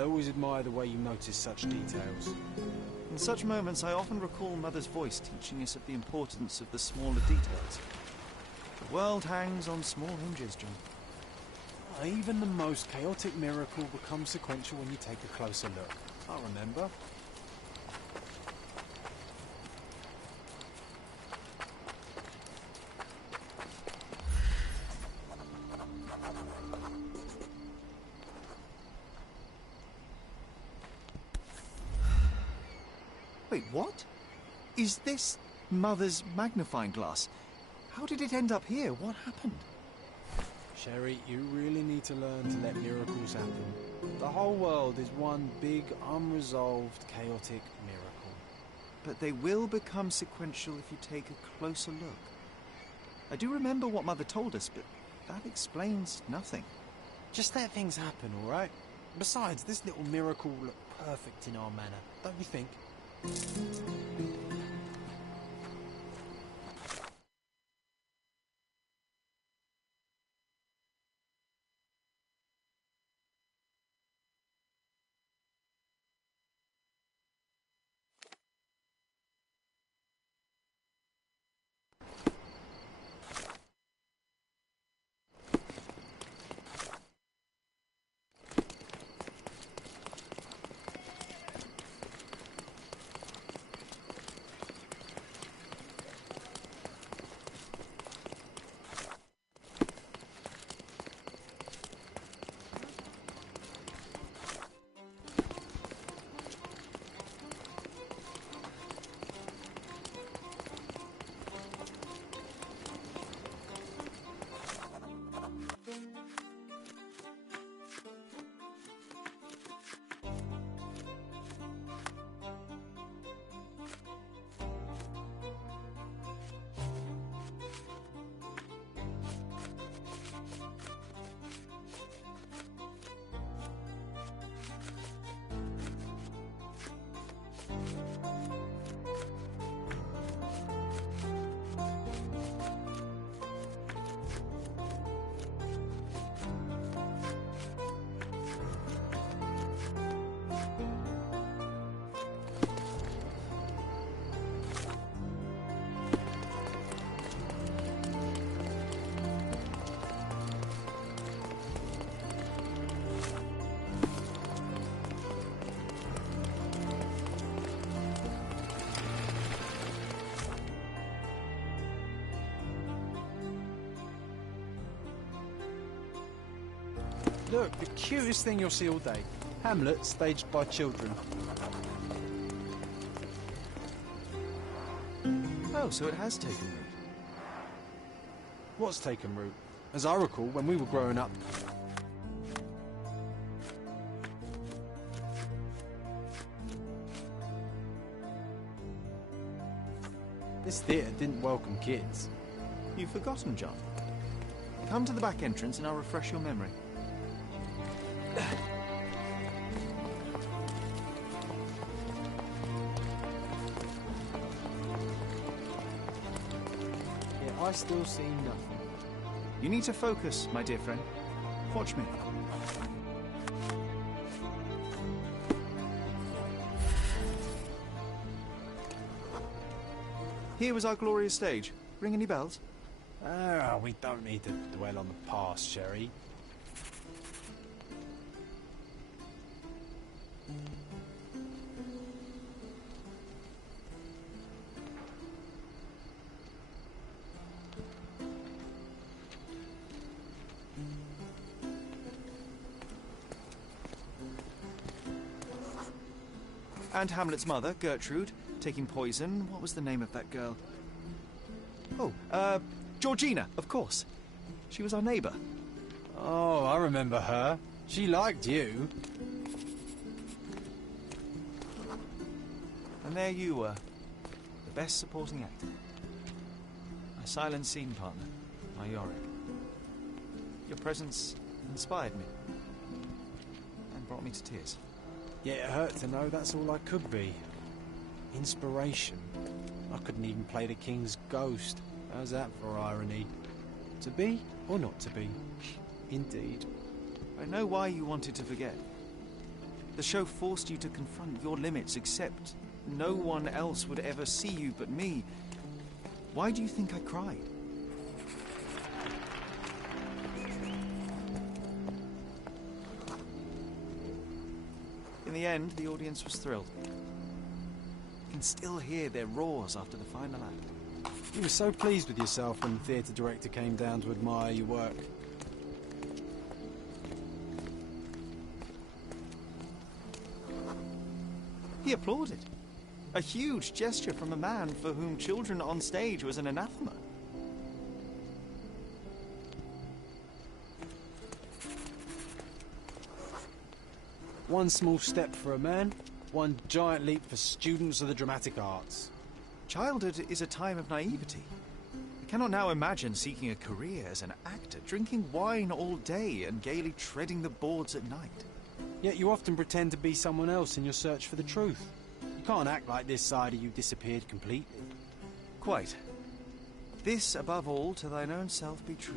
I always admire the way you notice such details. In such moments, I often recall Mother's voice teaching us of the importance of the smaller details. world hangs on small hinges, John. Even the most chaotic miracle becomes sequential when you take a closer look. I remember. Wait, what? Is this Mother's magnifying glass? How did it end up here? What happened? Sherry, you really need to learn to let miracles happen. The whole world is one big, unresolved, chaotic miracle. But they will become sequential if you take a closer look. I do remember what Mother told us, but that explains nothing. Just let things happen, all right? Besides, this little miracle will look perfect in our manner, don't you think? Look, the cutest thing you'll see all day. Hamlet staged by children. Oh, so it has taken root. What's taken root? As I recall, when we were growing up... This theatre didn't welcome kids. You've forgotten, John. Come to the back entrance and I'll refresh your memory. Yeah, I still see nothing. You need to focus, my dear friend. Watch me. Here was our glorious stage. Ring any bells? We don't need to dwell on the past, Sherry. And Hamlet's mother, Gertrude, taking poison. What was the name of that girl? Oh, Georgina, of course. She was our neighbour. Oh, I remember her. She liked you. And there you were, the best supporting actor. My silent scene partner, my Yorick. Your presence inspired me and brought me to tears. Yeah, it hurt to know that's all I could be. Inspiration. I couldn't even play the king's ghost. How's that for irony? To be or not to be? Indeed. I know why you wanted to forget. The show forced you to confront your limits, except no one else would ever see you but me. Why do you think I cried? In the end, the audience was thrilled. You can still hear their roars after the final act. You were so pleased with yourself when the theatre director came down to admire your work. He applauded. A huge gesture from a man for whom children on stage was an anathema. One small step for a man, one giant leap for students of the dramatic arts. Childhood is a time of naivety. I cannot now imagine seeking a career as an actor, drinking wine all day and gaily treading the boards at night. Yet you often pretend to be someone else in your search for the truth. You can't act like this side of you disappeared completely. Quite. This, above all, to thine own self be true.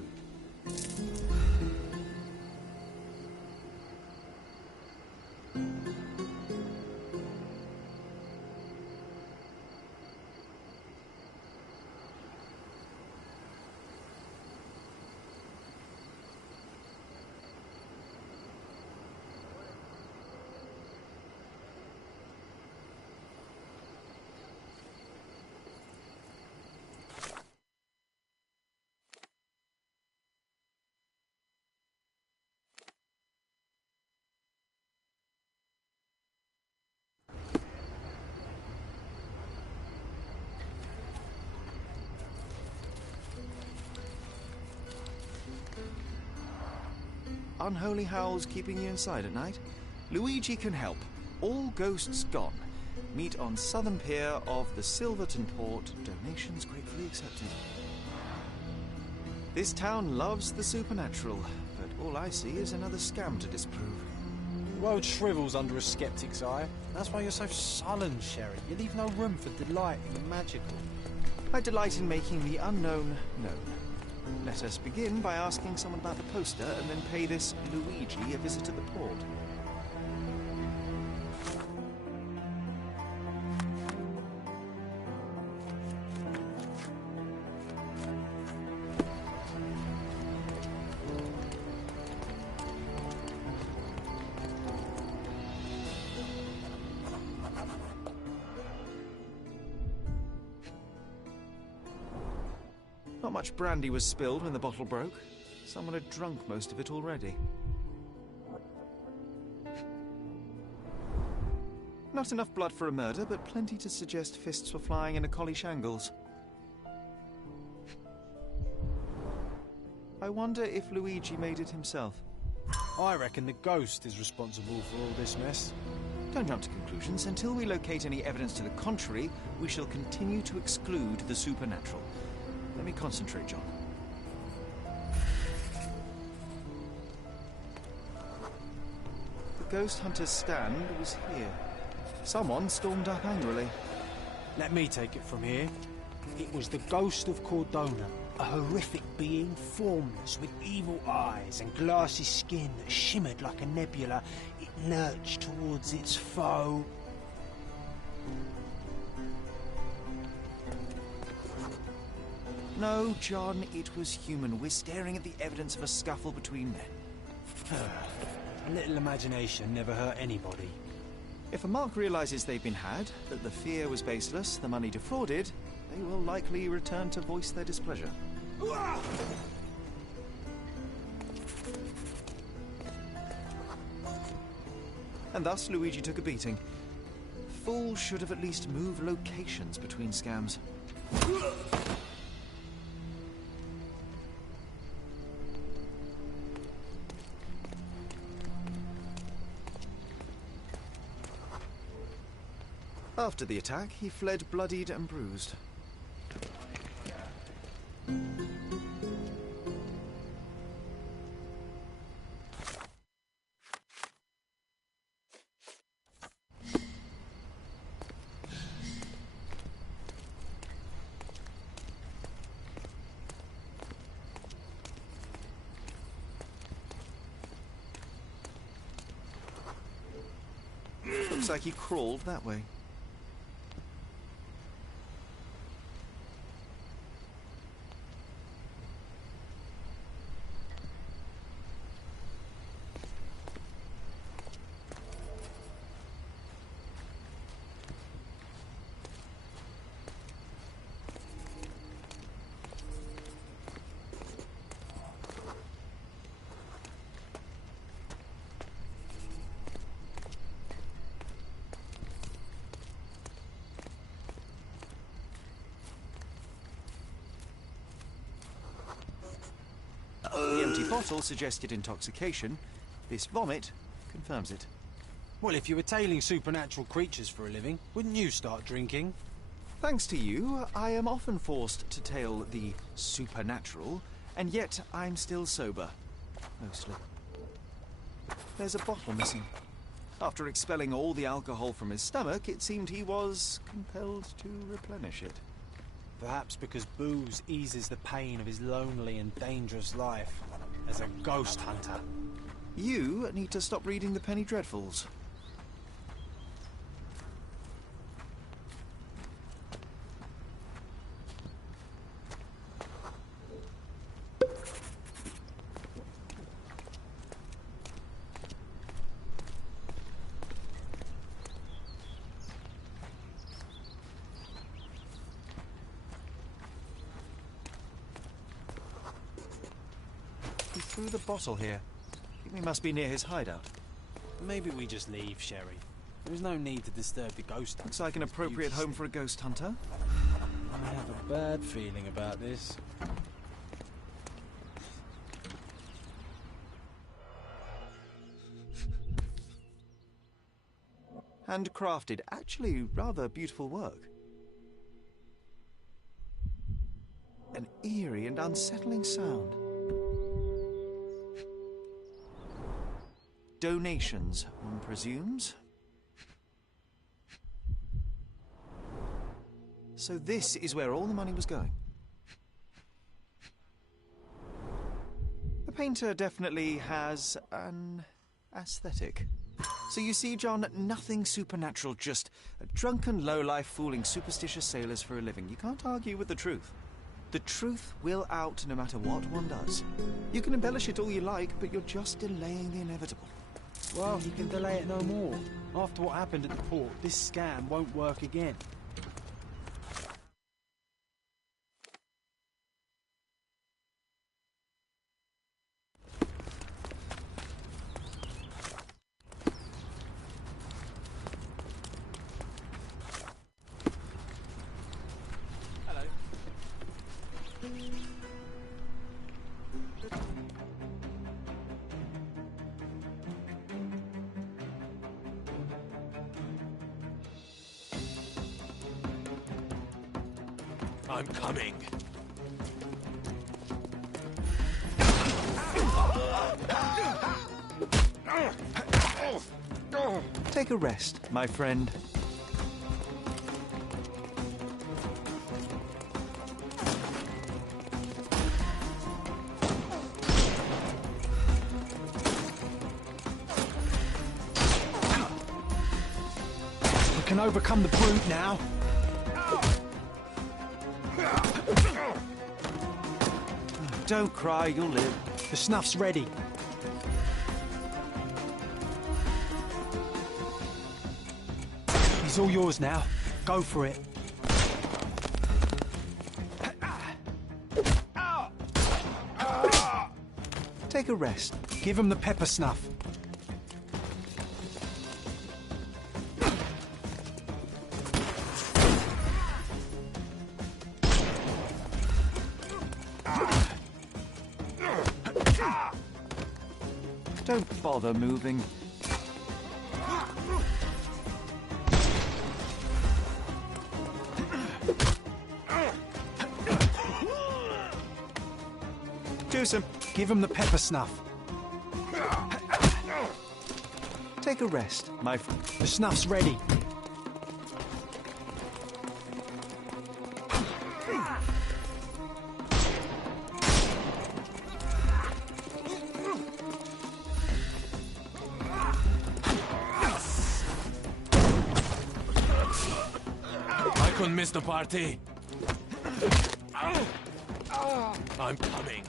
Unholy howls keeping you inside at night? Luigi can help. All ghosts gone. Meet on southern pier of the Silverton Port. Donations gratefully accepted. This town loves the supernatural, but all I see is another scam to disprove. The world shrivels under a skeptic's eye. That's why you're so sullen, Sherry. You leave no room for delight in the magical. I delight in making the unknown known. Let us begin by asking someone about the poster and then pay this Luigi a visit at the port. Not much brandy was spilled when the bottle broke. Someone had drunk most of it already. Not enough blood for a murder, but plenty to suggest fists were flying in a collie shangles. I wonder if Luigi made it himself. I reckon the ghost is responsible for all this mess. Don't jump to conclusions. Until we locate any evidence to the contrary, we shall continue to exclude the supernatural. Let me concentrate, John. The ghost hunter's stand was here. Someone stormed up angrily. Let me take it from here. It was the ghost of Cordona, a horrific being, formless, with evil eyes and glassy skin that shimmered like a nebula. It lurched towards its foe. No, John, it was human. We're staring at the evidence of a scuffle between men. A little imagination never hurt anybody. If a mark realizes they've been had, that the fear was baseless, the money defrauded, they will likely return to voice their displeasure. And thus Luigi took a beating. Fools should have at least moved locations between scams. After the attack, he fled bloodied and bruised. Looks like he crawled that way. bottle suggested intoxication, this vomit confirms it. Well, if you were tailing supernatural creatures for a living, wouldn't you start drinking? Thanks to you, I am often forced to tail the supernatural, and yet I'm still sober. Mostly. There's a bottle missing. After expelling all the alcohol from his stomach, it seemed he was compelled to replenish it. Perhaps because booze eases the pain of his lonely and dangerous life as a ghost hunter. You need to stop reading the Penny Dreadfuls. He threw the bottle here. We must be near his hideout. Maybe we just leave, Sherry. There is no need to disturb the ghost hunter. Looks like an appropriate home for a ghost hunter. I have a bad feeling about this. Handcrafted, actually rather beautiful work. An eerie and unsettling sound. Donations, one presumes. So this is where all the money was going. The painter definitely has an aesthetic. So you see, John, nothing supernatural, just a drunken lowlife fooling superstitious sailors for a living. You can't argue with the truth. The truth will out no matter what one does. You can embellish it all you like, but you're just delaying the inevitable. Well, you can delay it no more. After what happened at the port, this scam won't work again. I'm coming. Take a rest, my friend. We can overcome the brute now. Don't cry, you'll live. The snuff's ready. He's all yours now. Go for it. Take a rest. Give him the pepper snuff. Don't bother moving. Do some. Give him the pepper snuff. Take a rest, my friend. The snuff's ready. I couldn't miss the party. I'm coming.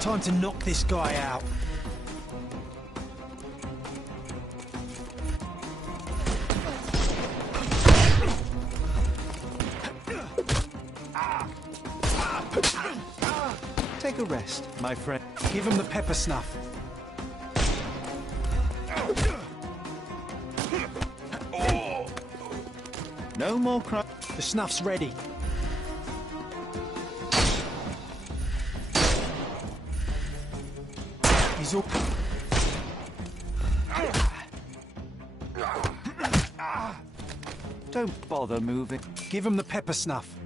Time to knock this guy out. Take a rest, my friend. Give him the pepper snuff. No more cry. The snuff's ready. He's all... Don't bother moving. Give him the pepper snuff.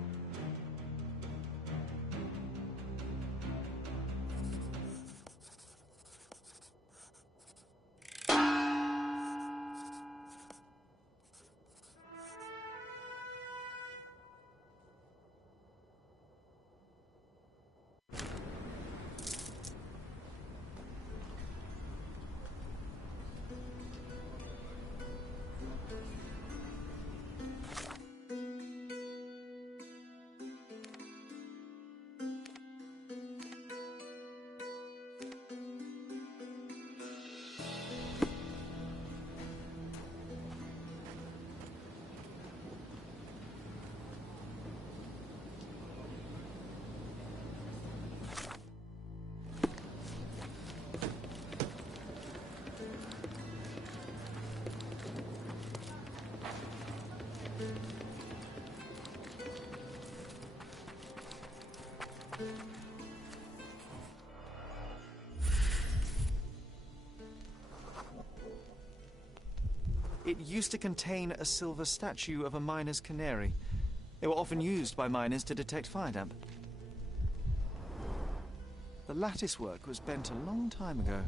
It used to contain a silver statue of a miner's canary. They were often used by miners to detect fire damp. The lattice work was bent a long time ago.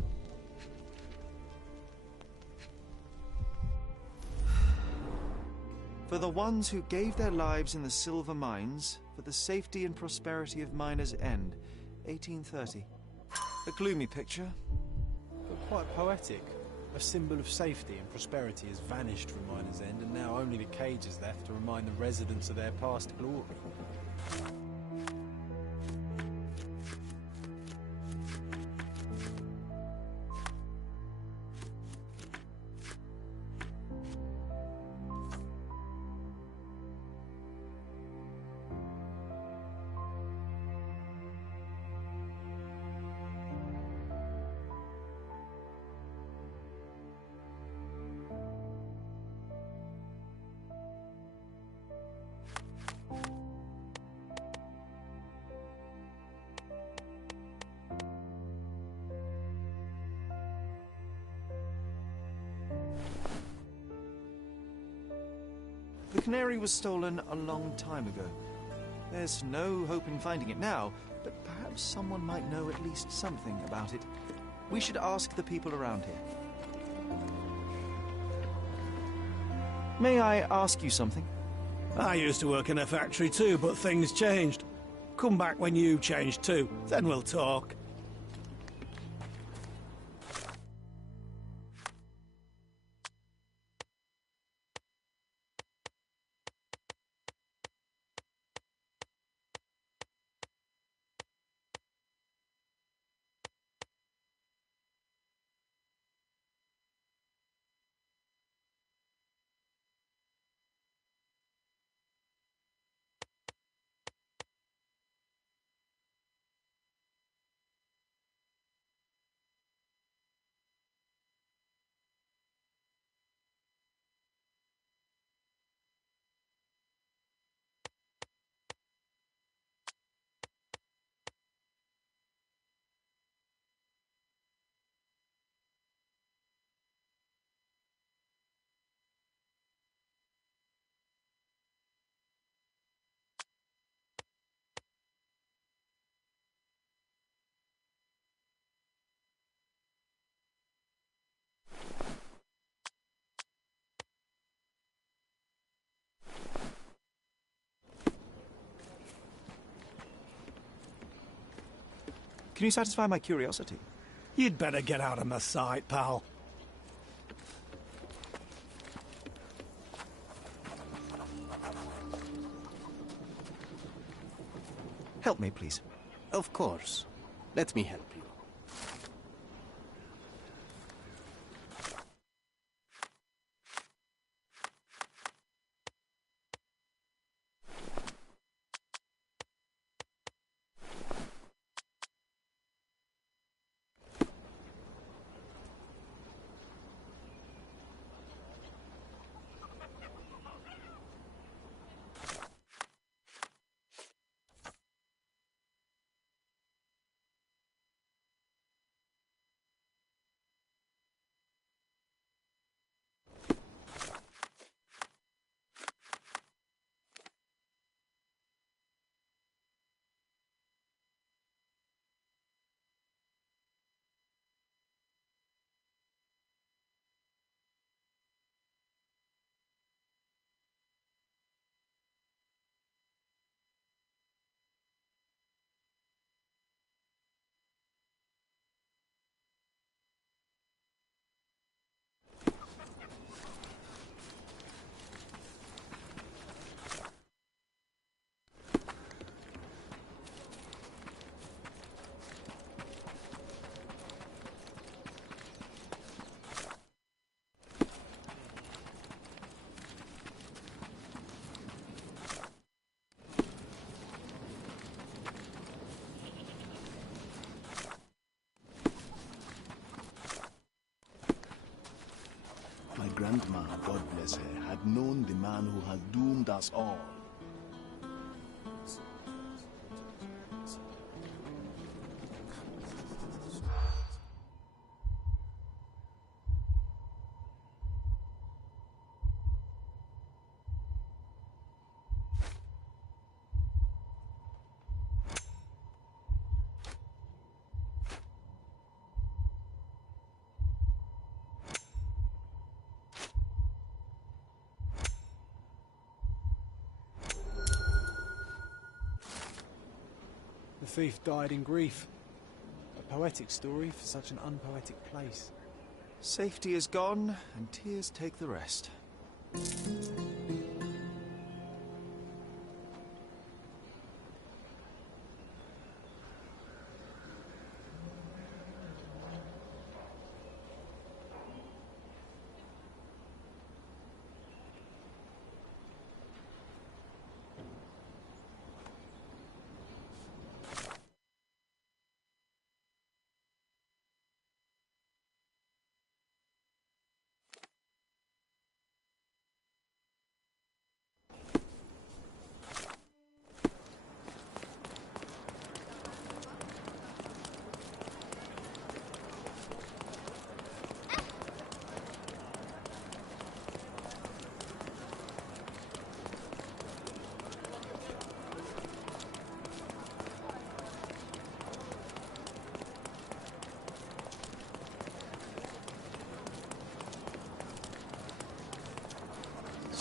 For the ones who gave their lives in the silver mines, for the safety and prosperity of Miners' End, 1830. A gloomy picture. But quite poetic. A symbol of safety and prosperity has vanished from Miners' End, and now only the cage is left to remind the residents of their past glory. The canary was stolen a long time ago. There's no hope in finding it now, but perhaps someone might know at least something about it. We should ask the people around here. May I ask you something? I used to work in a factory too, but things changed. Come back when you change too, then we'll talk. Can you satisfy my curiosity? You'd better get out of my sight, pal. Help me, please. Of course. Let me help you. grandma, God bless her, had known the man who has doomed us all. The thief died in grief. A poetic story for such an unpoetic place. Safety is gone, and tears take the rest.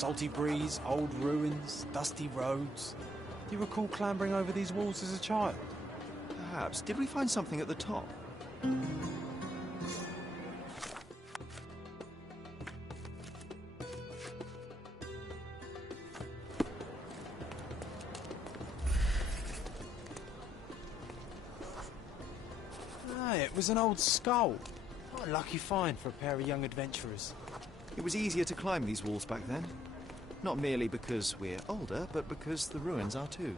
Salty breeze, old ruins, dusty roads. Do you recall clambering over these walls as a child? Perhaps. Did we find something at the top? Ah, it was an old skull. What a lucky find for a pair of young adventurers. It was easier to climb these walls back then. Not merely because we're older, but because the ruins are too.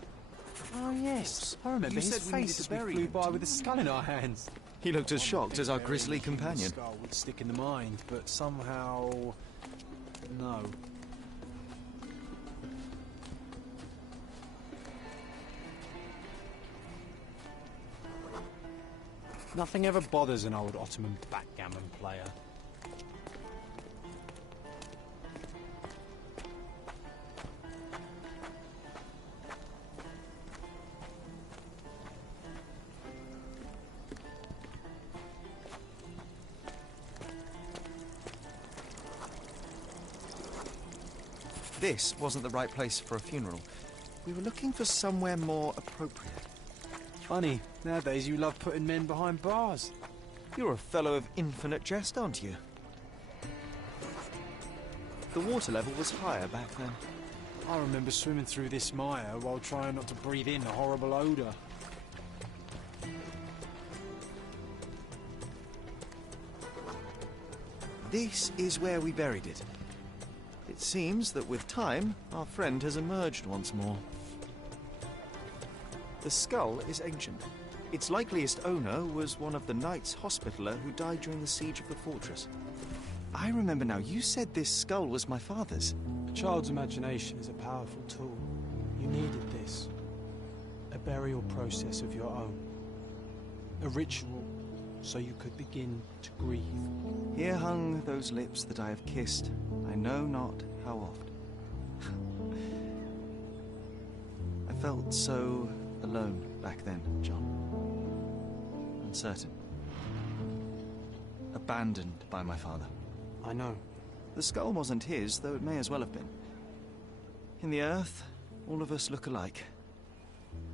Oh yes, I remember his face as we flew by with a skull in our hands. He looked as shocked as our grisly companion. The skull would stick in the mind, but somehow... no. Nothing ever bothers an old Ottoman backgammon player. This wasn't the right place for a funeral. We were looking for somewhere more appropriate. Funny, nowadays you love putting men behind bars. You're a fellow of infinite jest, aren't you? The water level was higher back then. I remember swimming through this mire while trying not to breathe in a horrible odour. This is where we buried it. It seems that with time, our friend has emerged once more. The skull is ancient. Its likeliest owner was one of the Knights Hospitaller who died during the siege of the fortress. I remember now, you said this skull was my father's. A child's imagination is a powerful tool. You needed this. A burial process of your own. A ritual so you could begin to grieve. Here hung those lips that I have kissed, I know not how oft. I felt so alone back then, John. Uncertain. Abandoned by my father. I know. The skull wasn't his, though it may as well have been. In the earth, all of us look alike.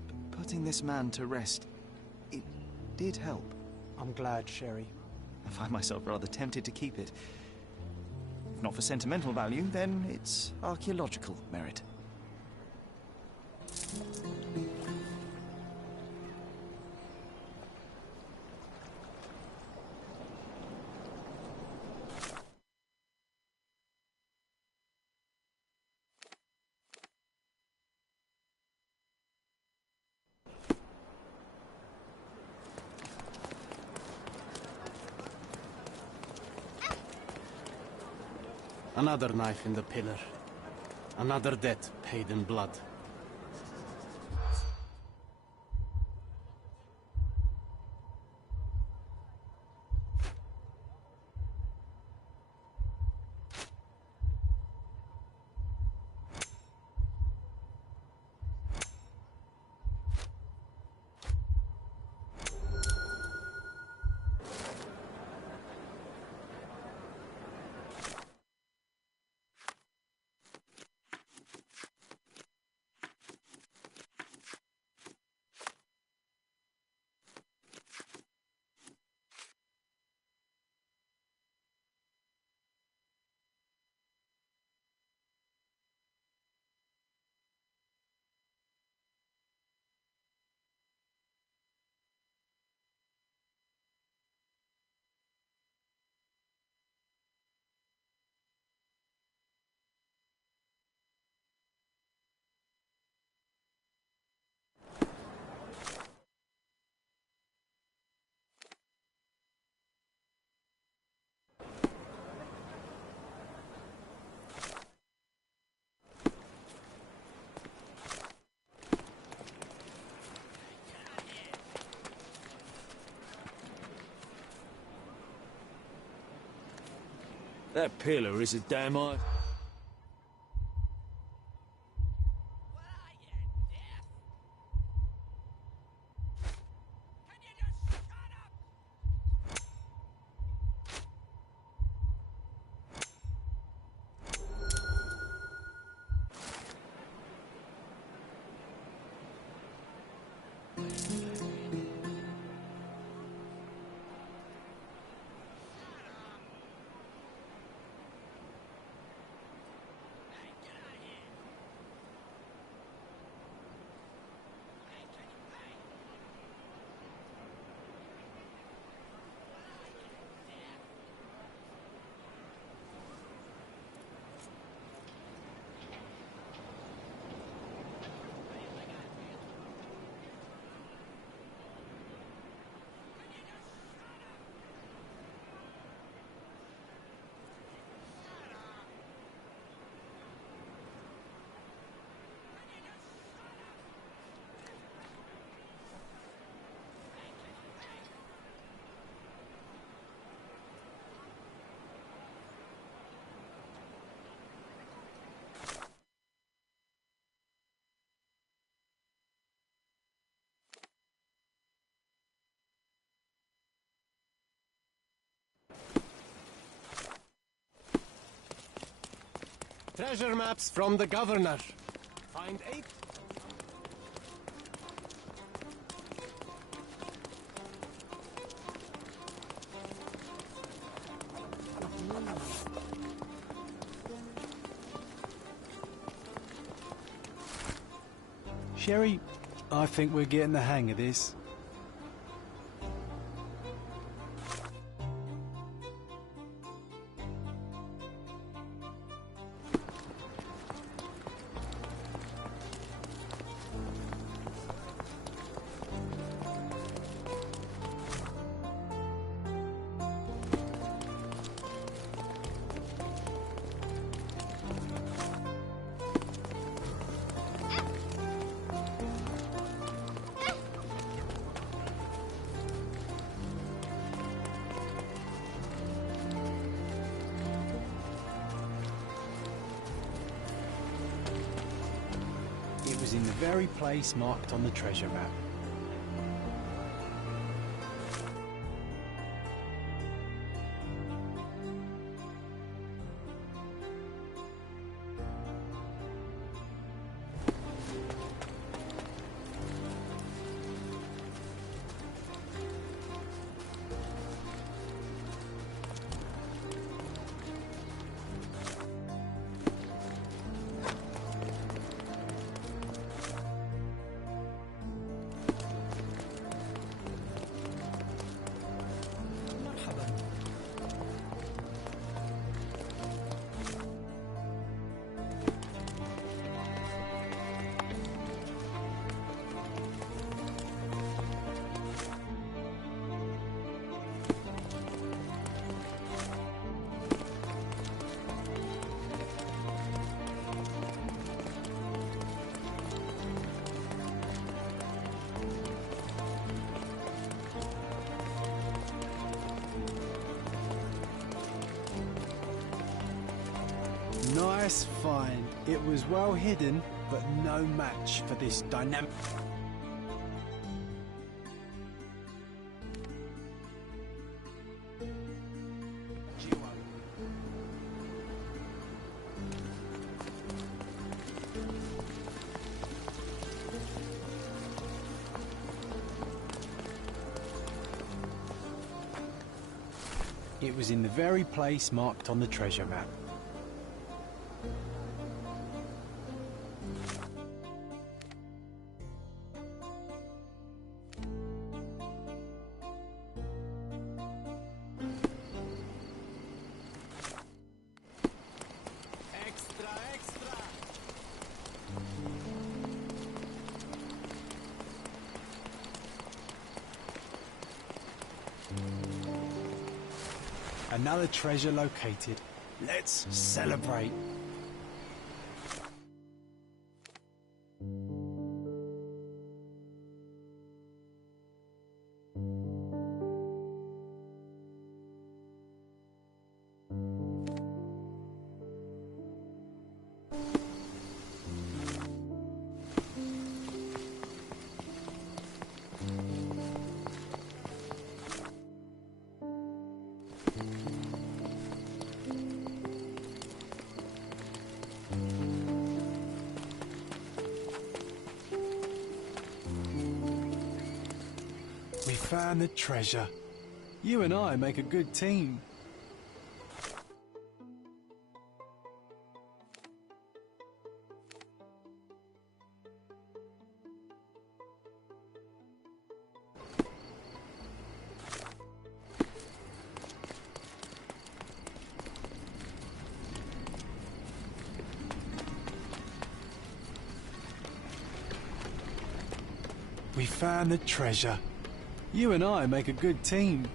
But putting this man to rest, it did help. I'm glad, Sherry. I find myself rather tempted to keep it. If not for sentimental value, then it's archaeological merit. Another knife in the pillar. Another debt paid in blood. That pillar is a damn eye. Treasure maps from the governor. Find 8. Sherry, I think we're getting the hang of this. It was in the very place marked on the treasure map. Nice find. It was well hidden, but no match for this dynamic... It was in the very place marked on the treasure map. Another treasure located. Let's celebrate. We found the treasure. You and I make a good team. We found the treasure. You and I make a good team.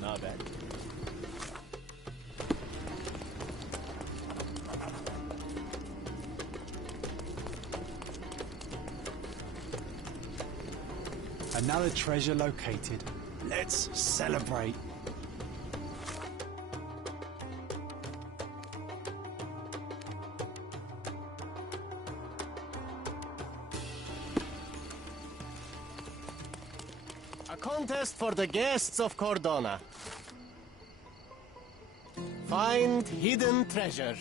Not bad. Another treasure located. Let's celebrate. A contest for the guests of Cordona. Find hidden treasure.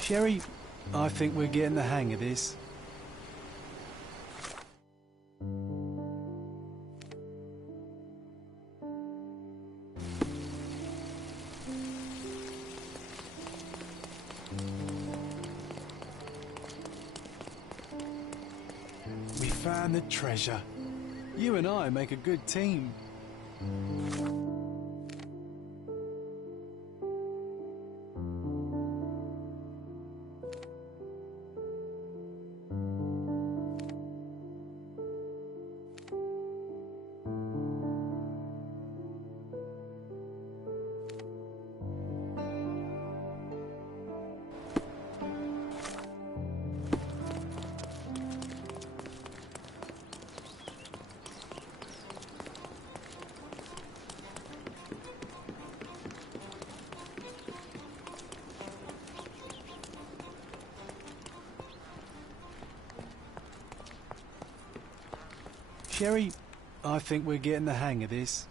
Sherry, I think we're getting the hang of this. We found the treasure. You and I make a good team. Sherry, I think we're getting the hang of this.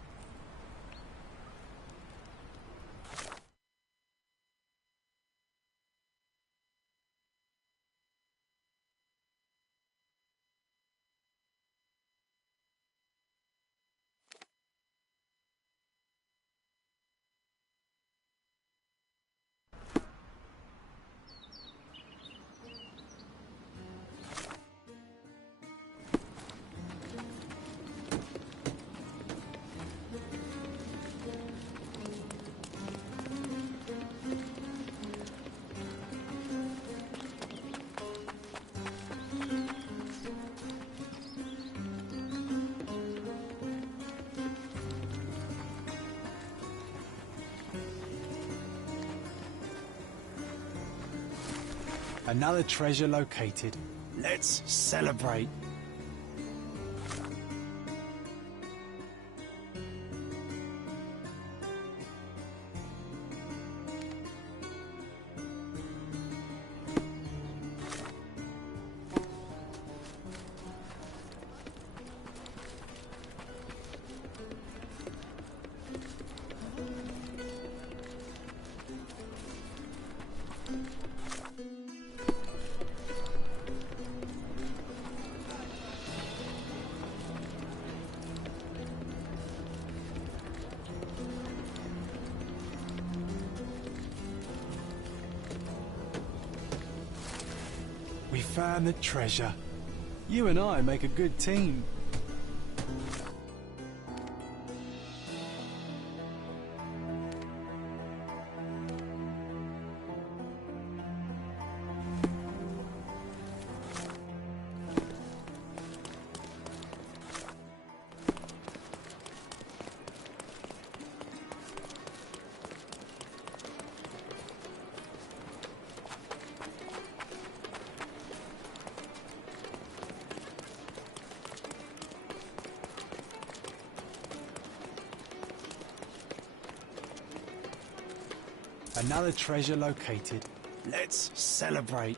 Another treasure located. Let's celebrate. We found the treasure. You and I make a good team. Another treasure located. Let's celebrate.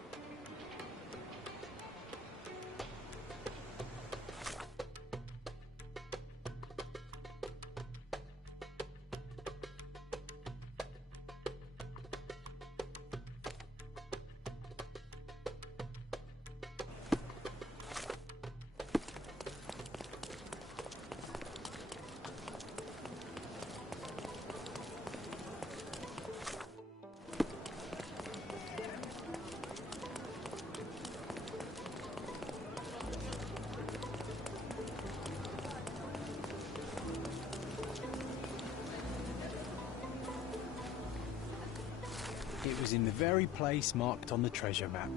It was in the very place marked on the treasure map.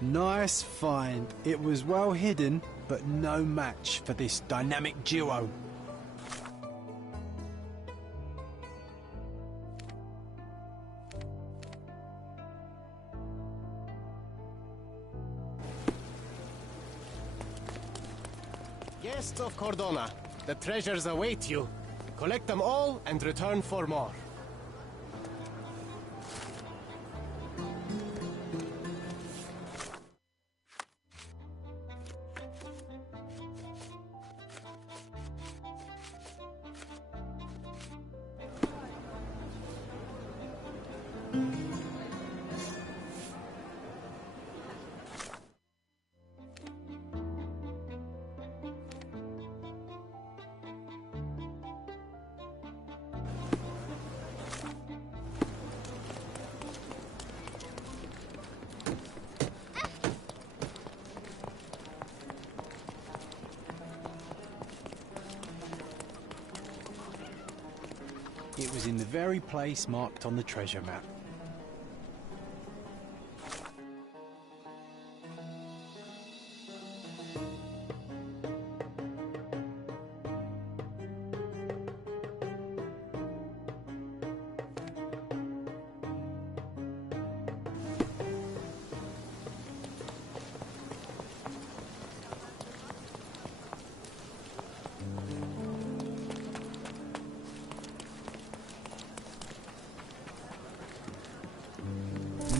Nice find. It was well hidden, but no match for this dynamic duo. Guests of Cordona, the treasures await you. Collect them all and return for more. It was in the very place marked on the treasure map.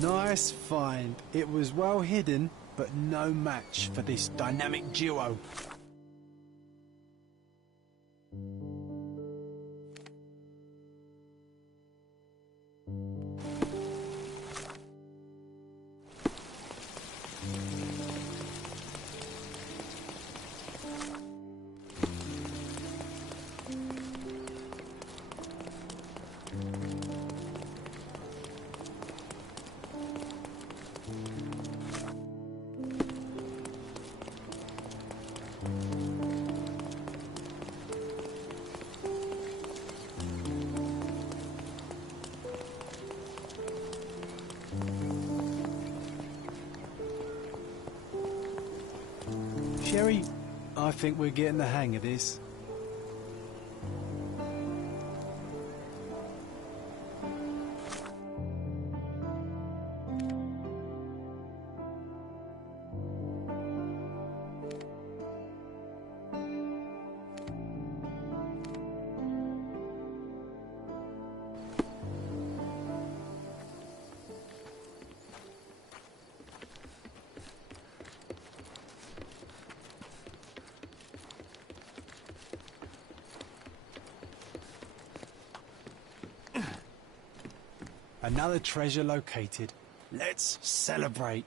Nice find. It was well hidden, but no match for this dynamic duo. Sherry, I think we're getting the hang of this. Another treasure located. Let's celebrate.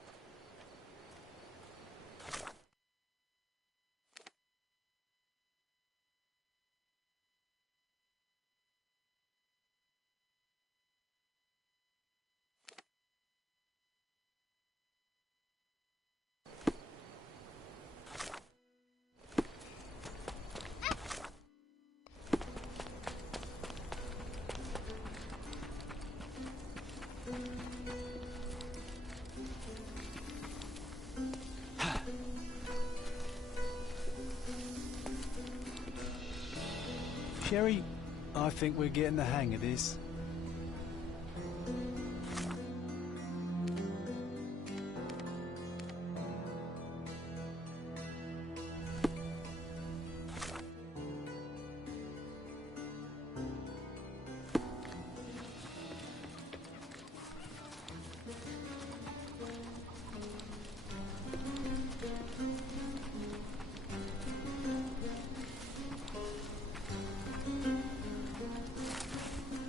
Sherry, I think we're getting the hang of this.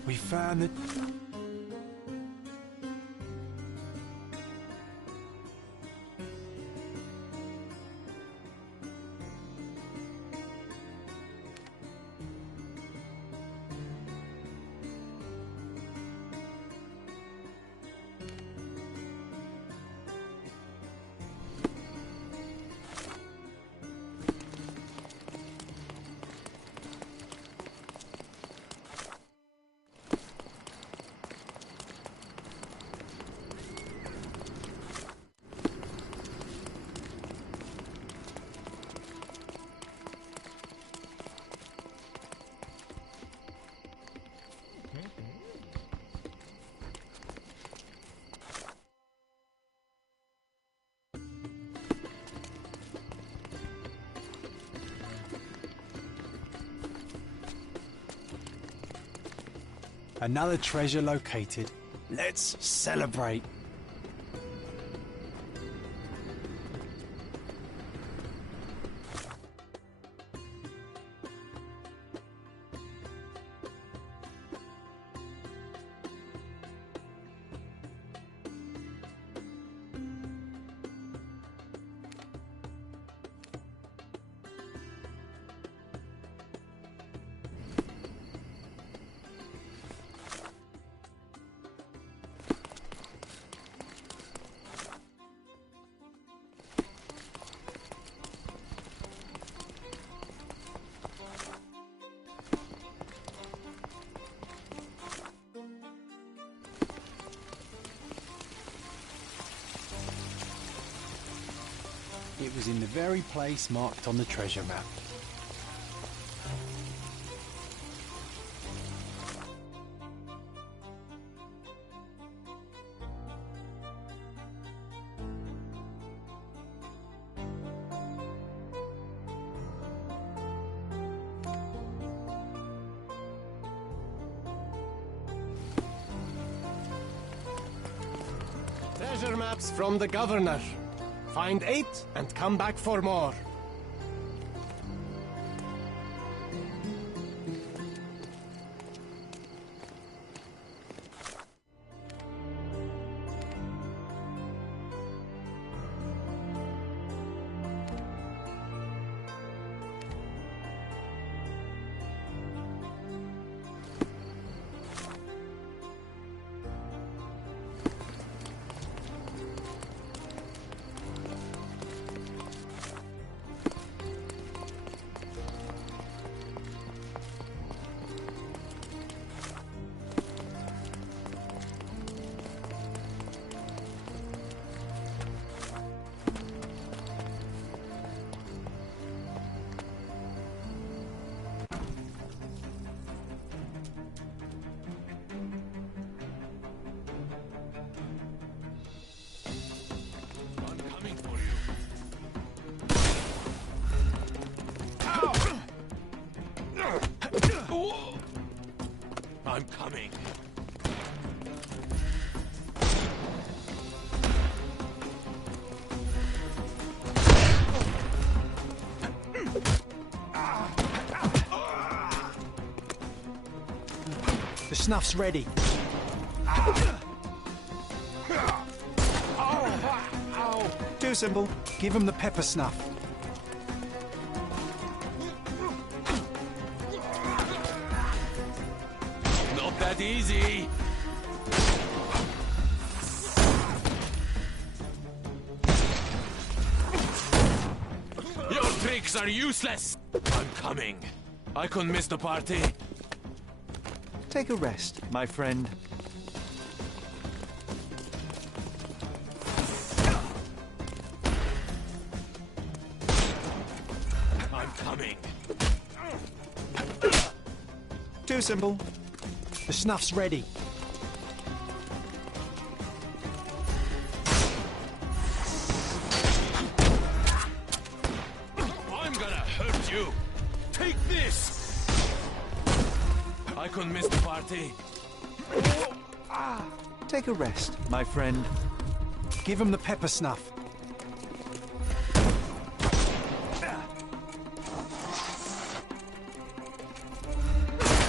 We found it. Another treasure located. Let's celebrate. It was in the very place marked on the treasure map. Treasure maps from the governor. Find 8 and come back for more. I'm coming. The snuff's ready. Do symbol. Give him the pepper snuff. Not that easy. Your tricks are useless. I'm coming. I couldn't miss the party. Take a rest, my friend. I'm coming. Do symbol. The snuff's ready. I'm gonna hurt you. Take this. I couldn't miss the party. Take a rest, my friend. Give him the pepper snuff.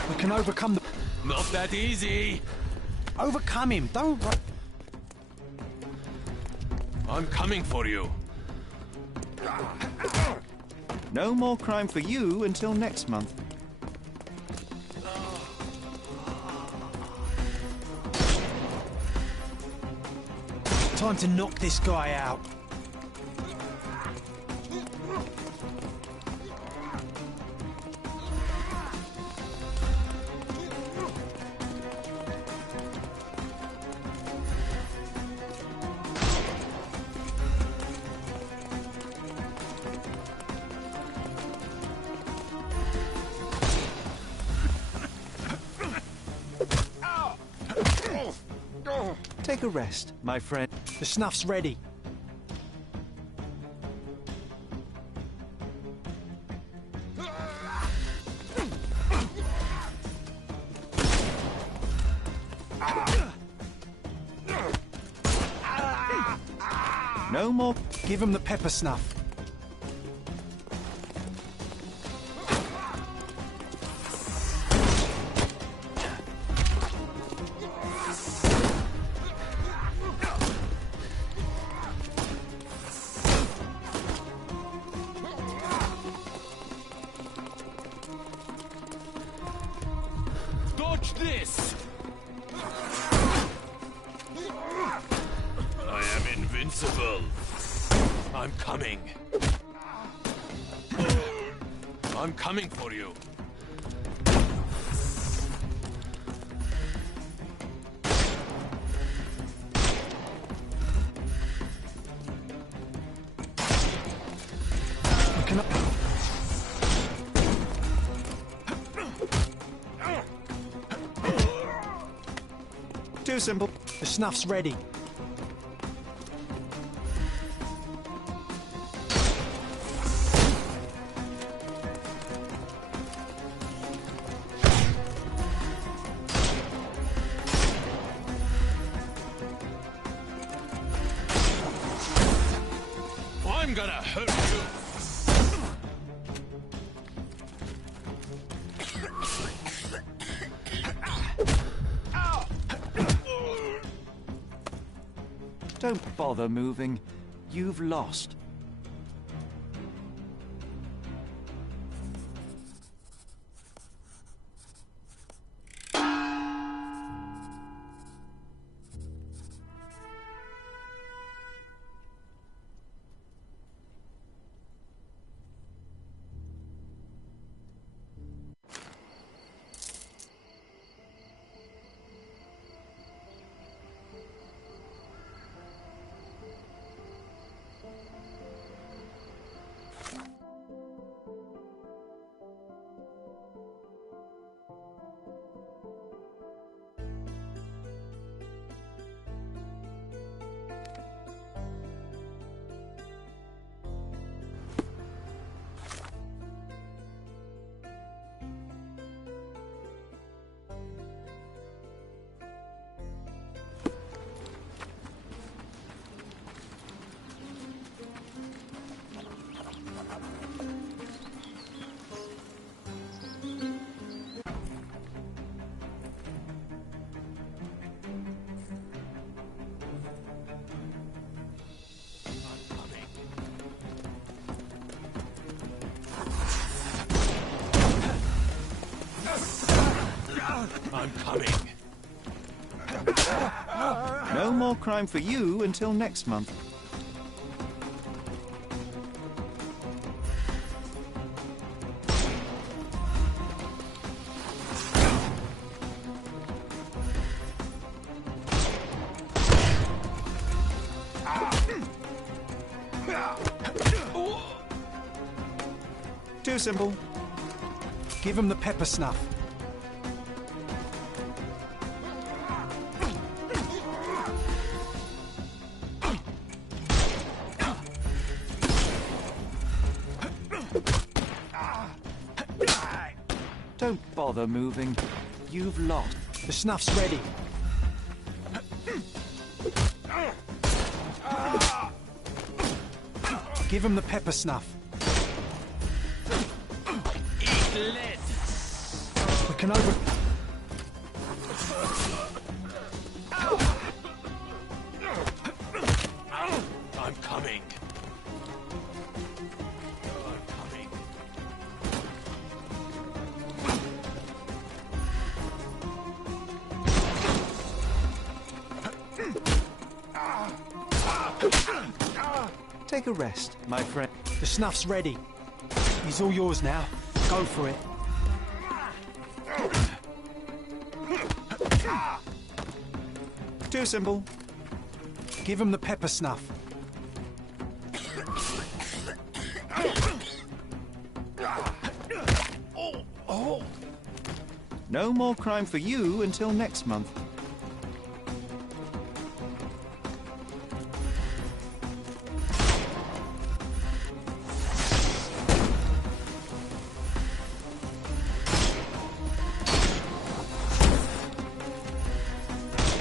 We can overcome the... Not that easy. Overcome him, don't... I'm coming for you. No more crime for you until next month. Time to knock this guy out. Take a rest, my friend. The snuff's ready. No more. Give him the pepper snuff. Dodge this! I am invincible. I'm coming. I'm coming for you. Too simple. The snuff's ready. I'm gonna hurt you. Don't bother moving. You've lost. I'm coming. No more crime for you until next month. Too simple. Give him the pepper snuff. Don't bother moving. You've lost. The snuff's ready. Give him the pepper snuff. Eat lead. We can over... I'm coming. Take a rest, my friend. The snuff's ready. He's all yours now. Go for it. Too simple. Give him the pepper snuff. No more crime for you until next month.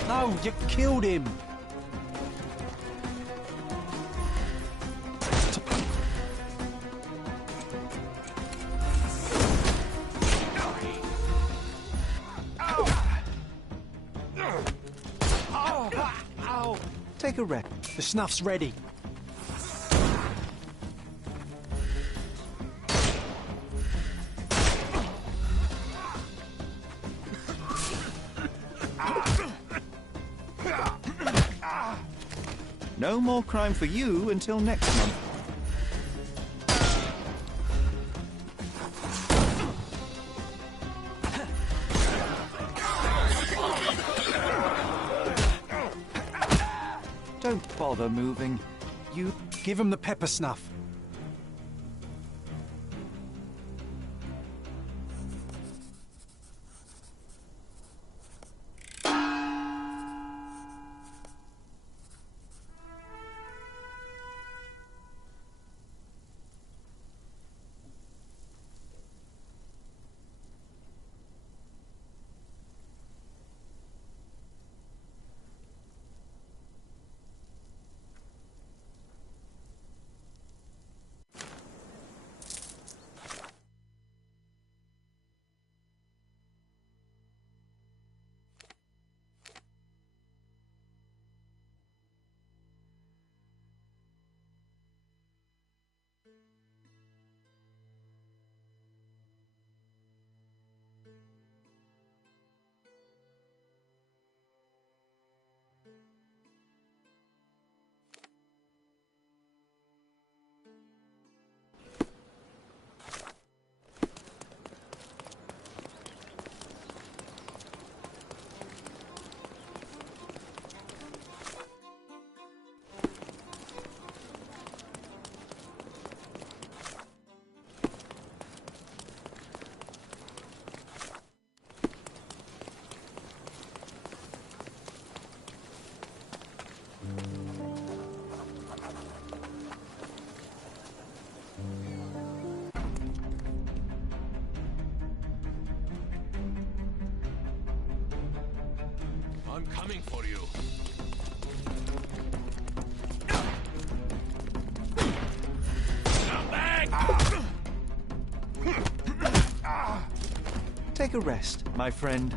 No, you killed him. Take a rest. The snuff's ready. No more crime for you until next month. Don't bother moving. You... Give him the pepper snuff. I'm coming for you. Come back! Take a rest, my friend.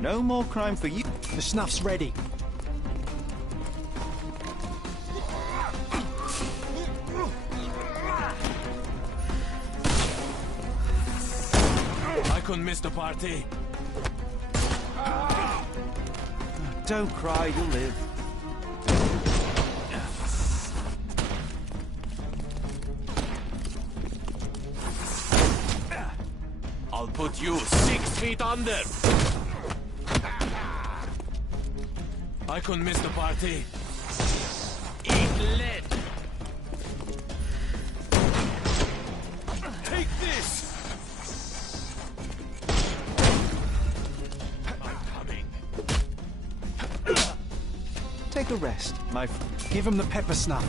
No more crime for you. The snuff's ready. I couldn't miss the party. Don't cry, you'll live. I'll put you 6 feet under. I couldn't miss the party. Eat lead. Take this. I'm coming. Take a rest, my Give him the pepper snuff.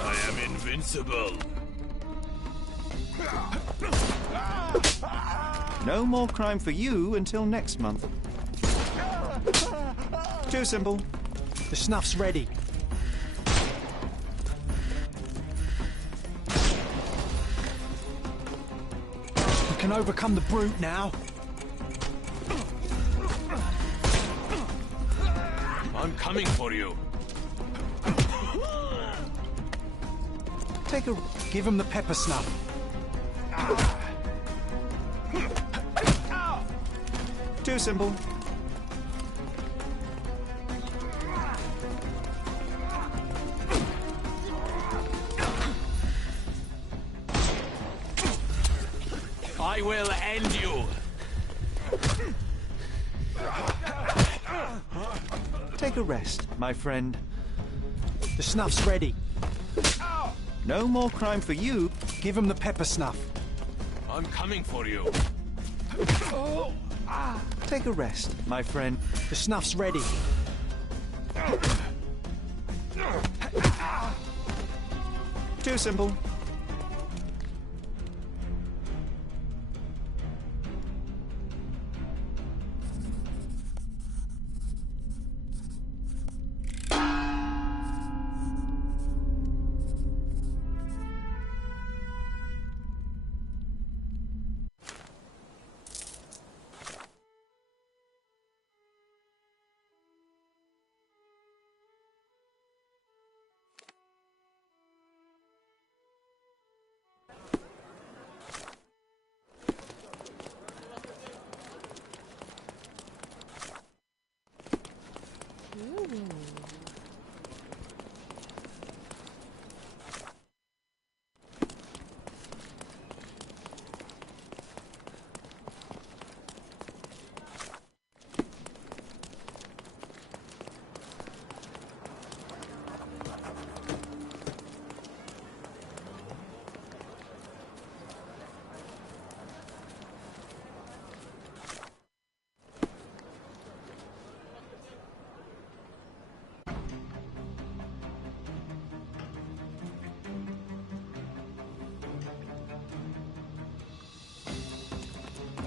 I am invincible. No more crime for you until next month. Too simple. The snuff's ready. We can overcome the brute now. I'm coming for you. Take a... Give him the pepper snuff. Too simple. I will end you. Take a rest, my friend. The snuff's ready. No more crime for you. Give him the pepper snuff. I'm coming for you. Take a rest, my friend. The snuff's ready. Too simple.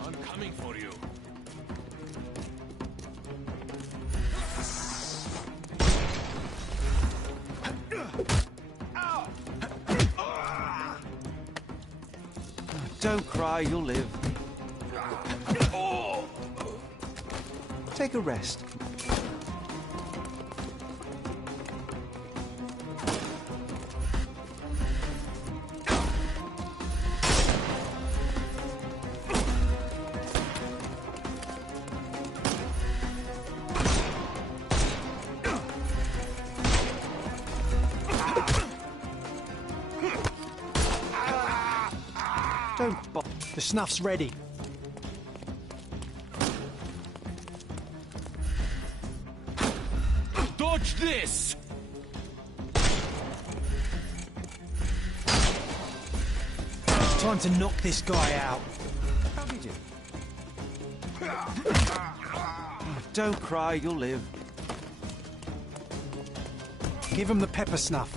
I'm coming for you. Don't cry, you'll live. Take a rest. Don't bother. The snuff's ready. Watch this! Time to knock this guy out. How did you? Don't cry, you'll live. Give him the pepper snuff.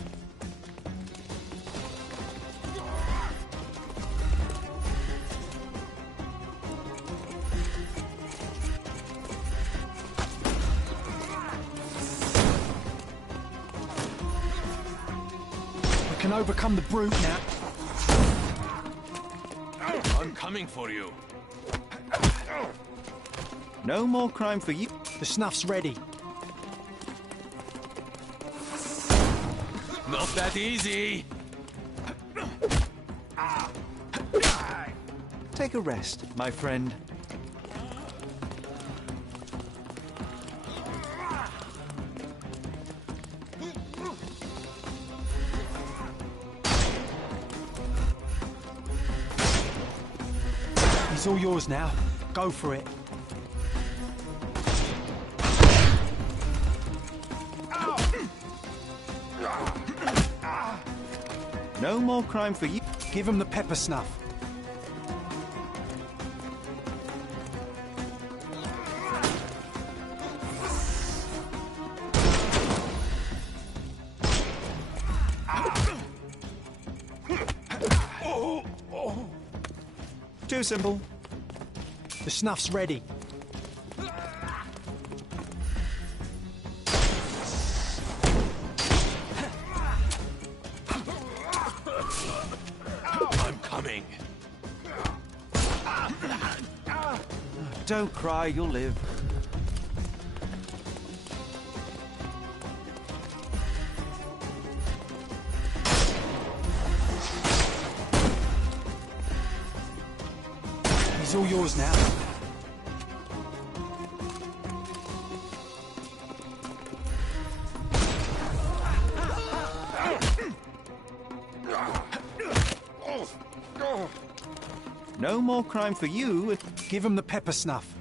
We can overcome the brute now. I'm coming for you. No more crime for you. The snuff's ready. Not that easy. Take a rest, my friend. He's all yours now. Go for it. No more crime for you. Give him the pepper snuff. Too simple. The snuff's ready. I'm coming. Don't cry, you'll live. He's all yours now. No more crime for you. Give him the pepper snuff.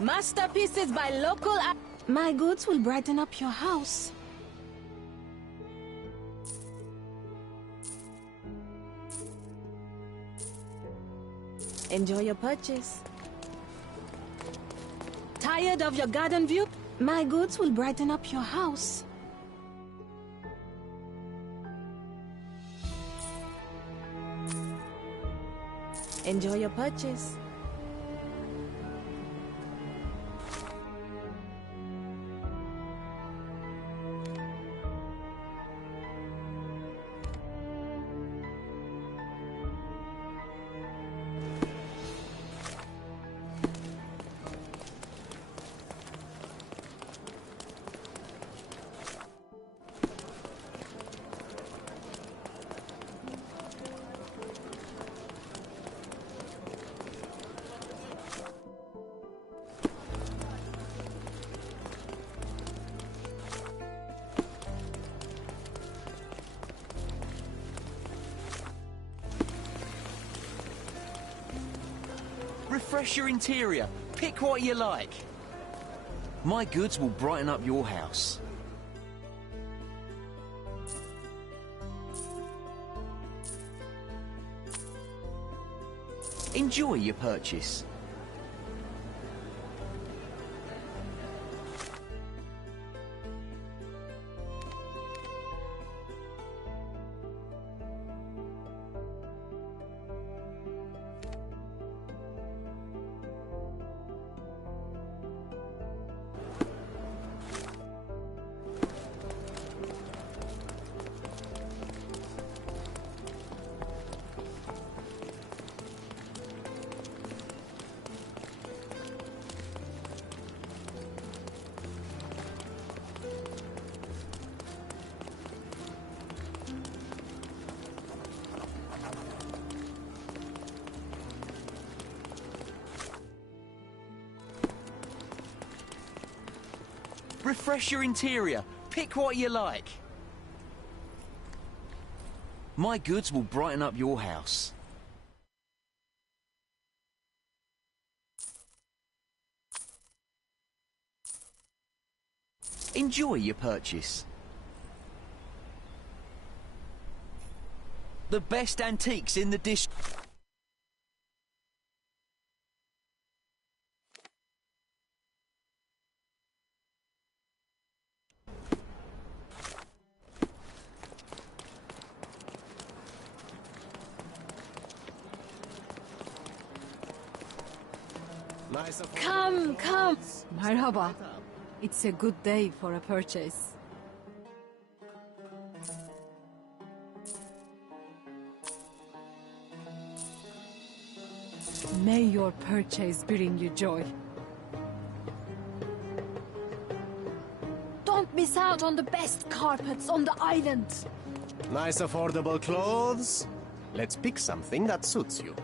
Masterpieces by local... My goods will brighten up your house. Enjoy your purchase. Tired of your garden view? My goods will brighten up your house. Enjoy your purchase. Refresh your interior. Pick what you like. My goods will brighten up your house. Enjoy your purchase. Refresh your interior. Pick what you like. My goods will brighten up your house. Enjoy your purchase. The best antiques in the district. Come, come. Merhaba. It's a good day for a purchase. May your purchase bring you joy. Don't miss out on the best carpets on the island. Nice affordable clothes. Let's pick something that suits you.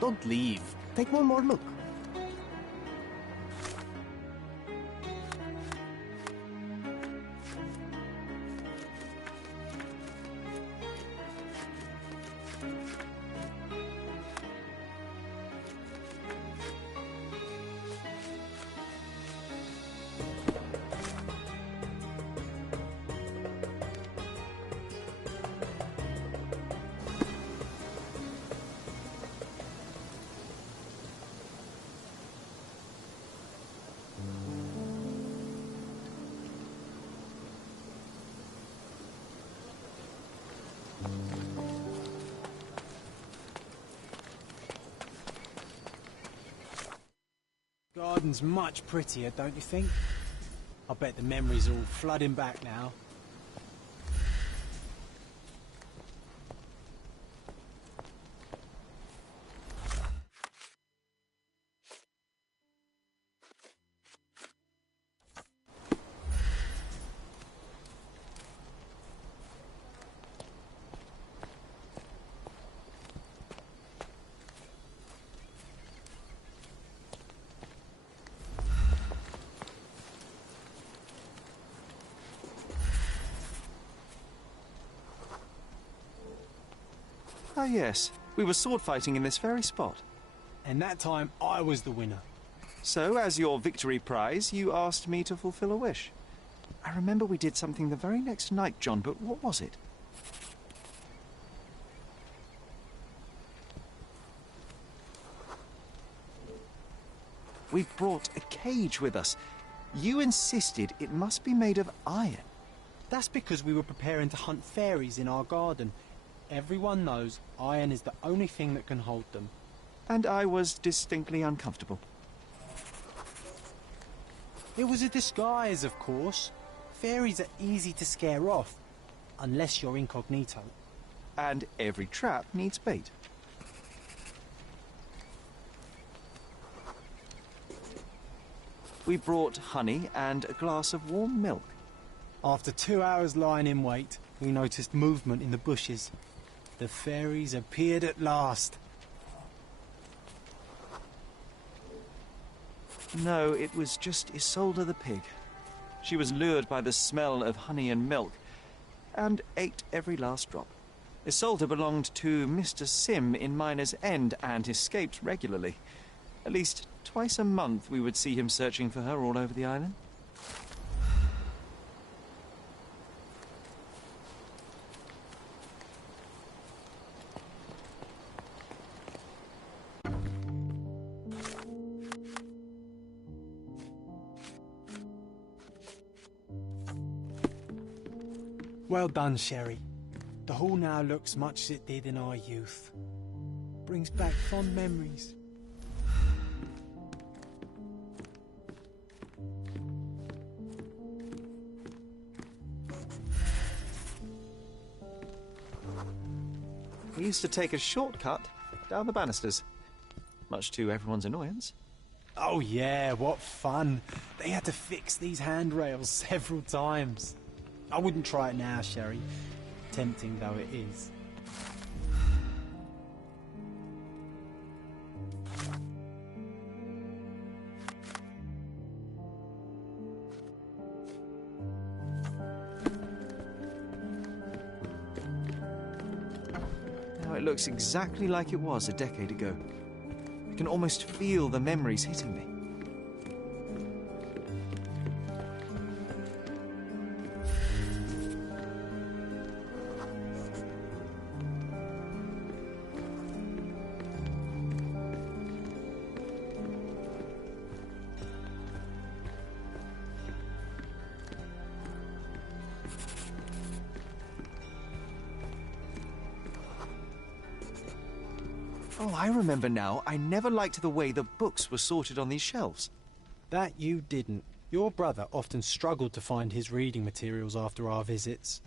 Don't leave. Take one more look. Garden's much prettier, don't you think? I bet the memories are all flooding back now. Ah, yes. We were sword fighting in this very spot. And that time, I was the winner. So, as your victory prize, you asked me to fulfill a wish. I remember we did something the very next night, John, but what was it? We brought a cage with us. You insisted it must be made of iron. That's because we were preparing to hunt fairies in our garden. Everyone knows iron is the only thing that can hold them. And I was distinctly uncomfortable. It was a disguise, of course. Fairies are easy to scare off, unless you're incognito. and every trap needs bait. We brought honey and a glass of warm milk. After 2 hours lying in wait, we noticed movement in the bushes. The fairies appeared at last. No, it was just Isolde the pig. She was lured by the smell of honey and milk, and ate every last drop. Isolde belonged to Mr. Sim in Miner's End and escaped regularly. At least twice a month we would see him searching for her all over the island. Well done, Sherry. The hall now looks much as it did in our youth. Brings back fond memories. We used to take a shortcut down the banisters, much to everyone's annoyance. Oh yeah, what fun. They had to fix these handrails several times. I wouldn't try it now, Sherry, tempting though it is. Now it looks exactly like it was a decade ago. I can almost feel the memories hitting me. Oh, I remember now. I never liked the way the books were sorted on these shelves. That you didn't. Your brother often struggled to find his reading materials after our visits.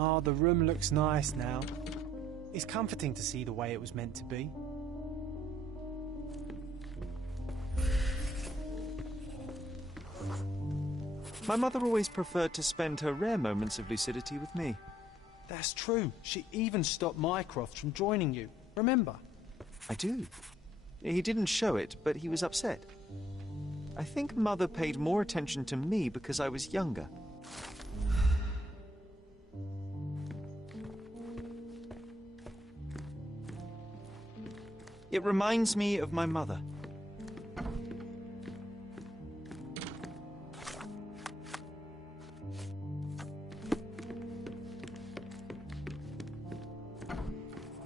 Oh, the room looks nice now. It's comforting to see the way it was meant to be. My mother always preferred to spend her rare moments of lucidity with me. That's true. She even stopped Mycroft from joining you. Remember? I do. He didn't show it, but he was upset. I think Mother paid more attention to me because I was younger. It reminds me of my mother.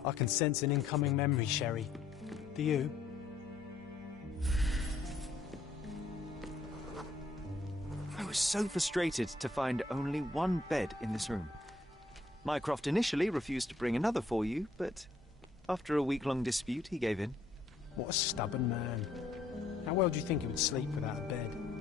I can sense an incoming memory, Sherry. Do you? I was so frustrated to find only one bed in this room. Mycroft initially refused to bring another for you, but after a week-long dispute, he gave in. What a stubborn man. How well do you think he would sleep without a bed?